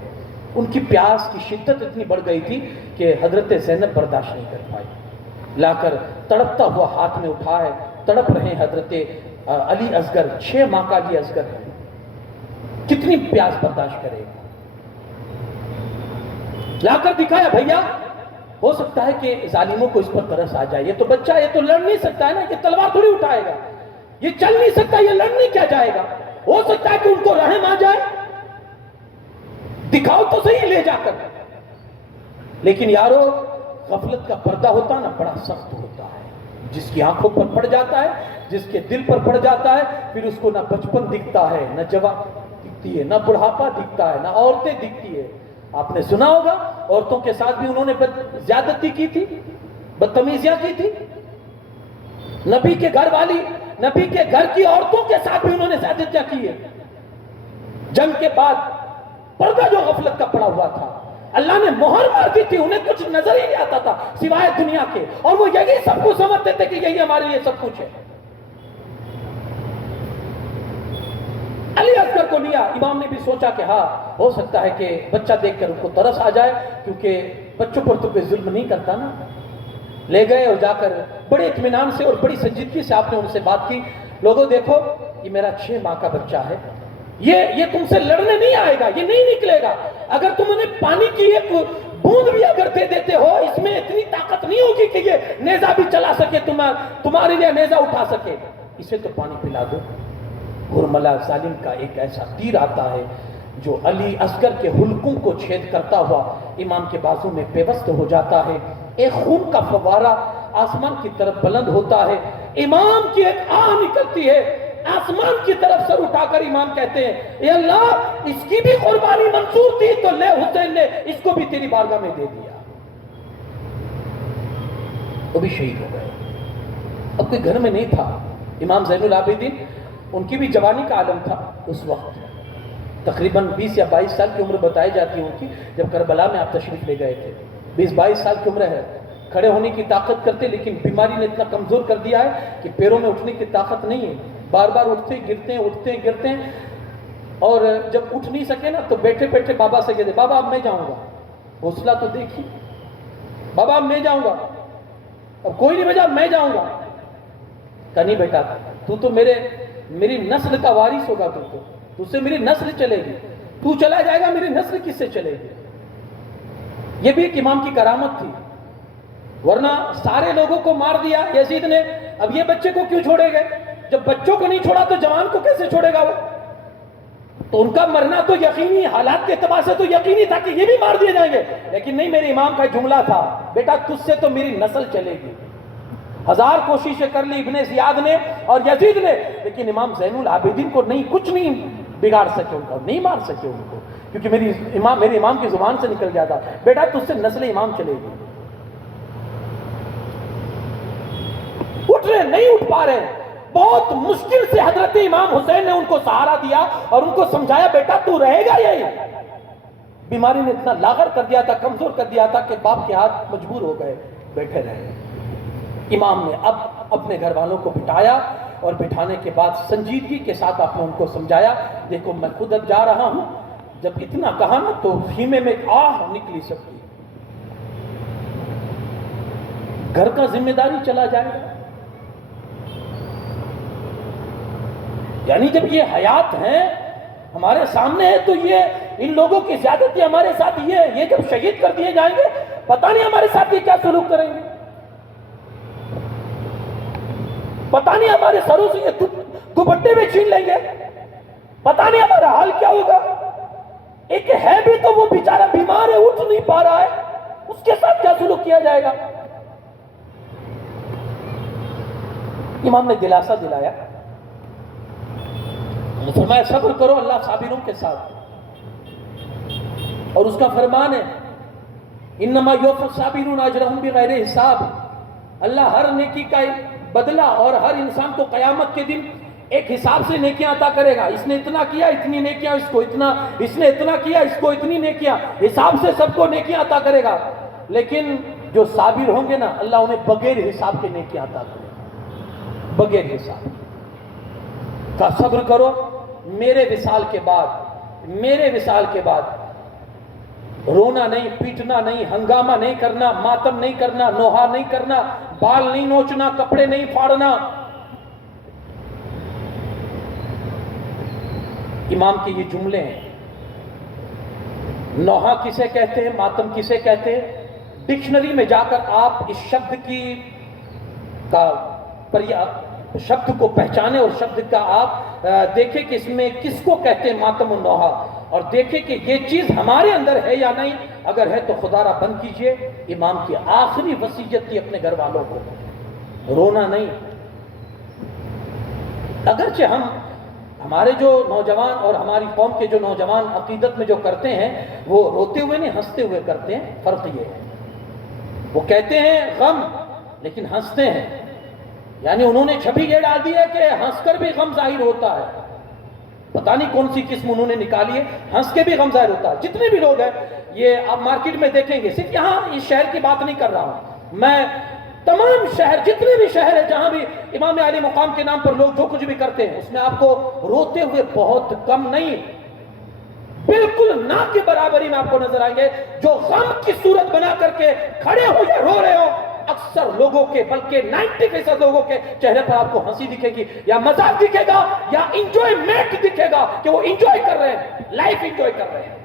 ان کی پیاس کی شدت اتنی بڑھ گئی تھی کہ حضرت زینب برداشت نہیں کر پائی، لا کر تڑپتا ہوا ہاتھ میں اٹھا ہے، تڑپ رہے ہیں حضرت علی اصغر، 6 ماہ کا علی اصغر ہے، کتنی پیاس برداشت کرے گا، لا کر دکھایا، بھیا ہو سکتا ہے کہ ظالموں کو اس پر ترس آ جائے، یہ تو بچہ، یہ تو لڑ نہیں سکتا ہے نا، یہ تلوار تھوڑی اٹھائے گا، یہ چل نہیں سکتا، یہ لڑ نہیں کیا جائے گا، ہو سکتا ہے کہ ان کو رحم آ جائے، دکھاؤ تو صحیح لے جا کر۔ لیکن یارو غفلت کا پردہ ہوتا نا بڑا سخت ہوتا ہے، جس کی آنکھوں پر پڑ جاتا ہے، جس کے دل پر پڑ جاتا ہے، پھر اس کو نہ بچپن دکھتا ہے، نہ جوان دکھتی ہے، نہ بڑھاپا دکھتا ہے، نہ عورتیں دکھتی ہے۔ آپ نے سنا ہوگا عورتوں کے ساتھ بھی انہوں نے زیادتی کی تھی، بدتمیزیاں کی تھی، نبی کے گھر والی، نبی کے گھر کی عورتوں کے ساتھ بھی انہوں نے زیادتیاں کی ہے۔ جنگ کے بعد پردہ جو غفلت کا پڑا ہوا تھا، اللہ نے مہر مار دی تھی، انہیں کچھ نظر ہی نہیں آتا تھا سوائے دنیا کے، اور وہ یہی سب کو سمجھتے تھے کہ یہی ہمارے لیے سب کچھ ہے۔ علی اصغر کو لیا، امام نے بھی سوچا کہ ہاں ہو سکتا ہے کہ بچہ دیکھ کر ان کو ترس آ جائے، کیونکہ بچوں پر تو کوئی ظلم نہیں کرتا نا۔ لے گئے اور جا کر بڑے اطمینان سے اور بڑی سنجیدگی سے آپ نے ان سے بات کی، لوگوں دیکھو یہ میرا 6 ماہ کا بچہ ہے، یہ تم سے لڑنے نہیں آئے گا، یہ نہیں نکلے گا، اگر تم انہیں پانی کی ایک بوند بھی اگر دے دیتے ہو، اس میں اتنی طاقت نہیں ہوگی کہ یہ نیزہ بھی چلا سکے، تمہارے لیے نیزہ اٹھا سکے، اسے تو پانی پلا دو۔ ہرملا ظالم کا ایک ایسا تیر آتا ہے جو علی اصغر کے حلقوں کو چھید کرتا ہوا امام کے بازو میں پیوست ہو جاتا ہے، ایک خون کا فوارہ آسمان کی طرف بلند ہوتا ہے، امام کی ایک آہ نکلتی ہے، آسمان کی طرف سر اٹھا کر امام کہتے ہیں، اے اللہ اس کی بھی قربانی منظور تھی تو لے، حسین نے اس کو بھی تیری بارگاہ میں دے دیا۔ وہ بھی شہید ہو گئے۔ اب کوئی گھر میں نہیں تھا، امام زین العابدین، ان کی بھی جوانی کا عالم تھا اس وقت، تقریباً 20 یا 22 سال کی عمر بتائی جاتی ہے ان کی، جب کربلا میں آپ تشریف لے گئے تھے، 20-22 سال کی عمر ہے، کھڑے ہونے کی طاقت کرتے، لیکن بیماری نے اتنا کمزور کر دیا ہے کہ پیروں میں اٹھنے کی طاقت نہیں ہے، بار بار اٹھتے گرتے ہیں، اٹھتے گرتے ہیں، اور جب اٹھ نہیں سکے نا تو بیٹھے بیٹھے بابا سے کہتے، بابا اب میں جاؤں گا، حوصلہ تو دیکھیے، بابا اب میں جاؤں گا، اب کوئی نہیں بجا، میں جاؤں گا، کہا نہیں بیٹا، تو میرے میری نسل کا وارث ہوگا تو تجھ سے میری نسل چلے گی، تو چلا جائے گا میری نسل کس سے چلے گی؟ یہ بھی ایک امام کی کرامت تھی، ورنہ سارے لوگوں کو مار دیا یزید نے، اب یہ بچے کو کیوں چھوڑے گئے؟ جب بچوں کو نہیں چھوڑا تو جوان کو کیسے چھوڑے گا وہ؟ تو ان کا مرنا تو یقینی، حالات کے اعتبار سے تو یقینی تھا کہ یہ بھی مار دیے جائیں گے، لیکن نہیں، میرے امام کا جملہ تھا، بیٹا تجھ سے تو میری نسل چلے گی۔ ہزار کوششیں کر لی ابن زیاد نے اور یزید نے، لیکن امام زین العابدین کو نہیں، کچھ نہیں بگاڑ سکے، ان کا نہیں مار سکے ان کو، کیونکہ میرے امام کی زبان سے نکل گیا تھا، بیٹا تجھ سے نسل امام چلے گی۔ اٹھ رہے نہیں اٹھ پا رہے، بہت مشکل سے حضرت امام حسین نے ان کو سہارا دیا اور ان کو سمجھایا، بیٹا تو رہے گا یہی۔ بیماری نے اتنا لاغر کر دیا تھا، کمزور کر دیا تھا کہ باپ کے ہاتھ مجبور ہو گئے، بیٹھے رہے۔ امام نے اب اپنے گھر والوں کو بٹھایا اور بٹھانے کے بعد سنجیدگی کے ساتھ آپ نے ان کو سمجھایا، دیکھو میں خود اب جا رہا ہوں، جب اتنا کہا نا تو خیمے میں آہ نکلی سکتی، گھر کا ذمہ داری چلا جائے گا۔ یعنی جب یہ حیات ہیں ہمارے سامنے ہے تو یہ ان لوگوں کی زیادتی ہمارے ساتھ یہ جب شہید کر دیے جائیں گے، پتہ نہیں ہمارے ساتھ یہ کیا سلوک کریں گے، پتہ نہیں ہمارے سروں سے یہ دوپٹے میں چھین لیں گے، پتہ نہیں ہمارا حال کیا ہوگا۔ ایک ہے بھی تو وہ بیچارہ بیمار ہے، اٹھ نہیں پا رہا ہے، اس کے ساتھ کیا سلوک کیا جائے گا؟ امام نے دلاسا دلایا، فرمایا صبر کرو، اللہ صابروں کے ساتھ، اور اس کا فرمان ہے انما یوفی الصابرون اجرهم بغیر حساب، اللہ ہر نیکی کا بدلہ اور ہر انسان کو قیامت کے دن ایک حساب سے نیکیاں عطا کرے گا، اس نے اتنا کیا اتنی نیکیاں، اس کو اتنا، اس نے اتنا کیا اس کو اتنی نیکیاں، حساب سے سب کو نیکیاں عطا کرے گا، لیکن جو صابر ہوں گے نا اللہ انہیں بغیر حساب کے نیکیاں عطا کرے گا، بغیر حساب کا۔ صبر کرو، میرے وصال کے بعد رونا نہیں، پیٹنا نہیں، ہنگامہ نہیں کرنا، ماتم نہیں کرنا، نوحہ نہیں کرنا، بال نہیں نوچنا، کپڑے نہیں پھاڑنا۔ امام کے یہ جملے ہیں۔ نوحہ کسے کہتے ہیں، ماتم کسے کہتے ہیں؟ ڈکشنری میں جا کر آپ اس شبد کو پہچانے اور شبد کا آپ دیکھیں کہ اس میں کس کو کہتے ہیں ماتم و نوحہ، اور دیکھیں کہ یہ چیز ہمارے اندر ہے یا نہیں، اگر ہے تو خدا را بند کیجئے۔ امام کی آخری وصیت تھی اپنے گھر والوں کو، رونا نہیں۔ اگرچہ ہمارے جو نوجوان اور ہماری قوم کے جو نوجوان عقیدت میں جو کرتے ہیں وہ روتے ہوئے نہیں ہنستے ہوئے کرتے ہیں، فرق یہ ہے، وہ کہتے ہیں غم لیکن ہنستے ہیں، یعنی انہوں نے چھپی یہ ڈال دی ہے کہ ہنس کر بھی غم ظاہر ہوتا ہے، پتہ نہیں کون سی قسم انہوں نے نکالی ہے، ہنس کے بھی غم ظاہر ہوتا ہے۔ جتنے بھی لوگ ہیں یہ آپ مارکیٹ میں دیکھیں گے، صرف یہاں اس شہر کی بات نہیں کر رہا ہوں میں، تمام شہر، جتنے بھی شہر ہیں جہاں بھی امام علی مقام کے نام پر لوگ جو کچھ بھی کرتے ہیں، اس میں آپ کو روتے ہوئے بہت کم نہیں، بالکل نہ کے برابری میں آپ کو نظر آئیں گے جو غم کی صورت بنا کر کے کھڑے ہو یا رو رہے ہو۔ اکثر لوگوں کے، بلکہ 90% لوگوں کے چہرے پر آپ کو ہنسی دکھے گی، یا مزاق دکھے گا، یا انجوائمنٹ دکھے گا کہ وہ انجوائے کر رہے ہیں، لائف انجوائے کر رہے ہیں۔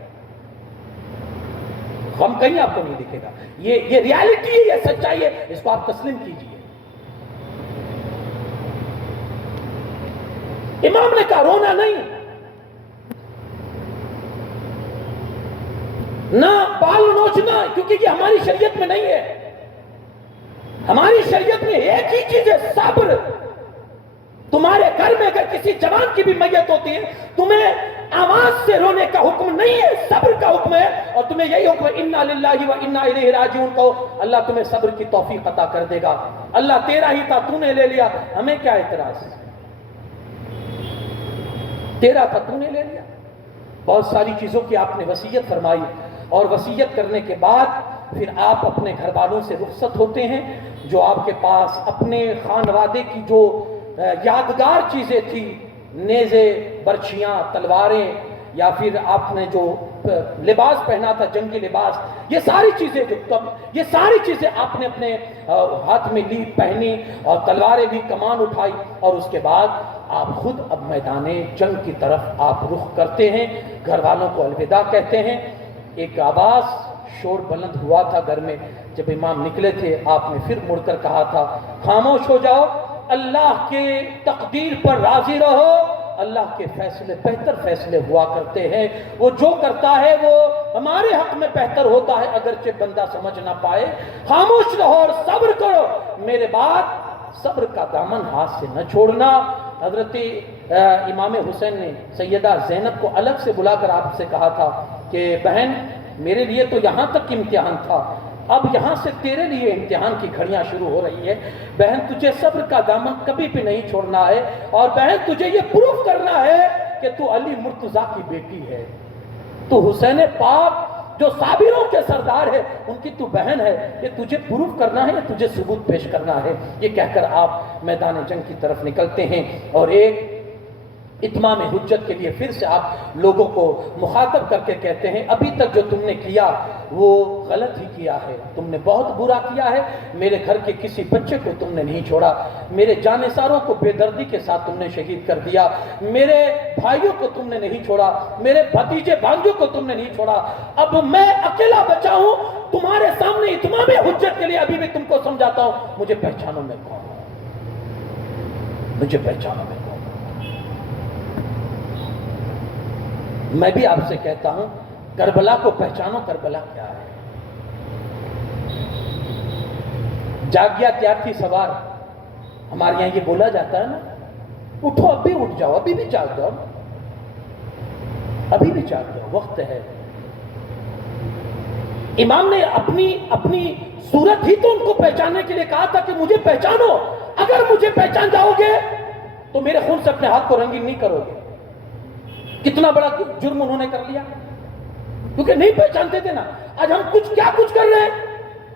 غم کہیں آپ کو نہیں دکھے گا، یہ ریالٹی ہے، یہ سچائی ہے، اس کو آپ تسلیم کیجئے۔ امام نے کہا رونا نہیں، نہ بال نوچنا، کیونکہ یہ ہماری شریعت میں نہیں ہے۔ ہماری شریعت میں ایک ہی چیز ہے، صبر۔ تمہارے گھر میں اگر کسی جوان کی بھی میت ہوتی ہے، تمہیں آواز سے رونے کا حکم نہیں ہے، صبر کا حکم ہے، اور تمہیں یہی حکم ہے انا للہ و انا الیہ راجعون کو، اللہ تمہیں صبر کی توفیق عطا کر دے گا۔ اللہ تیرا ہی تھا، تو نے لے لیا، ہمیں کیا اعتراض ہے؟ تیرا تھا، تو نے لے لیا۔ بہت ساری چیزوں کی آپ نے وصیت فرمائی، اور وصیت کرنے کے بعد پھر آپ اپنے گھر والوں سے رخصت ہوتے ہیں، جو آپ کے پاس اپنے خانوادے کی جو یادگار چیزیں تھی، نیزے، برچھیاں، تلواریں، یا پھر آپ نے جو لباس پہنا تھا، جنگی لباس، یہ ساری چیزیں آپ نے اپنے ہاتھ میں لی پہنی اور تلواریں بھی کمان اٹھائی، اور اس کے بعد آپ خود اب میدان جنگ کی طرف آپ رخ کرتے ہیں، گھر والوں کو الوداع کہتے ہیں۔ ایک آواز شور بلند ہوا تھا گھر میں، جب امام نکلے تھے آپ نے پھر مڑ کر کہا تھا خاموش ہو جاؤ، اللہ کے تقدیر پر راضی رہو، اللہ کے فیصلے بہتر فیصلے ہوا کرتے ہیں، وہ جو کرتا ہے وہ ہمارے حق میں بہتر ہوتا ہے، اگرچہ بندہ سمجھ نہ پائے، خاموش رہو اور صبر کرو، میرے بعد صبر کا دامن ہاتھ سے نہ چھوڑنا۔ حضرت امام حسین نے سیدہ زینب کو الگ سے بلا کر آپ سے کہا تھا کہ بہن میرے لیے تو یہاں تک امتحان تھا، اب یہاں سے تیرے لیے امتحان کی گھڑیاں شروع ہو رہی ہے، بہن تجھے صبر کا دامن کبھی بھی نہیں چھوڑنا ہے، اور بہن تجھے یہ پروف کرنا ہے کہ تو علی مرتضیٰ کی بیٹی ہے، تو حسین پاک جو صابروں کے سردار ہے ان کی تو بہن ہے، یہ تجھے پروف کرنا ہے، یہ تجھے ثبوت پیش کرنا ہے۔ یہ کہہ کر آپ میدان جنگ کی طرف نکلتے ہیں، اور ایک اتمام حجت کے لیے پھر سے آپ لوگوں کو مخاطب کر کے کہتے ہیں ابھی تک جو تم نے کیا وہ غلط ہی کیا ہے، تم نے بہت برا کیا ہے، میرے گھر کے کسی بچے کو تم نے نہیں چھوڑا، میرے جانثاروں کو بے دردی کے ساتھ تم نے شہید کر دیا، میرے بھائیوں کو تم نے نہیں چھوڑا، میرے بھتیجے بھانجوں کو تم نے نہیں چھوڑا، اب میں اکیلا بچا ہوں تمہارے سامنے اتمام حجت کے لیے ابھی بھی تم کو سمجھاتا ہوں، مجھے پہچانو میں کون ہوں، مجھے پہچانو میں کون ہوں۔ میں بھی آپ سے کہتا ہوں کربلا کو پہچانو، کربلا کیا ہے۔ جاگ گیا تیارتھی سوار، ہمارے یہاں یہ بولا جاتا ہے نا، اٹھو اب بھی اٹھ جاؤ، ابھی بھی جاگ جاؤ، ابھی بھی جاگ جاؤ، وقت ہے۔ امام نے اپنی صورت ہی تو ان کو پہچاننے کے لیے کہا تھا کہ مجھے پہچانو، اگر مجھے پہچان جاؤ گے تو میرے خون سے اپنے ہاتھ کو رنگین نہیں کرو گے۔ کتنا بڑا جرم انہوں نے کر لیا، کیونکہ نہیں پہچانتے تھے نا۔ آج ہم کیا کچھ کر رہے ہیں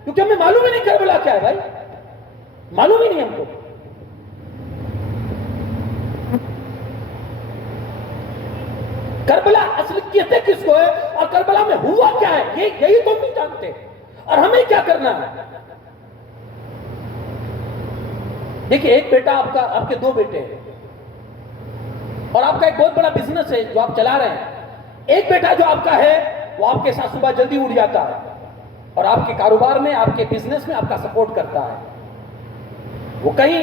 کیونکہ ہمیں معلوم ہی نہیں کربلا کیا ہے، بھائی معلوم ہی نہیں ہم کو۔ کربلا اصلیت کس کو ہے اور کربلا میں ہوا کیا ہے، یہی تو ہم نہیں جانتے، اور ہمیں کیا کرنا ہے۔ دیکھیں ایک بیٹا آپ کے دو بیٹے ہیں، اور آپ کا ایک بہت بڑا بزنس ہے جو آپ چلا رہے ہیں۔ ایک بیٹا جو آپ کا ہے وہ آپ کے ساتھ صبح جلدی اٹھ جاتا ہے اور آپ کے کاروبار میں، آپ کے بزنس میں آپ کا سپورٹ کرتا ہے، وہ کہیں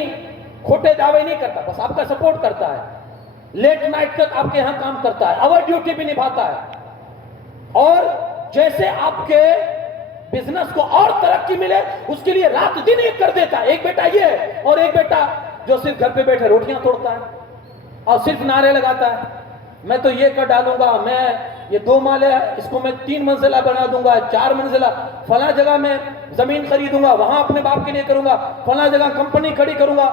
کھوٹے دعوے نہیں کرتا، بس آپ کا سپورٹ کرتا ہے، لیٹ نائٹ تک آپ کے یہاں کام کرتا ہے، اوور ڈیوٹی بھی نبھاتا ہے، اور جیسے آپ کے بزنس کو اور ترقی ملے اس کے لیے رات دن ایک کر دیتا ہے۔ ایک بیٹا یہ ہے، اور ایک بیٹا جو صرف گھر پہ بیٹھے روٹیاں توڑتا ہے اور صرف نعرے لگاتا ہے، میں تو یہ کر ڈالوں گا، میں یہ 2 مالے اس کو میں 3 منزلہ بنا دوں گا، 4 منزلہ، فلاں جگہ میں زمین خریدوں گا، وہاں اپنے باپ کے لیے کروں گا، فلاں جگہ کمپنی کھڑی کروں گا،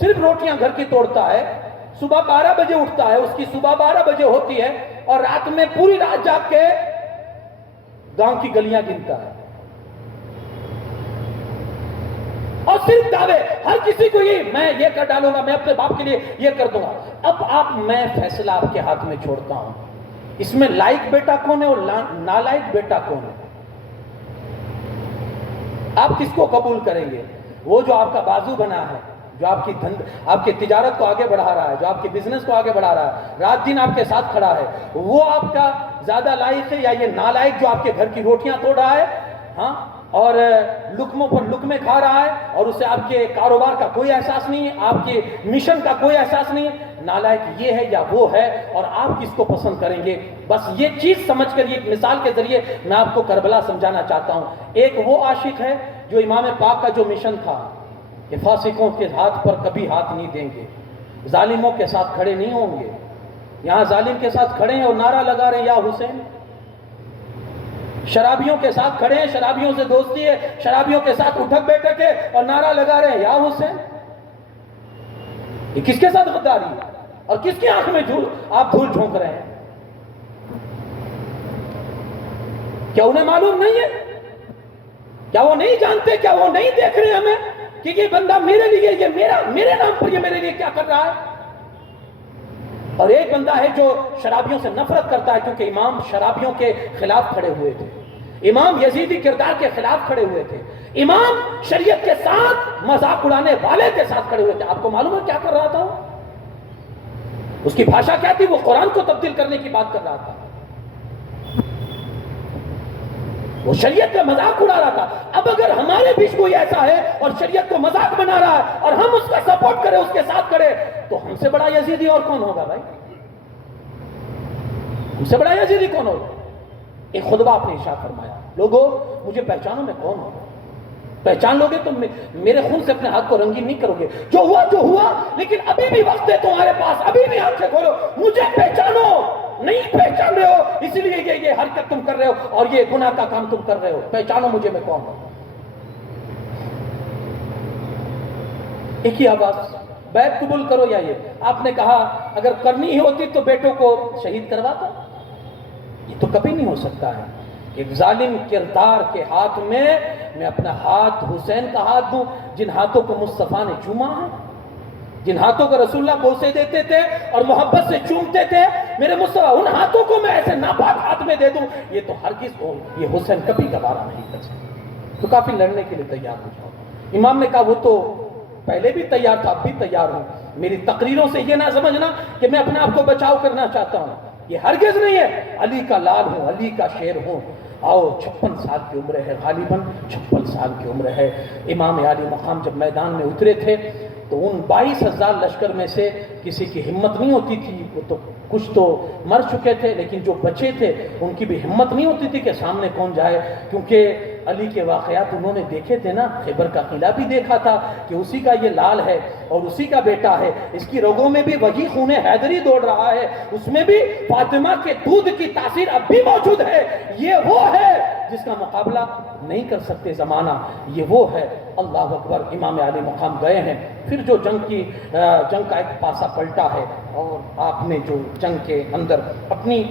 صرف روٹیاں گھر کی توڑتا ہے۔ صبح 12 بجے اٹھتا ہے، اس کی صبح 12 بجے ہوتی ہے، اور رات میں پوری رات جاگ کے گاؤں کی گلیاں گنتا ہے، اور صرف دعوے، ہر کسی کو میں یہ کر ڈالوں گا، میں اپنے باپ کے لیے یہ کر دوں گا۔ اب میں فیصلہ آپ کے ہاتھ میں چھوڑتا ہوں، اس میں لائق بیٹا کون ہے اور نالائق بیٹا کون ہے؟ آپ کس کو قبول کریں گے؟ وہ جو آپ کا بازو بنا ہے، جو آپ کی تجارت کو آگے بڑھا رہا ہے، جو آپ کے بزنس کو آگے بڑھا رہا ہے، رات دن آپ کے ساتھ کھڑا ہے، وہ آپ کا زیادہ لائق ہے، یا یہ نالائق جو آپ کے گھر کی روٹیاں توڑ رہا ہے، ہاں، اور لقموں پر لقمے کھا رہا ہے، اور اسے آپ کے کاروبار کا کوئی احساس نہیں ہے، آپ کے مشن کا کوئی احساس نہیں ہے؟ نالائق یہ ہے یا وہ ہے، اور آپ کس کو پسند کریں گے؟ بس یہ چیز سمجھ کر یہ ایک مثال کے ذریعے میں آپ کو کربلا سمجھانا چاہتا ہوں۔ ایک وہ عاشق ہے جو امام پاک کا جو مشن تھا کہ فاسقوں کے ہاتھ پر کبھی ہاتھ نہیں دیں گے، ظالموں کے ساتھ کھڑے نہیں ہوں گے، یہاں ظالم کے ساتھ کھڑے ہیں اور نعرہ لگا رہے ہیں یا حسین، شرابیوں کے ساتھ کھڑے ہیں، شرابیوں سے دوستی ہے، شرابیوں کے ساتھ اٹھک بیٹھک ہے اور نعرہ لگا رہے ہیں یا حسین۔ یہ کس کے ساتھ غداری ہے اور کس کی آنکھ میں آپ دھول جھونک رہے ہیں؟ کیا انہیں معلوم نہیں ہے؟ کیا وہ نہیں جانتے؟ کیا وہ نہیں دیکھ رہے ہمیں کہ یہ بندہ میرے لیے، یہ میرے نام پر یہ میرے لیے کیا کر رہا ہے؟ اور ایک بندہ ہے جو شرابیوں سے نفرت کرتا ہے، کیونکہ امام شرابیوں کے خلاف کھڑے ہوئے تھے، امام یزیدی کردار کے خلاف کھڑے ہوئے تھے، امام شریعت کے ساتھ مذاق اڑانے والے کے ساتھ کھڑے ہوئے تھے. آپ کو معلوم ہے کیا کر رہا تھا؟ اس کی بھاشا کیا تھی؟ وہ قرآن کو تبدیل کرنے کی بات کر رہا تھا. وہ شریعت کا مذاق اڑا رہا تھا. اب اگر ہمارے بیچ کوئی ایسا ہے اور شریعت کو مذاق بنا رہا ہے اور ہم اس کا سپورٹ کریں، اس کے ساتھ کریں، تو ہم سے بڑا یزیدی اور کون ہوگا بھائی؟ ہم سے بڑا یزیدی کون ہوگا؟ ایک خطبہ آپ نے ارشاد فرمایا، لوگوں مجھے پہچانو میں کون ہوں. پہچان لوگے تو میرے خون سے اپنے ہاتھ کو رنگین نہیں کرو گے. جو ہوا، لیکن ابھی بھی وقت ہے تمہارے پاس، ابھی بھی آنکھیں کھولو، مجھے پہچانو. نہیں پہچان رہے ہو اس لیے یہ حرکت تم کر رہے ہو اور یہ گناہ کا کام تم کر رہے ہو. پہچانو مجھے میں کون ہوں. ایک ہی آواز، بیعت قبول کرو یا یہ. آپ نے کہا اگر کرنی ہی ہوتی تو بیٹوں کو شہید کرواتا. یہ تو کبھی نہیں ہو سکتا ہے. ایک ظالم کردار کے ہاتھ میں اپنا ہاتھ حسین کا ہاتھ دوں، جن ہاتھوں کو مصطفیٰ نے چوما ہے، جن ہاتھوں کو رسول اللہ بوسے دیتے تھے اور محبت سے چومتے تھے، میرے مصطفیٰ ان ہاتھوں کو میں ایسے ناپاک ہاتھ میں دے دوں، یہ تو ہرگز یہ حسین کبھی گوارا نہیں کر سکتا. تو کافی لڑنے کے لیے تیار ہو جاؤ. امام نے کہا وہ تو پہلے بھی تیار تھا، اب بھی تیار ہوں. میری تقریروں سے یہ نہ سمجھنا کہ میں اپنے آپ کو بچاؤ کرنا چاہتا ہوں، یہ ہرگز نہیں ہے. علی کا لال ہوں، علی کا شیر ہوں. آؤ 56 سال کی عمر ہے، غالباً 56 سال کی عمر ہے. امام عالی مقام جب میدان میں اترے تھے تو ان 22,000 لشکر میں سے کسی کی ہمت نہیں ہوتی تھی. وہ تو کچھ تو مر چکے تھے، لیکن جو بچے تھے ان کی بھی ہمت نہیں ہوتی تھی کہ سامنے کون جائے، کیونکہ علی کے واقعات انہوں نے دیکھے تھے نا. خیبر کا قلعہ بھی دیکھا تھا کہ اسی کا یہ لال ہے اور اسی کا بیٹا ہے. اس کی رگوں میں بھی وہی خون حیدری دوڑ رہا ہے، اس میں بھی فاطمہ کے دودھ کی تاثیر اب بھی موجود ہے. یہ وہ ہے جس کا مقابلہ نہیں کر سکتے زمانہ. یہ وہ ہے. اللہ اکبر. امام عالی مقام گئے ہیں. پھر جو جنگ کا ایک پاسا پلٹا ہے اور آپ نے جو جنگ کے اندر اپنی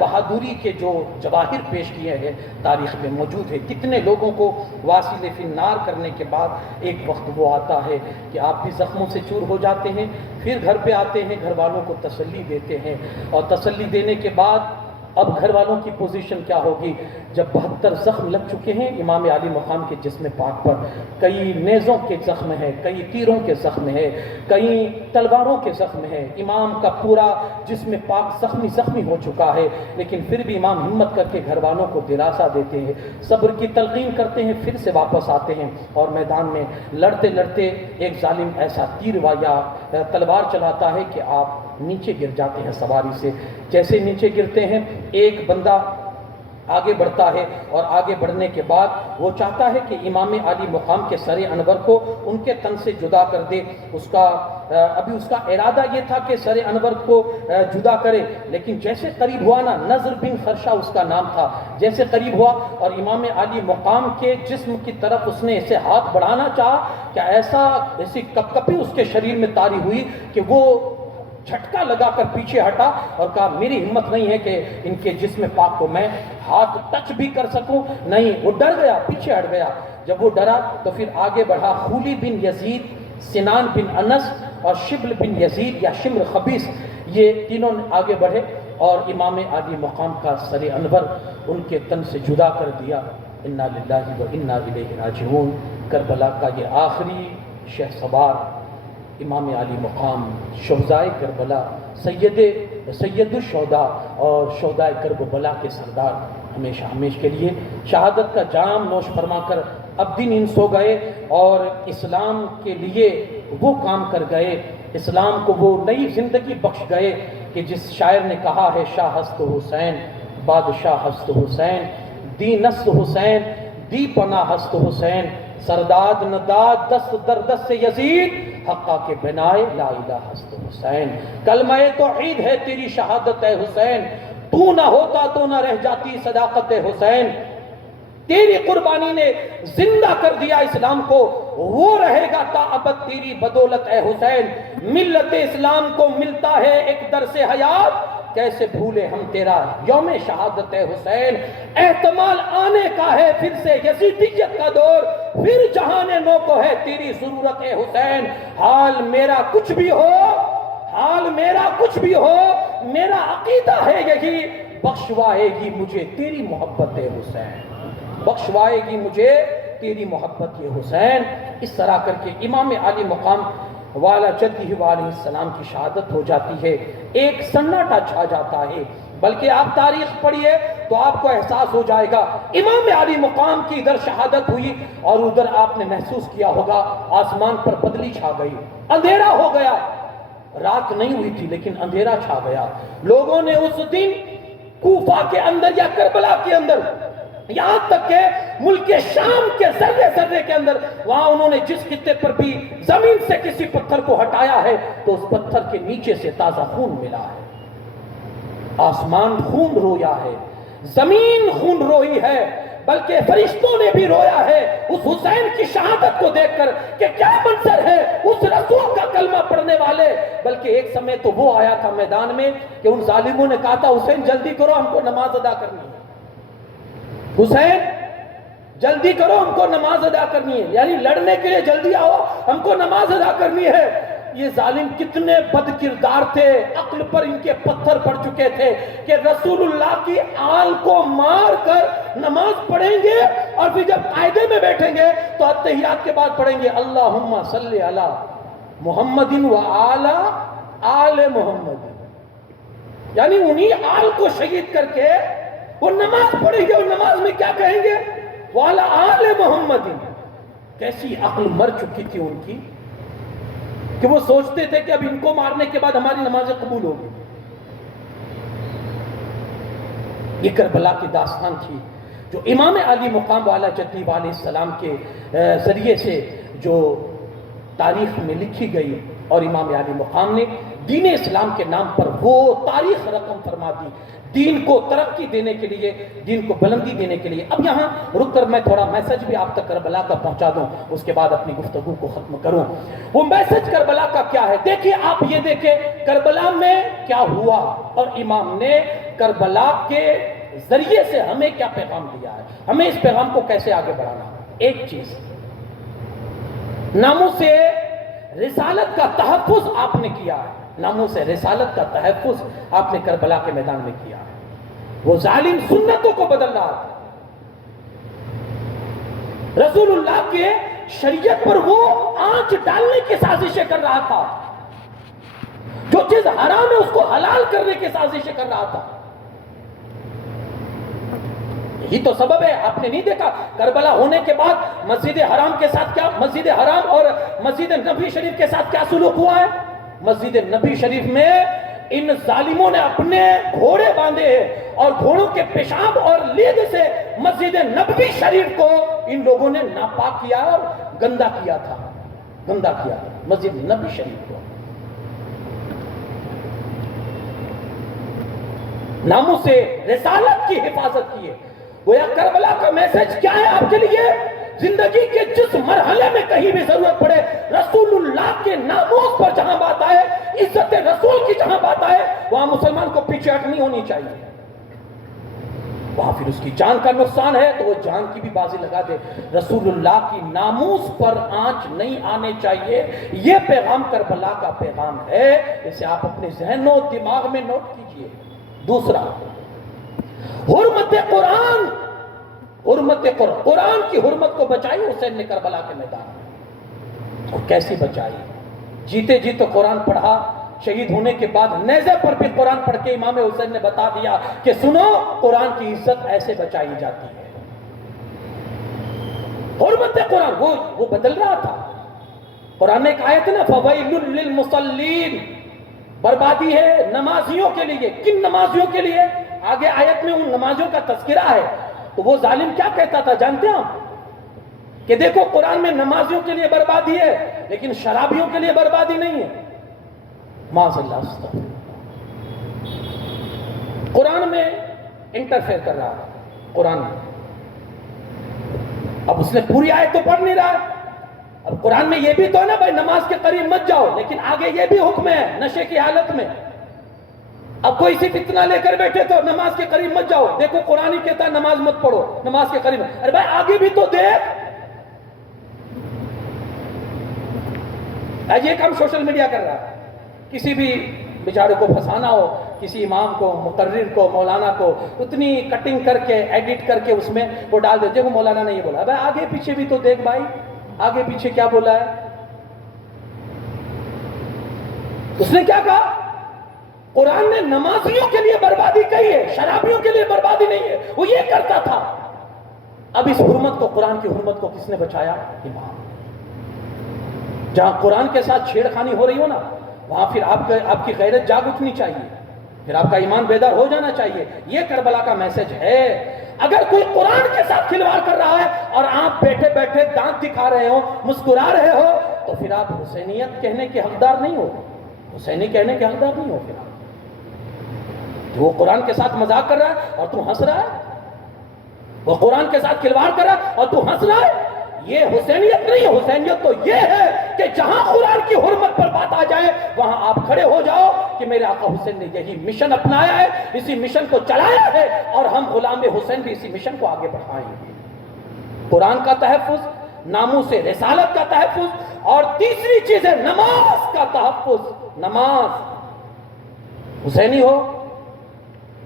بہادری کے جو جواہر پیش کیے ہیں تاریخ میں موجود ہے. کتنے لوگوں کو واصل فی النار کرنے کے بعد ایک وقت وہ آتا ہے کہ آپ بھی زخموں سے چور ہو جاتے ہیں، پھر گھر پہ آتے ہیں، گھر والوں کو تسلی دیتے ہیں، اور تسلی دینے کے بعد اب گھر والوں کی پوزیشن کیا ہوگی جب 72 زخم لگ چکے ہیں امام عالی مقام کے جسم پاک پر. کئی نیزوں کے زخم ہیں، کئی تیروں کے زخم ہیں، کئی تلواروں کے زخم ہیں. امام کا پورا جسم پاک زخمی ہو چکا ہے، لیکن پھر بھی امام ہمت کر کے گھر والوں کو دلاسا دیتے ہیں، صبر کی تلقین کرتے ہیں، پھر سے واپس آتے ہیں اور میدان میں لڑتے لڑتے ایک ظالم ایسا تیر یا تلوار چلاتا ہے کہ آپ نیچے گر جاتے ہیں سواری سے. جیسے نیچے گرتے ہیں ایک بندہ آگے بڑھتا ہے اور آگے بڑھنے کے بعد وہ چاہتا ہے کہ امام عالی مقام کے سر انور کو ان کے تن سے جدا کر دے. ابھی اس کا ارادہ یہ تھا کہ سر انور کو جدا کرے، لیکن جیسے قریب ہوا نا، نضر بن خرشہ اس کا نام تھا، جیسے قریب ہوا اور امام عالی مقام کے جسم کی طرف اس نے ایسے ہاتھ بڑھانا چاہا کہ ایسی کپکپی اس کے شریر میں طاری ہوئی کہ وہ جھٹکا لگا کر پیچھے ہٹا اور کہا میری ہمت نہیں ہے کہ ان کے جسم پاک کو میں ہاتھ ٹچ بھی کر سکوں. نہیں، وہ ڈر گیا، پیچھے ہٹ گیا. جب وہ ڈرا تو پھر آگے بڑھا. خولی بن یزید، سنان بن انس اور شبل بن یزید یا شمر خبیث، یہ تینوں نے آگے بڑھے اور امام عالی مقام کا سر انور ان کے تن سے جدا کر دیا. انا للہ و انا الیہ راجعون. کربلا کا یہ آخری شہ سوار امام عالی مقام شہدائے کربلا، سید الشہداء اور شہدائے کربلا کے سردار، ہمیشہ ہمیشہ کے لیے شہادت کا جام نوش فرما کر اب دن ان سو گئے اور اسلام کے لیے وہ کام کر گئے، اسلام کو وہ نئی زندگی بخش گئے کہ جس شاعر نے کہا ہے شاہ ہست حسین بادشاہ ہست حسین، دی نست حسین دی پناہ ہست حسین، سرداد نداد دست در دست یزید، حقا کے بنائے لا الہ ہست حسین. کلمہ توحید ہے تیری شہادت ہے حسین، تو نہ ہوتا تو نہ رہ جاتی صداقت حسین. تیری قربانی نے زندہ کر دیا اسلام کو، وہ رہے گا تا ابد تیری بدولت اے حسین. ملت اسلام کو ملتا ہے ایک درس حیات، کیسے بھولے ہم تیرا یوم شہادت حسین. احتمال آنے کا ہے پھر سے یزیدیت کا دور، پھر جہان نو کو ہے تیری ضرورت حسین. حال میرا کچھ بھی ہو، حال میرا کچھ بھی ہو، میرا عقیدہ ہے یہی، بخشوائے گی مجھے تیری محبت حسین، بخشوائے گی مجھے تیری محبت یہ حسین، اس طرح کر کے امام عالی مقام والا جدہ علیہ السلام کی شہادت ہو جاتی ہے، ایک سناٹا چھا جاتا ہے۔ بلکہ آپ تاریخ پڑھیے تو آپ کو احساس ہو جائے گا، امام علی مقام کی ادھر شہادت ہوئی اور ادھر آپ نے محسوس کیا ہوگا آسمان پر بدلی چھا گئی، اندھیرا ہو گیا، رات نہیں ہوئی تھی لیکن اندھیرا چھا گیا۔ لوگوں نے اس دن کوفہ کے اندر یا کربلا کے اندر، یہاں تک کہ ملک شام کے ذرے ذرے کے اندر، وہاں انہوں نے جس خطے پر بھی زمین سے کسی پتھر کو ہٹایا ہے تو اس پتھر کے نیچے سے تازہ خون ملا ہے، آسمان خون رویا ہے، زمین خون روئی ہے، بلکہ فرشتوں نے بھی رویا ہے اس حسین کی شہادت کو دیکھ کر کہ کیا منظر ہے اس رسول کا کلمہ پڑھنے والے۔ بلکہ ایک سمے تو وہ آیا تھا میدان میں کہ ان ظالموں نے کہا تھا حسین جلدی کرو ہم کو نماز ادا کرنی ہے، حسین جلدی کرو ہم کو نماز ادا کرنی ہے، یعنی لڑنے کے لیے جلدی آؤ ہم کو نماز ادا کرنی ہے۔ یہ ظالم کتنے بد کردار تھے، عقل پر ان کے پتھر پڑ چکے تھے کہ رسول اللہ کی آل کو مار کر نماز پڑھیں گے اور پھر جب قاعدے میں بیٹھیں گے تو اتحیات کے بعد پڑھیں گے اللہم صلی علی محمد و آل محمد، یعنی انہی آل کو شہید کر کے وہ نماز پڑھیں گے اور نماز میں کیا کہیں گے وَعَلَىٰ آلِ مُحَمَّدٍ۔ کیسی عقل مر چکی تھی ان کی کہ وہ سوچتے تھے کہ اب ان کو مارنے کے بعد ہماری نمازیں قبول ہوگی۔ یہ کربلا کی داستان تھی جو امام علی مقام والا جدہ علیہ السلام کے ذریعے سے جو تاریخ میں لکھی گئی، اور امام علی مقام نے دین اسلام کے نام پر وہ تاریخ رقم فرما دی، دین کو ترقی دینے کے لیے، دین کو بلندی دینے کے لیے۔ اب یہاں رک کر میں تھوڑا میسج بھی آپ تک کربلا کا پہنچا دوں، اس کے بعد اپنی گفتگو کو ختم کروں۔ وہ میسج کربلا کا کیا ہے؟ دیکھیے آپ یہ دیکھیں کربلا میں کیا ہوا اور امام نے کربلا کے ذریعے سے ہمیں کیا پیغام دیا ہے، ہمیں اس پیغام کو کیسے آگے بڑھانا ہے۔ ایک چیز، ناموس رسالت کا تحفظ آپ نے کیا ہے، ناموس رسالت کا تحفظ آپ نے کربلا کے میدان میں کیا ہے۔ وہ ظالم سنتوں کو بدل رہا تھا، رسول اللہ کے شریعت پر وہ آنچ ڈالنے کی سازشیں کر رہا تھا، جو چیز حرام ہے اس کو حلال کرنے کی سازشیں کر رہا تھا۔ یہی تو سبب ہے، آپ نے نہیں دیکھا کربلا ہونے کے بعد مسجد حرام کے ساتھ کیا، مسجد حرام اور مسجد نبی شریف کے ساتھ کیا سلوک ہوا ہے؟ مسجد نبی شریف میں ان ظالموں نے اپنے گھوڑے باندھے ہیں اور گھوڑوں کے پیشاب اور لید سے مسجد نبی شریف کو ان لوگوں نے ناپاک کیا اور گندا کیا تھا، گندا کیا تھا مسجد نبی شریف کو۔ ناموس رسالت کی حفاظت کی ہے۔ گویا کربلا کا میسج کیا ہے آپ کے لیے؟ زندگی کے جس مرحلے میں کہیں بھی ضرورت پڑے، رسول اللہ کے ناموس پر جہاں بات آئے، عزت رسول کی جہاں بات آئے، وہاں مسلمان کو پیچھے ہٹ نہیں ہونی چاہیے۔ وہاں پھر اس کی جان کا نقصان ہے تو وہ جان کی بھی بازی لگا دے، رسول اللہ کی ناموس پر آنچ نہیں آنے چاہیے۔ یہ پیغام کربلا کا پیغام ہے، اسے آپ اپنے ذہن و دماغ میں نوٹ کیجئے۔ دوسرا، حرمت قرآن، حرمت قرآن، قرآن کی حرمت کو بچائی حسین نے کربلا کے میدان میں۔ اور کیسی بچائی؟ جیتے جیتے قرآن پڑھا، شہید ہونے کے بعد نیزے پر بھی قرآن پڑھ کے امام حسین نے بتا دیا کہ سنو قرآن کی عزت ایسے بچائی جاتی ہے۔ حرمت قرآن وہ بدل رہا تھا۔ قرآن میں ایک آیت ہے نا، فَوَيْلٌ لِّلْمُصَلِّينَ، بربادی ہے نمازیوں کے لیے۔ کن نمازیوں کے لیے؟ آگے آیت میں ان نمازیوں کا تذکرہ ہے۔ تو وہ ظالم کیا کہتا تھا جانتے ہیں آپ؟ کہ دیکھو قرآن میں نمازیوں کے لیے بربادی ہے لیکن شرابیوں کے لیے بربادی نہیں ہے۔ معاذ اللہ، استغفر۔ قرآن میں انٹرفیئر کر رہا ہے، قرآن میں۔ اب اس نے پوری آیت تو پڑھ نہیں رہا ہے۔ اب قرآن میں یہ بھی تو ہے نا بھائی نماز کے قریب مت جاؤ، لیکن آگے یہ بھی حکم ہے نشے کی حالت میں۔ اب کوئی صرف اتنا لے کر بیٹھے تو نماز کے قریب مت جاؤ، دیکھو قرآن ہی کہتا ہے نماز مت پڑھو، نماز کے قریب۔ ارے بھائی آگے بھی تو دیکھ۔ آج یہ کام سوشل میڈیا کر رہا ہے، کسی بھی بیچارے کو پھنسانا ہو کسی امام کو، مقرر کو، مولانا کو اتنی کٹنگ کر کے ایڈٹ کر کے اس میں وہ ڈال دیتے وہ مولانا نے یہ بولا. بھائی آگے پیچھے بھی تو دیکھ بھائی، آگے پیچھے کیا بولا ہے. اس نے کیا کہا؟ قرآن نے نمازیوں کے لیے بربادی کہی ہے، شرابیوں کے لیے بربادی نہیں ہے. وہ یہ کرتا تھا. اب اس حرمت کو، قرآن کی حرمت کو کس نے بچایا؟ امام. جہاں قرآن کے ساتھ چھیڑخانی ہو رہی ہو نا، وہاں پھر آپ کی غیرت جاگ اٹھنی چاہیے، پھر آپ کا ایمان بیدار ہو جانا چاہیے. یہ کربلا کا میسج ہے. اگر کوئی قرآن کے ساتھ کھلواڑ کر رہا ہے اور آپ بیٹھے بیٹھے دانت دکھا رہے ہو، مسکرا رہے ہو، تو پھر آپ حسینیت کہنے کے حقدار نہیں ہو. حسینی کہنے کے حقدار نہیں ہو. پھر آپ وہ قرآن کے ساتھ مذاق کر رہا ہے اور تو ہنس رہا ہے، وہ قرآن کے ساتھ کھلواڑ کر رہا ہے اور تو ہنس رہا ہے. یہ حسینیت نہیں ہے. حسینیت تو یہ ہے کہ جہاں قرآن کی حرمت پر بات آ جائے وہاں آپ کھڑے ہو جاؤ کہ میرے آقا حسین نے یہی مشن اپنایا ہے، اسی مشن کو چلایا ہے، اور ہم غلام حسین بھی اسی مشن کو آگے بڑھائیں گے. قرآن کا تحفظ، ناموس رسالت کا تحفظ، اور تیسری چیز ہے نماز کا تحفظ. نماز حسینی ہو،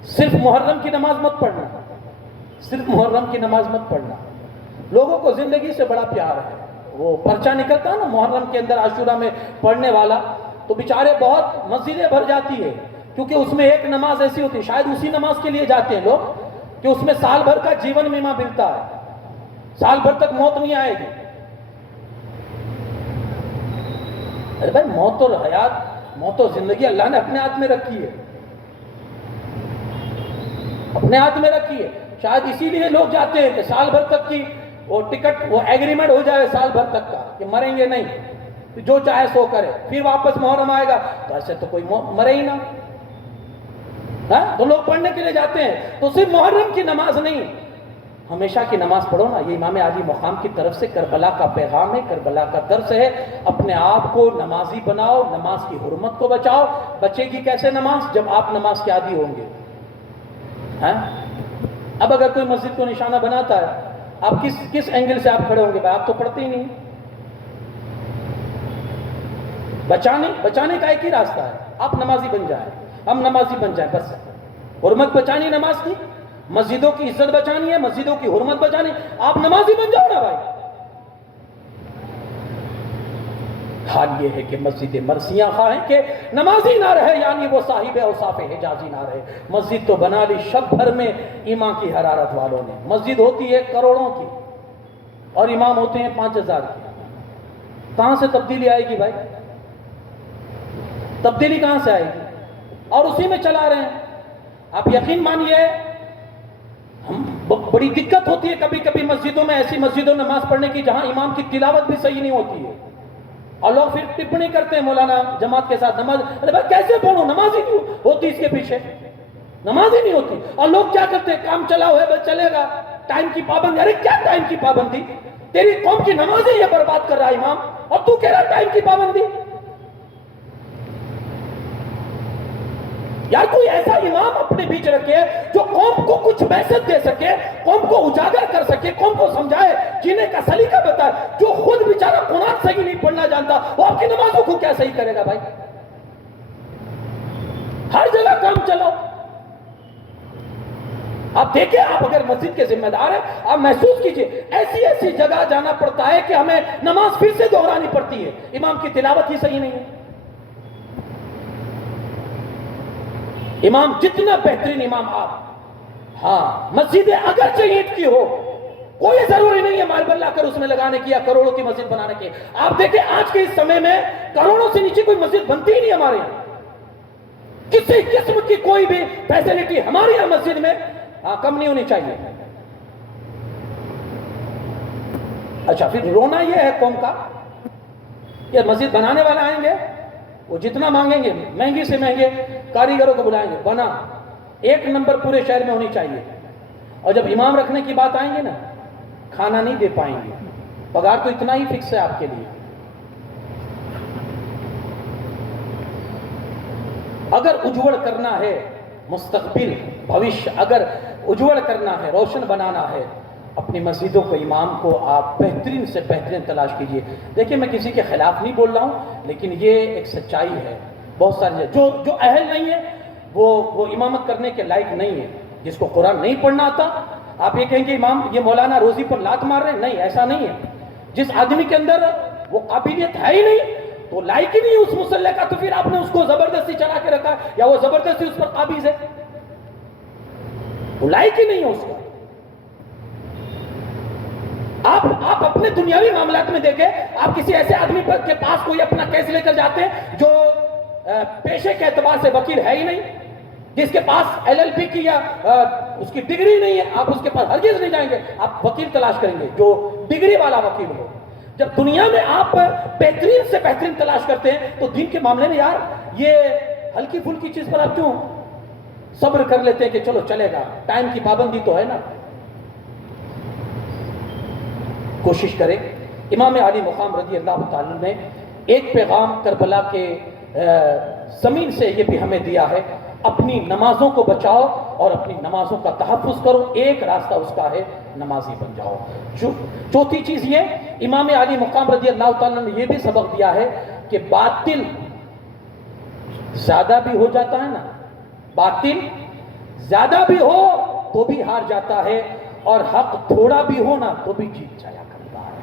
صرف محرم کی نماز مت پڑھنا، صرف محرم کی نماز مت پڑھنا. لوگوں کو زندگی سے بڑا پیار ہے. وہ پرچہ نکلتا نا محرم کے اندر عاشورہ میں پڑھنے والا، تو بیچارے بہت مسجدیں بھر جاتی ہے، کیونکہ اس میں ایک نماز ایسی ہوتی ہے، شاید اسی نماز کے لیے جاتے ہیں لوگ کہ اس میں سال بھر کا جیون بیمہ ملتا ہے، سال بھر تک موت نہیں آئے گی. ارے بھائی موت اور حیات، موت اور زندگی اللہ نے اپنے ہاتھ میں رکھی ہے، اپنے ہاتھ میں رکھی ہے. شاید اسی لیے لوگ جاتے ہیں کہ سال بھر تک کی وہ ٹکٹ، وہ ایگریمنٹ ہو جائے سال بھر تک کا کہ مریں گے نہیں، جو چاہے سو کرے، پھر واپس محرم آئے گا تو ایسے تو کوئی مرے ہی نہ. تو لوگ پڑھنے کے لیے جاتے ہیں. تو صرف محرم کی نماز نہیں، ہمیشہ کی نماز پڑھو نا. یہ امام علی مقام کی طرف سے کربلا کا پیغام ہے، کربلا کا درس ہے. اپنے آپ کو نمازی بناؤ، نماز کی حرمت کو بچاؤ. بچے گی کیسے نماز؟ جب آپ نماز کے عادی ہوں گے. اب اگر کوئی مسجد کو نشانہ بناتا ہے، آپ کس اینگل سے آپ کھڑے ہوں گے؟ بھائی آپ تو پڑھتے ہی نہیں. بچانے کا ایک ہی راستہ ہے، آپ نمازی بن جائیں، ہم نمازی بن جائیں. بس حرمت بچانی نماز کی، مسجدوں کی عزت بچانی ہے، مسجدوں کی حرمت بچانی، آپ نمازی بن جاؤ نا بھائی. حال یہ ہے کہ مسجد مرثیہ خواہیں کہ نمازی نہ رہے، یعنی وہ صاحب اوصاف حجازی نہ رہے. مسجد تو بنا لی شب بھر میں ایمان کی حرارت والوں نے. مسجد ہوتی ہے کروڑوں کی اور امام ہوتے ہیں 5000 کے. کہاں سے تبدیلی آئے گی بھائی؟ تبدیلی کہاں سے آئے گی؟ اور اسی میں چلا رہے ہیں. آپ یقین مانیے ہم بڑی دقت ہوتی ہے کبھی کبھی مسجدوں میں، ایسی مسجدوں میں نماز پڑھنے کی جہاں امام کی تلاوت بھی صحیح نہیں ہوتی ہے، اور لوگ پھر ٹپنی کرتے ہیں مولانا جماعت کے ساتھ نماز. ارے بھائی کیسے پڑھوں؟ نماز ہی نہیں ہوتی اس کے پیچھے، نماز ہی نہیں ہوتی. اور لوگ کیا کرتے ہیں؟ کام چلاؤ ہے بس چلے گا، ٹائم کی پابندی. ارے کیا ٹائم کی پابندی؟ تیری قوم کی نمازیں یہ برباد کر رہا ہے امام، اور تو کہہ رہا ٹائم کی پابندی. یار کوئی ایسا امام اپنے بیچ رکھے جو قوم کو کچھ میسج دے سکے، قوم کو اجاگر کر سکے، قوم کو سمجھائے، جینے کا سلیقہ بتائے. جو خود بیچارہ قرآن صحیح نہیں پڑھنا جانتا، وہ آپ کی نمازوں کو کیا صحیح کرے گا بھائی؟ ہر جگہ کام چلاؤ. آپ دیکھیں، آپ اگر مسجد کے ذمہ دار ہیں، آپ محسوس کیجئے ایسی ایسی جگہ جانا پڑتا ہے کہ ہمیں نماز پھر سے دہرانی پڑتی ہے، امام کی تلاوت ہی صحیح نہیں ہے. امام جتنا بہترین امام آپ، مسجدیں اگرچہ اینٹ کی ہو، کوئی ضروری نہیں ہے مال بلّہ کر اس میں لگانے کی یا کروڑوں کی مسجد بنانے کی. آپ دیکھیں آج کے اس سمے میں کروڑوں سے نیچے کوئی مسجد بنتی ہی نہیں ہمارے یہاں. کسی قسم کی کوئی بھی فیسلٹی ہماری یہاں مسجد میں کم نہیں ہونی چاہیے. اچھا پھر رونا یہ ہے قوم کا کہ مسجد بنانے والے آئیں گے، وہ جتنا مانگیں گے مہنگی سے مہنگے کاریگروں کو بلائیں گے، بنا ایک نمبر پورے شہر میں ہونی چاہیے. اور جب امام رکھنے کی بات آئیں گے نا، کھانا نہیں دے پائیں گے. پگار تو اتنا ہی فکس ہے آپ کے لیے. اگر اجوڑ کرنا ہے مستقبل، بھوشیہ اگر اجوڑ کرنا ہے، روشن بنانا ہے، اپنی مسجدوں کو، امام کو آپ بہترین سے بہترین تلاش کیجئے. دیکھیں میں کسی کے خلاف نہیں بول رہا ہوں، لیکن یہ ایک سچائی ہے. بہت ساری جو اہل نہیں ہے، وہ امامت کرنے کے لائق نہیں ہے. جس کو قرآن نہیں پڑھنا آتا, آپ یہ کہیں کہ امام یہ مولانا روزی پر لات مار رہے ہیں, نہیں, ایسا نہیں ہے. جس آدمی کے اندر وہ قابلیت ہے ہی نہیں, تو لائق ہی نہیں اس مسلح کا, تو پھر آپ نے اس کو زبردستی چلا کے رکھا ہے, یا وہ زبردستی اس پر قابض ہے, وہ لائق ہی نہیں ہے اس کا. آپ اپنے دنیاوی معاملات میں دیکھیں, آپ کسی ایسے آدمی کے پاس کوئی اپنا کیس لے کر جاتے ہیں جو پیشے کے اعتبار سے وکیل ہے ہی نہیں, جس کے پاس LLB کی یا اس کی ڈگری نہیں ہے, آپ اس کے پاس ہرگز نہیں جائیں گے. آپ وکیل تلاش کریں گے جو ڈگری والا وکیل ہو. جب دنیا میں آپ بہترین سے بہترین تلاش کرتے ہیں, تو دین کے معاملے میں یار یہ ہلکی پھلکی چیز پر آپ کیوں صبر کر لیتے ہیں کہ چلو چلے گا, ٹائم کی پابندی تو ہے نا. کوشش کریں. امام علی مقام رضی اللہ تعالی نے ایک پیغام کربلا کے زمین سے یہ بھی ہمیں دیا ہے, اپنی نمازوں کو بچاؤ اور اپنی نمازوں کا تحفظ کرو, ایک راستہ اس کا ہے نمازی بن جاؤ. چوتھی چیز یہ, امام علی مقام رضی اللہ تعالیٰ نے یہ بھی سبق دیا ہے کہ باطل زیادہ بھی ہو جاتا ہے نا, باطل زیادہ بھی ہو تو بھی ہار جاتا ہے, اور حق تھوڑا بھی ہو نا تو بھی جیت جایا کرتا ہے.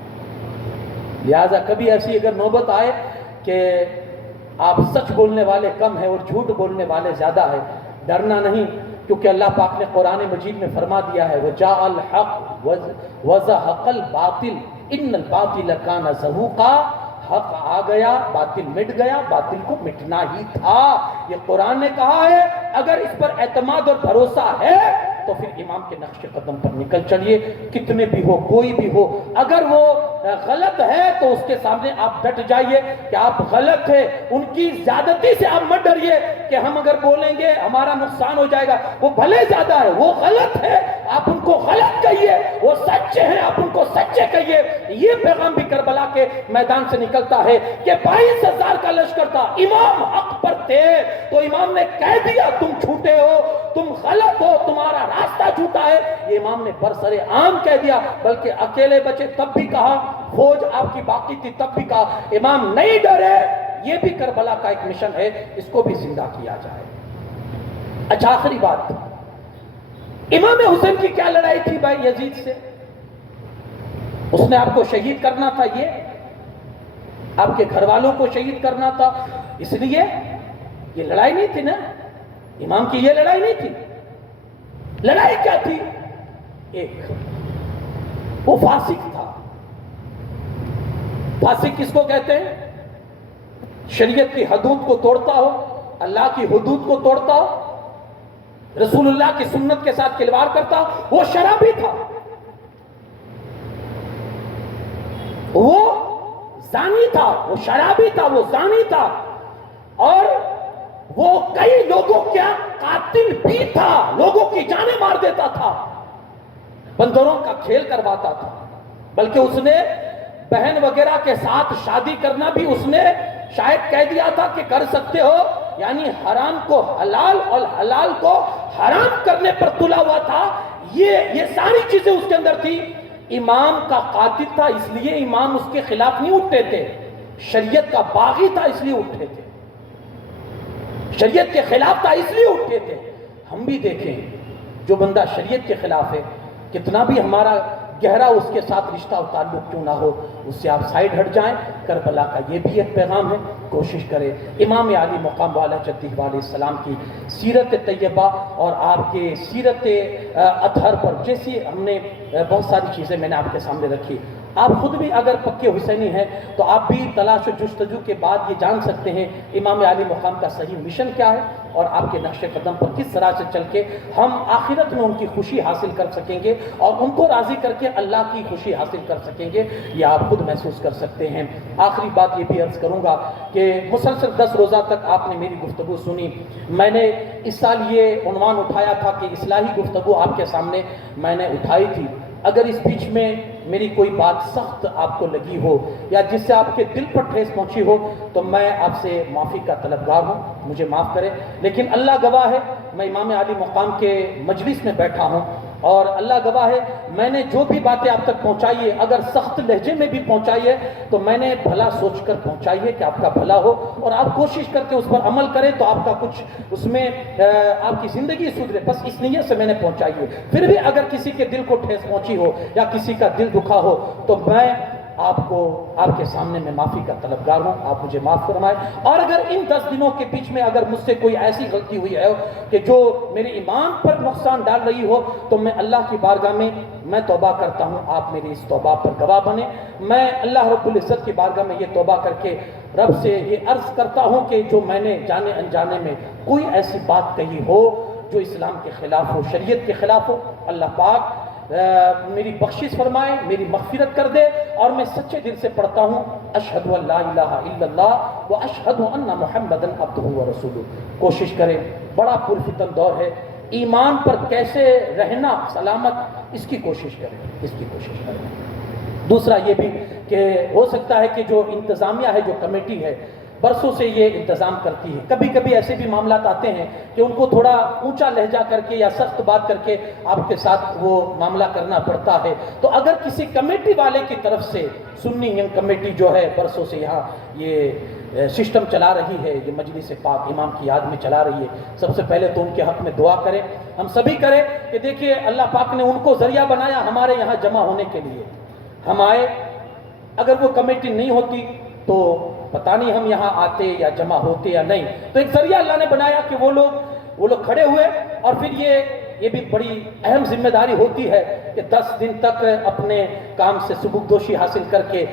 لہذا کبھی ایسی اگر نوبت آئے کہ آپ سچ بولنے والے کم ہیں اور جھوٹ بولنے والے زیادہ ہیں, ڈرنا نہیں, کیونکہ اللہ پاک نے قرآن مجید میں فرما دیا ہے وَجَاءَ الْحَقُّ وَزَهَقَ الْبَاطِلُ إِنَّ الْبَاطِلَ كَانَ زَهُوقًا. حق آ گیا, باطل مٹ گیا, باطل کو مٹنا ہی تھا. یہ قرآن نے کہا ہے. اگر اس پر اعتماد اور بھروسہ ہے تو پھر امام کے نقش قدم پر نکل چلیے, کتنے بھی ہو, کوئی بھی ہو. اگر وہ غلط ہے تو اس کے سامنے آپ ڈٹ جائیے کہ آپ غلط ہیں. ان کی زیادتی سے آپ مت ڈریے کہ ہم اگر بولیں گے ہمارا نقصان ہو جائے گا. وہ بھلے زیادہ ہے, وہ غلط ہے, آپ ان کو غلط کہیے. وہ سچے ہیں, آپ ان کو سچے کہیے. یہ پیغام بھی کربلا کے میدان سے نکلتا ہے کہ 22,000 کا لشکر تھا, امام حق پر تھے, تو امام نے کہہ دیا تم جھوٹے ہو, تم غلط ہو, تمہارا راستہ جھوٹا ہے. یہ امام نے برسر عام کہہ دیا, بلکہ اکیلے بچے تب بھی کہا, فوج آپ کی باقی تھی تب بھی کہا. امام نہیں ڈرے. یہ بھی کربلا کا ایک مشن ہے, اس کو بھی زندہ کیا جائے. اچھا, آخری بات, امام حسین کی کیا لڑائی تھی بھائی یزید سے؟ اس نے آپ کو شہید کرنا تھا, یہ آپ کے گھر والوں کو شہید کرنا تھا, اس لیے یہ لڑائی نہیں تھی نا. امام کی یہ لڑائی نہیں تھی. لڑائی کیا تھی؟ ایک, وہ فاسق تھا. فاسق کس کو کہتے ہیں؟ شریعت کی حدود کو توڑتا ہو, اللہ کی حدود کو توڑتا ہو, رسول اللہ کی سنت کے ساتھ کھلواڑ کرتا ہو. وہ شرابی تھا, وہ زانی تھا, وہ شرابی تھا, وہ زانی تھا, اور وہ کئی لوگوں کا قاتل بھی تھا. لوگوں کی جانیں مار دیتا تھا, بندروں کا کھیل کرواتا تھا. بلکہ اس نے بہن وغیرہ کے ساتھ شادی کرنا بھی اس نے شاید کہہ دیا تھا کہ کر سکتے ہو, یعنی حرام کو حلال اور حلال کو حرام کرنے پر تلا ہوا تھا. یہ ساری چیزیں اس کے اندر تھی. امام کا قاتل تھا, اس لیے امام اس کے خلاف نہیں اٹھتے تھے. شریعت کا باغی تھا, اس لیے اٹھتے تھے. شریعت کے خلاف تھا, اس لیے اٹھتے تھے. ہم بھی دیکھیں, جو بندہ شریعت کے خلاف ہے, کتنا بھی ہمارا گہرا اس کے ساتھ رشتہ اور تعلق کیوں نہ ہو, اس سے آپ سائڈ ہٹ جائیں. کربلا کا یہ بھی ایک پیغام ہے, کوشش کریں امام علی مقام والا جدہ علیہ السلام کی سیرت طیبہ اور آپ کے سیرت اطہر پر, جیسی ہم نے بہت ساری چیزیں میں نے آپ کے سامنے رکھی. آپ خود بھی اگر پکے حسینی ہیں تو آپ بھی تلاش و جستجو کے بعد یہ جان سکتے ہیں امام علی مقام کا صحیح مشن کیا ہے, اور آپ کے نقش قدم پر کس طرح سے چل کے ہم آخرت میں ان کی خوشی حاصل کر سکیں گے, اور ان کو راضی کر کے اللہ کی خوشی حاصل کر سکیں گے. یہ آپ خود محسوس کر سکتے ہیں. آخری بات یہ بھی عرض کروں گا کہ مسلسل 10 روزہ تک آپ نے میری گفتگو سنی. میں نے اس سال یہ عنوان اٹھایا تھا کہ اصلاحی گفتگو آپ کے سامنے میں نے اٹھائی تھی. اگر اس بیچ میں میری کوئی بات سخت آپ کو لگی ہو یا جس سے آپ کے دل پر ٹھیس پہنچی ہو تو میں آپ سے معافی کا طلبگار ہوں, مجھے معاف کریں. لیکن اللہ گواہ ہے, میں امام علی مقام کے مجلس میں بیٹھا ہوں اور اللہ گواہ ہے میں نے جو بھی باتیں آپ تک پہنچائی ہے اگر سخت لہجے میں بھی پہنچائی ہے تو میں نے بھلا سوچ کر پہنچائی ہے کہ آپ کا بھلا ہو اور آپ کوشش کر کے اس پر عمل کریں تو آپ کا کچھ اس میں آپ کی زندگی سدھرے، بس اس نیت سے میں نے پہنچائی ہے۔ پھر بھی اگر کسی کے دل کو ٹھیس پہنچی ہو یا کسی کا دل دکھا ہو تو میں آپ کے سامنے میں معافی کا طلبگار ہوں، آپ مجھے معاف فرمائے۔ اور اگر ان 10 دنوں کے بیچ میں اگر مجھ سے کوئی ایسی غلطی ہوئی ہے کہ جو میرے ایمان پر نقصان ڈال رہی ہو تو میں اللہ کی بارگاہ میں توبہ کرتا ہوں، آپ میری اس توبہ پر گواہ بنیں۔ میں اللہ رب العزت کی بارگاہ میں یہ توبہ کر کے رب سے یہ عرض کرتا ہوں کہ جو میں نے جانے انجانے میں کوئی ایسی بات کہی ہو جو اسلام کے خلاف ہو، شریعت کے خلاف ہو، اللہ پاک میری بخشش فرمائے، میری مغفرت کر دے۔ اور میں سچے دل سے پڑھتا ہوں اشہد ان لا الہ الا اللہ و اشہد ان محمدا عبدہ و رسولہ۔ کوشش کریں، بڑا پرفتن دور ہے، ایمان پر کیسے رہنا سلامت، اس کی کوشش کریں۔ دوسرا یہ بھی کہ ہو سکتا ہے کہ جو انتظامیہ ہے، جو کمیٹی ہے، برسوں سے یہ انتظام کرتی ہے، کبھی کبھی ایسے بھی معاملات آتے ہیں کہ ان کو تھوڑا اونچا لہجہ کر کے یا سخت بات کر کے آپ کے ساتھ وہ معاملہ کرنا پڑتا ہے۔ تو اگر کسی کمیٹی والے کی طرف سے، سنی ینگ کمیٹی جو ہے برسوں سے یہاں یہ سسٹم چلا رہی ہے، یہ مجلس پاک امام کی یاد میں چلا رہی ہے، سب سے پہلے تو ان کے حق میں دعا کریں، ہم سبھی کریں کہ دیکھیے اللہ پاک نے ان کو ذریعہ بنایا ہمارے یہاں جمع ہونے کے لیے، ہم آئے، اگر وہ کمیٹی نہیں ہوتی تو پتہ نہیں ہم یہاں آتے یا جمع ہوتے یا نہیں۔ تو ایک ذریعہ اللہ نے بنایا کہ وہ لوگ کھڑے ہوئے، اور پھر یہ بھی بڑی اہم ذمہ داری ہوتی ہے کہ 10 دن تک اپنے کام سے سبکدوشی حاصل کر کے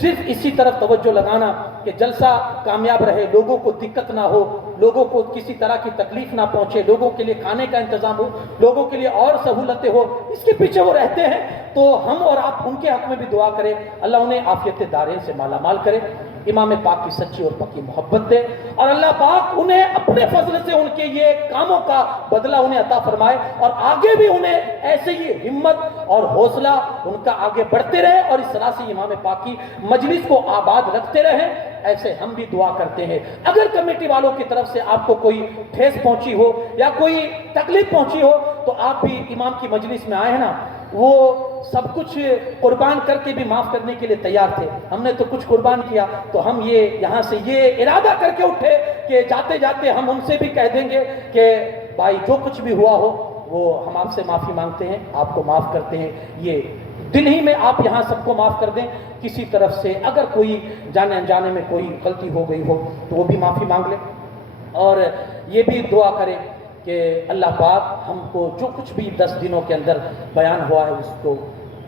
صرف اسی طرف توجہ لگانا کہ جلسہ کامیاب رہے، لوگوں کو دقت نہ ہو، لوگوں کو کسی طرح کی تکلیف نہ پہنچے، لوگوں کے لیے کھانے کا انتظام ہو، لوگوں کے لیے اور سہولتیں ہو، اس کے پیچھے وہ رہتے ہیں۔ تو ہم اور آپ ان کے حق میں بھی دعا کریں، اللہ انہیں عافیت دارین سے مالا مال کرے، امام پاک کی سچی اور پکی محبت دے، اور اللہ پاک انہیں اپنے فضل سے ان کے یہ کاموں کا بدلہ انہیں عطا فرمائے، اور آگے بھی انہیں ایسے ہی ہمت اور حوصلہ ان کا آگے بڑھتے رہے، اور اس طرح سے امام پاک کی مجلس کو آباد رکھتے رہیں۔ ایسے ہم بھی دعا کرتے ہیں۔ اگر کمیٹی والوں کی طرف سے آپ کو کوئی ٹھیس پہنچی ہو یا کوئی تکلیف پہنچی ہو تو آپ بھی امام کی مجلس میں آئے ہیں نا، وہ سب کچھ قربان کر کے بھی معاف کرنے کے لیے تیار تھے، ہم نے تو کچھ قربان کیا، تو ہم یہاں سے یہ ارادہ کر کے اٹھے کہ جاتے جاتے ہم ان سے بھی کہہ دیں گے کہ بھائی جو کچھ بھی ہوا ہو وہ ہم آپ سے معافی مانگتے ہیں، آپ کو معاف کرتے ہیں، یہ دل ہی میں آپ یہاں سب کو معاف کر دیں۔ کسی طرف سے اگر کوئی جانے انجانے میں کوئی غلطی ہو گئی ہو تو وہ بھی معافی مانگ لیں، اور یہ بھی دعا کریں کہ اللہ پاک ہم کو جو کچھ بھی 10 دنوں کے اندر بیان ہوا ہے اس کو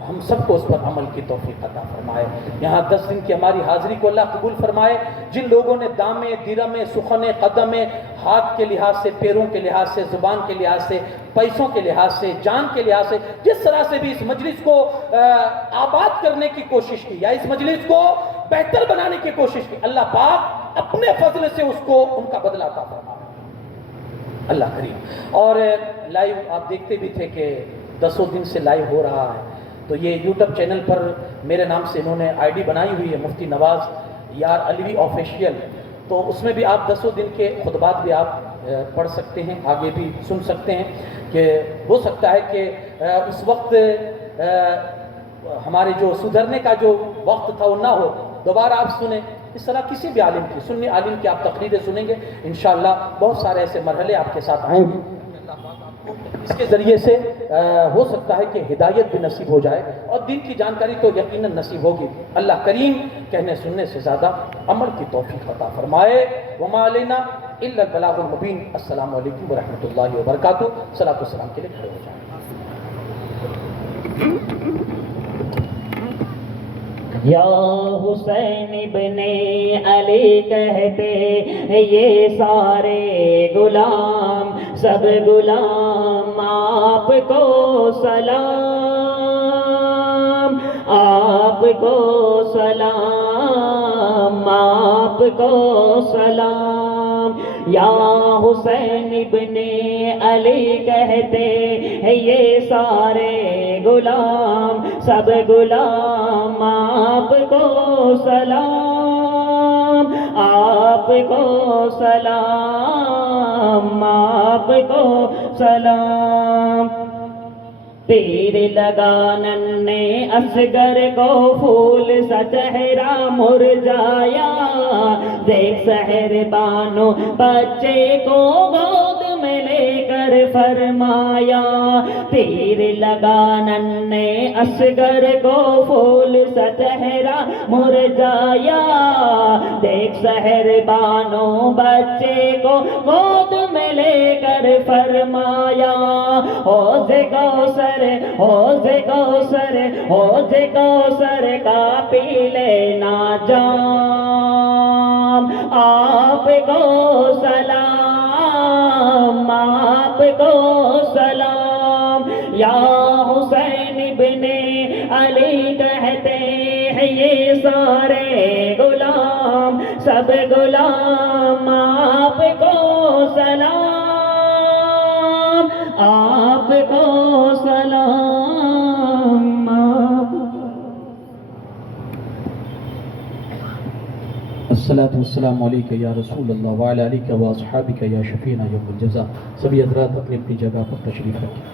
ہم سب کو اس پر عمل کی توفیق عطا فرمائے۔ یہاں 10 دن کی ہماری حاضری کو اللہ قبول فرمائے۔ جن لوگوں نے دامے، درمے، سخنے، قدمے، ہاتھ کے لحاظ سے، پیروں کے لحاظ سے، زبان کے لحاظ سے، پیسوں کے لحاظ سے، جان کے لحاظ سے، جس طرح سے بھی اس مجلس کو آباد کرنے کی کوشش کی یا اس مجلس کو بہتر بنانے کی کوشش کی، اللہ پاک اپنے فضل سے اس کو ان کا بدلہ عطا فرمائے، اللہ کریم۔ اور لائیو آپ دیکھتے بھی تھے کہ 10 دن سے لائیو ہو رہا ہے، تو یہ یوٹیوب چینل پر میرے نام سے انہوں نے آئی ڈی بنائی ہوئی ہے، مفتی نواز یار علوی آفیشیل، تو اس میں بھی آپ 10 دن کے خطبات بھی آپ پڑھ سکتے ہیں، آگے بھی سن سکتے ہیں، کہ ہو سکتا ہے کہ اس وقت ہمارے جو سدھرنے کا جو وقت تھا وہ نہ ہو، دوبارہ آپ سنیں، اس طرح کسی بھی عالم کی، سنی عالم کی آپ تقریریں سنیں گے، انشاءاللہ بہت سارے ایسے مرحلے آپ کے ساتھ آئیں گے، اس کے ذریعے سے ہو سکتا ہے کہ ہدایت بھی نصیب ہو جائے، اور دین کی جانکاری تو یقیناً نصیب ہوگی۔ اللہ کریم کہنے سننے سے زیادہ عمل کی توفیق عطا فرمائے۔ وما علینا الا البلاغ المبین۔ السلام علیکم ورحمۃ اللہ وبرکاتہ۔ صلاۃ و سلام کے لیے کھڑے ہو جائیں۔ یا حسین ابن علی کہتے یہ سارے غلام، سب غلام آپ کو سلام، آپ کو سلام، آپ کو سلام۔ یا حسین ابن علی کہتے یہ سارے غلام، سب غلام آپ کو سلام، آپ کو سلام، آپ کو سلام۔ تیر لگا ننے اصغر کو پھول سا چہرہ مرجھایا، دیکھ سحر بانو بچے کو گود میں لے کر فرمایا، تیر لگا ننے اصغر کو پھول سا چہرہ مرجھایا، دیکھ سحر بانو بچے کو گود میں لے کر فرمایا، حوض کوثر حوض کوثر حوض کوثر کا پی لینا جام، آپ کو سلام آپ کو سلام، یا حسین ابن علی کہتے ہیں یہ سارے غلام، سب غلام آپ کو سلام، آپ کو سلام، آپ الصلاۃ والسلام علیک یا رسول اللہ وعلی آلک و اصحابک یا شفیعنا یوم الجزا۔ سبھی حضرات اپنی اپنی جگہ پر تشریف رکھیں۔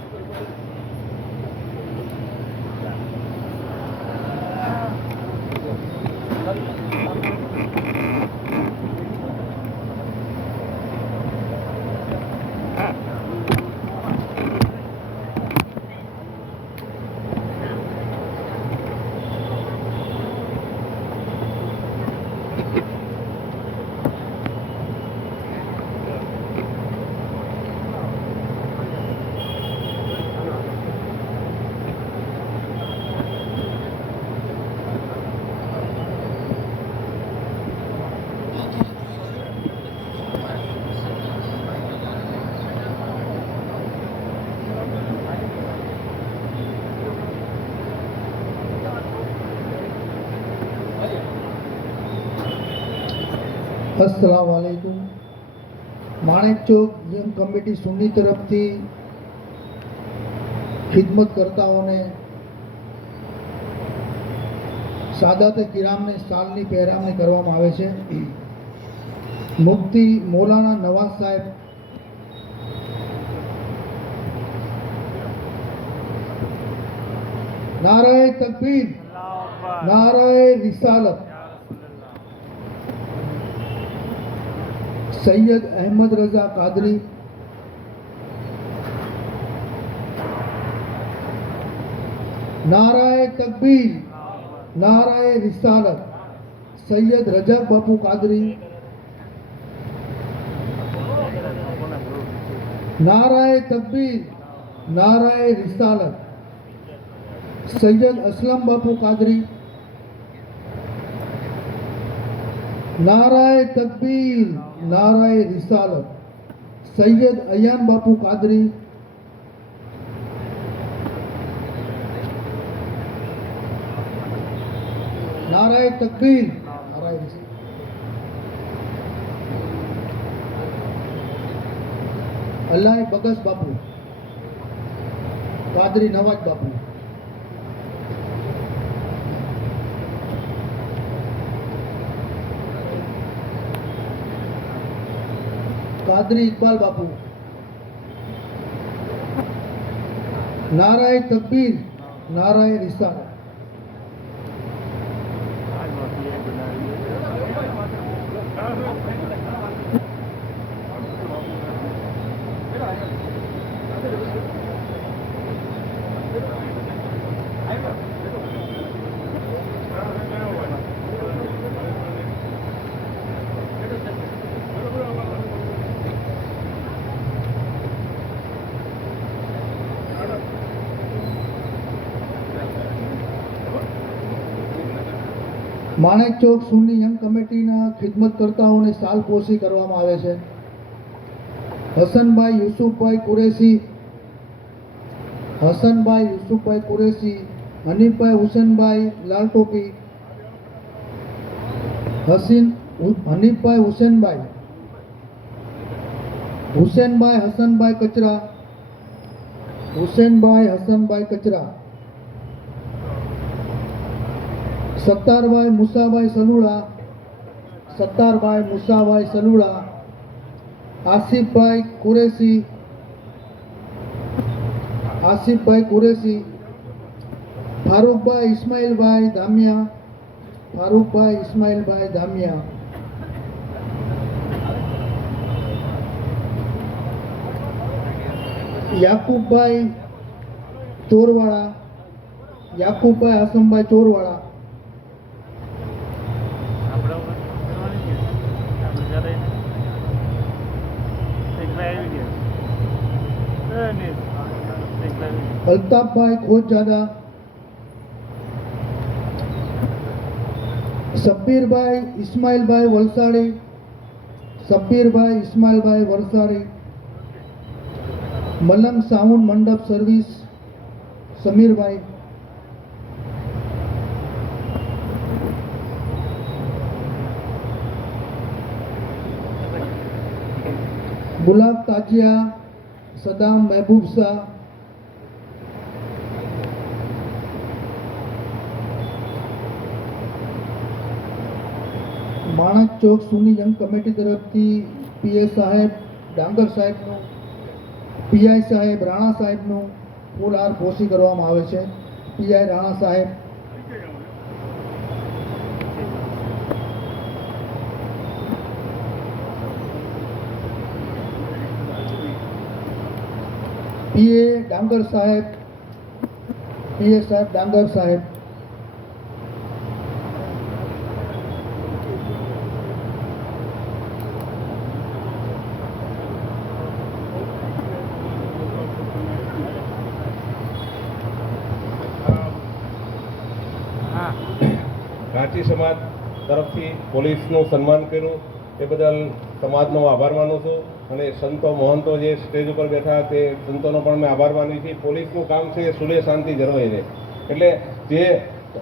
السلام علیکم۔ مانک چوک یم کمیٹی سنی طرف تھی خدمت کرتاؤں نے سادات کرام نے سالنی પહેરામણી કરવામાં આવે છે۔ મુફ્તી મૌલાના નવાઝ સાહેબ નારાએ તકબીર નારાએ રિસાલત سید احمد رضا قادری، نعرہ تکبیر نعرہ رسالت سید رجب باپو قادری، نعرہ تکبیر نعرہ رسالت سید اسلم باپو قادری، نعرہ تکبیر نعرہ رسالت سید ایان باپو قادری، نعرہ تکبیر نعرہ رسالت اللہ بگس باپو قادری نواز باپو، قادری اقبال باپو، نعرہ تکبیر نعرہ رسالت માણેક ચોક સુન્ની યંગ કમિટીના ખિદમતકર્તાઓને સાલપોશી કરવામાં આવે છે। હસનભાઈ યુસુફભાઈ કુરેશી, હનીફભાઈ હુસેનભાઈ લાલટોપી, હનીફભાઈ હુસેનભાઈ હસનભાઈ કચરા, સત્તારભાઈ મુસાભાઈ સલુડા, આસિફભાઈ કુરેશી, આસિફભાઈ કુરેશી, ફારૂકભાઈ ઇસ્માઇલભાઈ ધામિયા, ફારૂકભાઈ ઇસ્માઇલભાઈ ધામિયા, યાકુબભાઈ ચોરવાળા, યાકુબભાઈ આસમભાઈ ચોરવાળા, અલ્તાફભાઈ ખોજાદા, સબ્બીરભાઈ ઇસ્માઇલભાઈ વલસાડી, સબ્બીરભાઈ ઇસ્માઇલભાઈ વલસાડી, મલંગ સાઉન્ડ મંડપ સર્વિસ સમીરભાઈ, ગુલાબ તાજિયા સદામ મહેબૂબ શાહ, માણક ચોક સુની જંગ કમિટી તરફથી પીએ સાહેબ ડાંગર સાહેબનું, પીઆઈ સાહેબ રાણા સાહેબનું ફૂલ હાર પોષી કરવામાં આવે છે. પીઆઈ રાણા સાહેબ, પીએ ડાંગર સાહેબ, પીએ સાહેબ ડાંગર સાહેબ, રાંચી સમાજ તરફથી પોલીસનું સન્માન કર્યું તે બદલ સમાજનો આભાર માનું છું. અને સંતો મહંતો જે સ્ટેજ ઉપર બેઠા તે સંતોનો પણ મેં આભાર માનું છું. પોલીસનું કામ છે સુલે શાંતિ જળવાઈ રહે, એટલે જે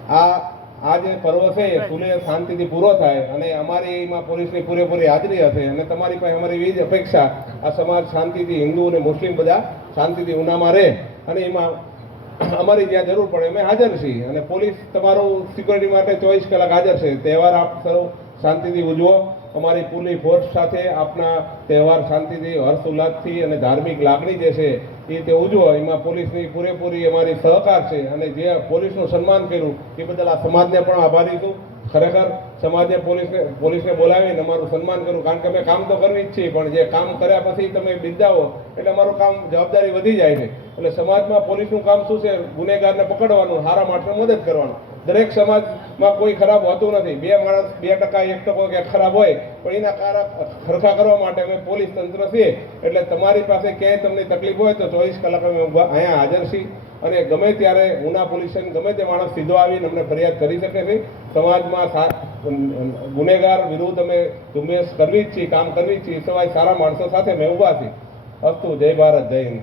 આ જે પર્વ છે એ સુલે શાંતિથી પૂરો થાય અને અમારી એમાં પોલીસની પૂરેપૂરી હાજરી હશે. અને તમારી પાસે અમારી એવી જ અપેક્ષા આ સમાજ શાંતિથી, હિન્દુ અને મુસ્લિમ બધા શાંતિથી ઉનામાં રહે અને એમાં અમારી જ્યાં જરૂર પડે અમે હાજર છીએ. અને પોલીસ તમારું સિક્યોરિટી માટે 24 કલાક હાજર છે. તહેવાર આપ સૌ શાંતિથી ઉજવો. અમારી પૂરી ફોર્સ સાથે આપના તહેવાર શાંતિથી, હર્ષ ઉલ્લાસથી અને ધાર્મિક લાગણી જે છે એ તે ઉજવો. એમાં પોલીસની પૂરેપૂરી અમારી સહકાર છે. અને જે પોલીસનું સન્માન કર્યું એ બદલ આ સમાજને પણ આભારી છું. ખરેખર સમાજે પોલીસને બોલાવીને અમારું સન્માન કર્યું, કારણ કે અમે કામ તો કરવી જ છીએ, પણ જે કામ કર્યા પછી તમે બિરદાવો એટલે અમારું કામ જવાબદારી વધી જાય છે. એટલે સમાજમાં પોલીસનું કામ શું છે? ગુનેગારને પકડવાનું, સારા માણસને મદદ કરવાનું. દરેક સમાજમાં કોઈ ખરાબ હોતું નથી. 2 માણસ 2% 1% કે ખરાબ હોય, પણ એના ખરખા કરવા માટે અમે પોલીસ તંત્ર છીએ. એટલે તમારી પાસે ક્યાંય તમને તકલીફ હોય તો 24 કલાક અમે અહીંયા હાજર છીએ. અને ગમે ત્યારે ઉના પોલીસ સ્ટેશન ગમે તે માણસ સીધો આવીને અમને ફરિયાદ કરી શકે છે. સમાજમાં ગુનેગાર વિરુદ્ધ અમે ઝુંબેશ કરવી જ છીએ, કામ કરવી જ છીએ. સિવાય સારા માણસો સાથે મેં ઊભા છીએ. અસ્તુ. જય ભારત, જય હિન્દ.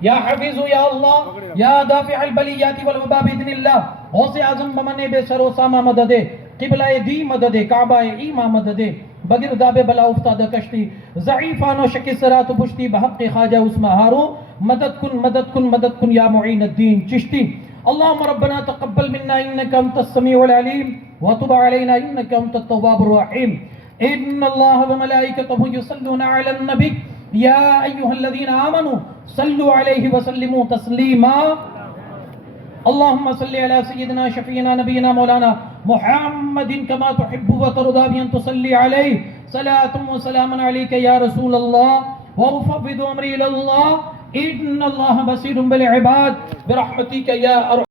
یا حفیظ یا اللہ یا دافع البلیات والوبا باذن اللہ غوث اعظم بمن بے سر و سامہ مدد قبلہ دی مدد کعبہ ایما مدد بغیر داب بلا افتاد کشتی ضعیفان و شکسرات پشتی بحق خواجہ عثمان ہارو مدد کن یا معین الدین چشتی اللهم ربنا تقبل منا انك انت السميع العليم وتب علينا انك انت التواب الرحيم ان الله وملائكته يصلون على النبي يا ايها الذين امنوا صلوا عليه وسلموا تسليما اللهم صل على سيدنا شفيعنا نبينا مولانا محمد كما تحب وترضى بأن تصلي عليه صلاة وسلاما عليك يا رسول الله وأفوض أمري إلى الله إن الله بصير بالعباد برحمتك يا أرحم